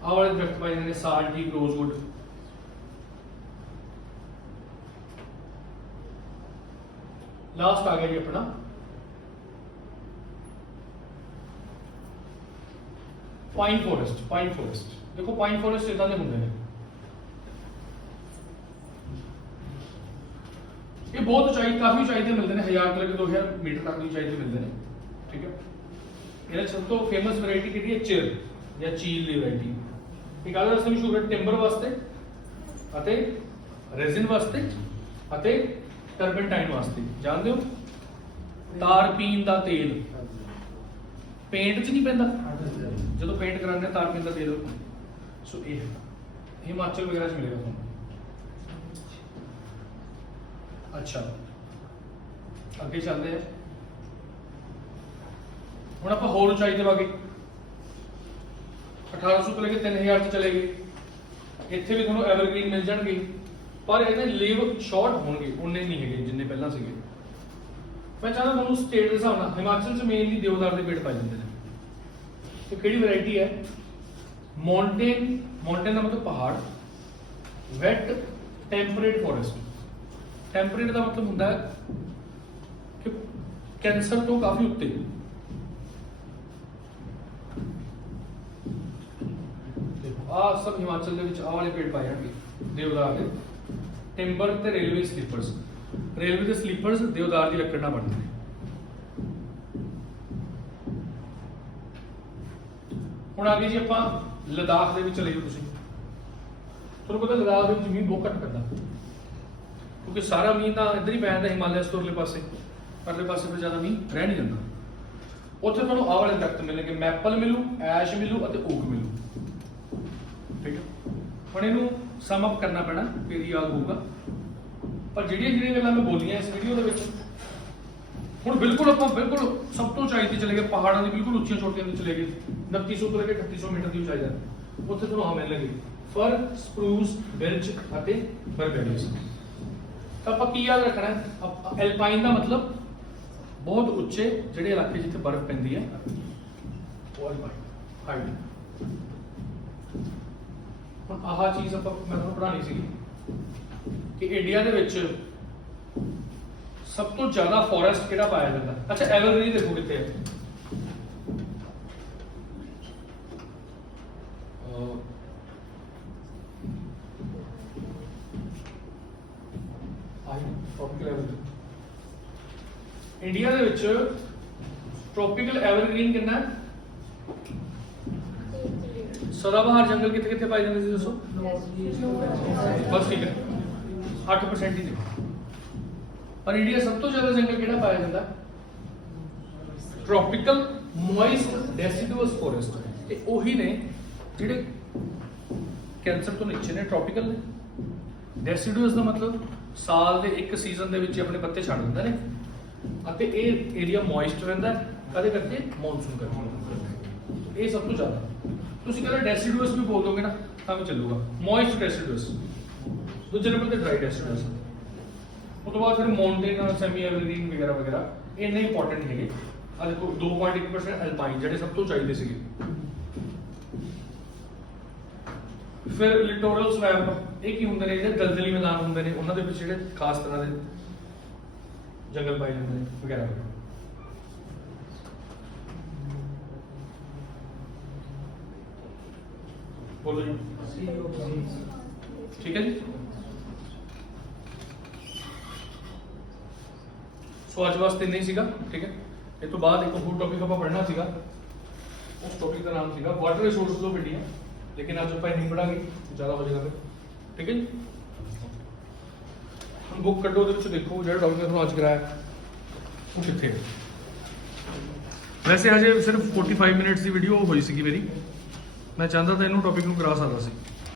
ਆਹ ਵਾਲੇ ਦਰਖਤ ਪਾਏ ਜਾਂਦੇ ਨੇ, ਸਾਲਟੀ, ਰੋਜ਼ਵੁੱਡ। ਲਾਸਟ ਆ ਗਿਆ ਜੀ ਆਪਣਾ ਪਾਈਨ ਫੋਰੈਸਟ। ਦੇਖੋ ਪਾਈਨ ਫੋਰੈਸਟ ਇਦਾਂ ਦੇ ਹੁੰਦੇ ਨੇ, ਇਹ ਬਹੁਤ ਕਾਫੀ ਉਚਾਈ ਤੇ ਮਿਲਦੇ ਨੇ, 1000 ਤੋਂ ਲੈ ਕੇ 2000 ਮੀਟਰ ਤੱਕ ਦੀ ਉਚਾਈ ਤੇ ਮਿਲਦੇ ਨੇ, ਠੀਕ ਹੈ। ਇਹਦਾ ਸਭ ਤੋਂ ਫੇਮਸ ਵੈਰਾਈਟੀ ਕਿਹੜੀ ਹੈ? ਚਿਰ ਜਾਂ ਚੀਲ ਦੀ ਵੈਰਾਈਟੀ। ਇਹ ਕਾਹਦੇ ਵਾਸਤੇ ਮਸ਼ਹੂਰ ਹੈ? ਟਿੰਬਰ ਵਾਸਤੇ ਅਤੇ ਰੈਜ਼ਿਨ ਵਾਸਤੇ ਅਤੇ ਟਰਪੈਂਟਾਈਨ ਵਾਸਤੇ। ਜਾਣਦੇ ਹੋ? ਤਾਰਪੀਨ ਦਾ ਤੇਲ ਪੇਂਟ 'ਚ ਨਹੀਂ ਪੈਂਦਾ, ਜਦੋਂ ਪੇਂਟ ਕਰਾਉਂਦੇ ਆ ਤਾਰਪੀਨ ਦਾ ਤੇਲ। ਸੋ ਇਹ ਹਿਮਾਚਲ ਵਗੈਰਾ 'ਚ ਮਿਲੇਗਾ ਤੁਹਾਨੂੰ। ਅੱਛਾ ਅੱਗੇ ਚੱਲਦੇ ਆ। ਹੁਣ ਆਪਾਂ ਹੋਰ ਉਚਾਈ ਤੇ ਵਾਗੇ 1800 ਤੋਂ ਲੈ ਕੇ 3000 ਚ ਚਲੇ ਗਏ। ਇੱਥੇ ਵੀ ਤੁਹਾਨੂੰ ਐਵਰਗ੍ਰੀਨ ਮਿਲ ਜਾਣਗੇ, ਪਰ ਇਹਦੇ ਲੀਵ ਸ਼ਾਰਟ ਹੋਣਗੇ, ਉਨੇ ਨਹੀਂ ਹੈਗੇ ਜਿੰਨੇ ਪਹਿਲਾਂ ਸੀਗੇ। ਮੈਂ ਚਾਹੁੰਦਾ ਤੁਹਾਨੂੰ ਸਟੇਟ ਦੇ ਹਿਸਾਬ ਨਾਲ, ਹਿਮਾਚਲ ਚ ਮੇਨਲੀ ਦੇਵਦਾਰ ਦੇ ਪੇੜ ਪਾਏ ਜਾਂਦੇ ਨੇ। ਤੇ ਕਿਹੜੀ ਵੈਰਾਈਟੀ ਹੈ? ਮਾਊਂਟੇਨ ਦਾ ਮਤਲਬ ਪਹਾੜ, ਵੈਟ ਟੈਂਪਰੇਟ ਫੋਰੈਸਟ। ਟੈਂਪਰੇਟ ਦਾ ਮਤਲਬ ਹੁੰਦਾ ਹੈ ਕਿ ਕੈਂਸਰ ਤੋਂ ਕਾਫੀ ਉੱਤੇ। ਦੇਖੋ ਆਹ ਸਭ ਹਿਮਾਚਲ ਦੇ ਵਿੱਚ ਆਹ ਵਾਲੇ ਪੇੜ ਪਾਏ ਜਾਣਗੇ ਦੇਵਦਾਰ ਦੇ। ਟਿੰਬਰ ਤੇ ਰੇਲਵੇ ਸਲੀਪਰਸ। ਰੇਲਵੇ ਦੇ ਸਲੀਪਰਸ ਦੇਵਦਾਰ ਦੀ ਲੱਕੜ ਨਾਲ ਬਣਦੇ ਨੇ। ਹੁਣ ਆ ਗਏ ਜੀ ਆਪਾਂ ਲਦਾਖ ਦੇ ਵਿੱਚ ਚਲੇ ਜਾਓ। ਤੁਸੀਂ ਤੁਹਾਨੂੰ ਪਤਾ ਲਦਾਖ ਦੇ ਵਿੱਚ ਮੀਂਹ ਬਹੁਤ ਘੱਟ ਪੈਂਦਾ, ਕਿਉਂਕਿ ਸਾਰਾ ਮੀਂਹ ਤਾਂ ਇੱਧਰ ਹੀ ਪੈ ਜਾਂਦਾ ਹਿਮਾਲਿਆ ਤੋਂ ਉਰਲੇ ਪਾਸੇ, ਪਰਲੇ ਪਾਸੇ ਫਿਰ ਜ਼ਿਆਦਾ ਮੀਂਹ ਰਹਿ ਨਹੀਂ ਜਾਂਦਾ। ਉੱਥੇ ਤੁਹਾਨੂੰ ਆਹ ਵਾਲੇ ਦਰਖਤ ਮਿਲਣਗੇ, ਮੈਪਲ ਮਿਲੂ, ਐਸ਼ ਮਿਲੂ ਅਤੇ ਓਕ ਮਿਲੂ, ਠੀਕ ਹੈ। ਹੁਣ ਇਹਨੂੰ ਸਮ ਅਪ ਕਰਨਾ ਪੈਣਾ, ਫਿਰ ਯਾਦ ਹੋਊਗਾ। ਪਰ ਜਿਹੜੀਆਂ ਗੱਲਾਂ ਮੈਂ ਬੋਲੀਆਂ ਇਸ ਵੀਡੀਓ ਦੇ ਵਿੱਚ, ਹੁਣ ਬਿਲਕੁਲ ਸਭ ਤੋਂ ਉਚਾਈ ਤੇ ਚਲੇ ਗਏ, ਪਹਾੜਾਂ ਦੀ ਬਿਲਕੁਲ ਉੱਚੀਆਂ ਚੋਟੀਆਂ ਤੇ ਚਲੇ ਗਏ, 2900 ਤੋਂ ਲੈ ਕੇ 3800 ਮੀਟਰ ਦੀ ਉਚਾਈ ਦਾ। ਉੱਥੇ ਤੁਹਾਨੂੰ ਆਹ ਮਿਲਣਗੇ ਫਰ, ਸਪਰੂਸ, ਬਿਰਚ ਅਤੇ ਬਰਬੇਰੀਅਸ। ਤਾਂ ਆਪਾਂ ਕੀ ਯਾਦ ਰੱਖਣਾ ਹੈ? ਐਲਪਾਈਨ ਦਾ ਮਤਲਬ ਬਹੁਤ ਉੱਚੇ ਜਿਹੜੇ ਇਲਾਕੇ ਜਿੱਥੇ ਬਰਫ਼ ਪੈਂਦੀ ਹੈ, ਉਹ ਐਲਪਾਈਨ ਹਾਈਟ। ਹੁਣ ਆਹ ਚੀਜ਼ ਮੈਂ ਤੁਹਾਨੂੰ ਪੜ੍ਹਾਉਣੀ ਸੀਗੀ ਕਿ ਇੰਡੀਆ ਦੇ ਵਿੱਚ ਸਭ ਤੋਂ ਜ਼ਿਆਦਾ ਫੋਰੈਸਟ ਕਿਹੜਾ ਪਾਇਆ ਜਾਂਦਾ। ਅੱਛਾ ਐਵਰਗ੍ਰੀਨ ਦੇਖੋ ਕਿੱਥੇ ਹੈ। ਇੰਡੀਆ ਦੇ ਵਿੱਚ ਟ੍ਰੋਪੀਕਲ ਐਵਰਗ੍ਰੀਨ ਕਿੰਨਾ ਹੈ? ਸਦਾਬਹਾਰ ਜੰਗਲ ਕਿੱਥੇ ਕਿੱਥੇ ਪਾਏ ਜਾਂਦੇ ਸੀ ਦੱਸੋ? ਬਸ ਠੀਕ ਹੈ, 8% ਹੀ ਦੇਖੋ। ਪਰ ਇੰਡੀਆ ਸਭ ਤੋਂ ਜ਼ਿਆਦਾ ਜੰਗਲ ਕਿਹੜਾ ਪਾਇਆ ਜਾਂਦਾ? Tropical moist deciduous forest. ਤੇ ਉਹੀ ਨੇ ਜਿਹੜੇ ਕੈਂਸਰ ਤੋਂ ਨੀਚੇ ਨੇ, ਟ੍ਰੋਪੀਕਲ ਨੇ। ਡੈਸੀਡੂਅਸ ਦਾ ਮਤਲਬ ਸਾਲ ਦੇ ਇੱਕ ਸੀਜ਼ਨ ਦੇ ਵਿੱਚ ਆਪਣੇ ਪੱਤੇ ਛੱਡ ਦਿੰਦੇ ਨੇ, ਅਤੇ ਇਹ ਏਰੀਆ ਮੋਇਸਟ ਰਹਿੰਦਾ ਕਦੇ ਕਰਕੇ ਮੌਨਸੂਨ ਕਰਕੇ। ਇਹ ਸਭ ਤੋਂ ਜ਼ਿਆਦਾ। ਤੁਸੀਂ ਕਹਿੰਦੇ ਡੈਸੀਡੂਅਸ ਵੀ ਬੋਲ ਦੋਗੇ ਨਾ ਤਾਂ ਵੀ ਚੱਲੂਗਾ। ਮੋਇਸਟ ਡੈਸੀਡੂਅਸ, ਦੂਜੇ ਨੰਬਰ ਤੇ ਡਰਾਈ ਡੈਸੀਡੂਅਸ। ਉਸ ਤੋਂ ਬਾਅਦ ਫਿਰ ਮਾਊਂਟੇਨ, ਸੈਮੀ ਐਵਰਗ੍ਰੀਨ ਵਗੈਰਾ ਵਗੈਰਾ ਇੰਨੇ ਇੰਪੋਰਟੈਂਟ ਹੈਗੇ। ਆ ਦੇਖੋ 2.1% ਐਲਪਾਈਨ ਜਿਹੜੇ ਸਭ ਤੋਂ ਚਾਹੀਦੇ ਸੀਗੇ। ਫਿਰ ਲਿਟੋਰਲ ਸਵੈਂਪ, ਇਹ ਕੀ ਹੁੰਦੇ ਨੇ? ਜਿਹੜੇ ਦਲਦਲੀ ਮੈਦਾਨ ਹੁੰਦੇ ਨੇ ਉਹਨਾਂ ਦੇ ਵਿੱਚ ਜਿਹੜੇ ਖਾਸ ਤਰ੍ਹਾਂ ਦੇ ਜੰਗਲ ਪਾਏ ਜਾਂਦੇ ਨੇ ਵਗੈਰਾ ਵਗੈਰਾ। ਬੋਲੋ ਜੀ। ਠੀਕ ਹੈ ਜੀ। ਸੋ ਅੱਜ ਵਾਸਤੇ ਨਹੀਂ ਸੀਗਾ, ਠੀਕ ਹੈ। ਇਹ ਤੋਂ ਬਾਅਦ ਇੱਕ ਹੋਰ ਟੌਪਿਕ ਆਪਾਂ ਪੜ੍ਹਨਾ ਸੀਗਾ, ਉਸ ਟੌਪਿਕ ਦਾ ਨਾਮ ਸੀਗਾ ਵਾਟਰ ਰਿਸੋਰਸਸ ਆਫ ਇੰਡੀਆ। ਲੇਕਿਨ ਅੱਜ ਆਪਾਂ ਨਹੀਂ ਪੜਾਂਗੇ, ਜ਼ਿਆਦਾ ਹੋ ਜਾਏਗਾ ਫਿਰ, ਠੀਕ ਹੈ ਜੀ। ਬੁੱਕ ਕੱਢੋ, ਉਹਦੇ ਵਿੱਚ ਦੇਖੋ ਜਿਹੜਾ ਟੌਪਿਕ ਤੁਹਾਨੂੰ ਅੱਜ ਕਰਾਇਆ ਉਹ ਕਿੱਥੇ ਹੈ। ਵੈਸੇ ਹਜੇ ਸਿਰਫ 45 ਮਿੰਟਸ ਦੀ ਵੀਡੀਓ ਹੋਈ ਸੀਗੀ ਮੇਰੀ, ਮੈਂ ਚਾਹੁੰਦਾ ਤਾਂ ਇਹਨੂੰ ਟੌਪਿਕ ਨੂੰ ਕਰਾ ਸਕਦਾ ਸੀ।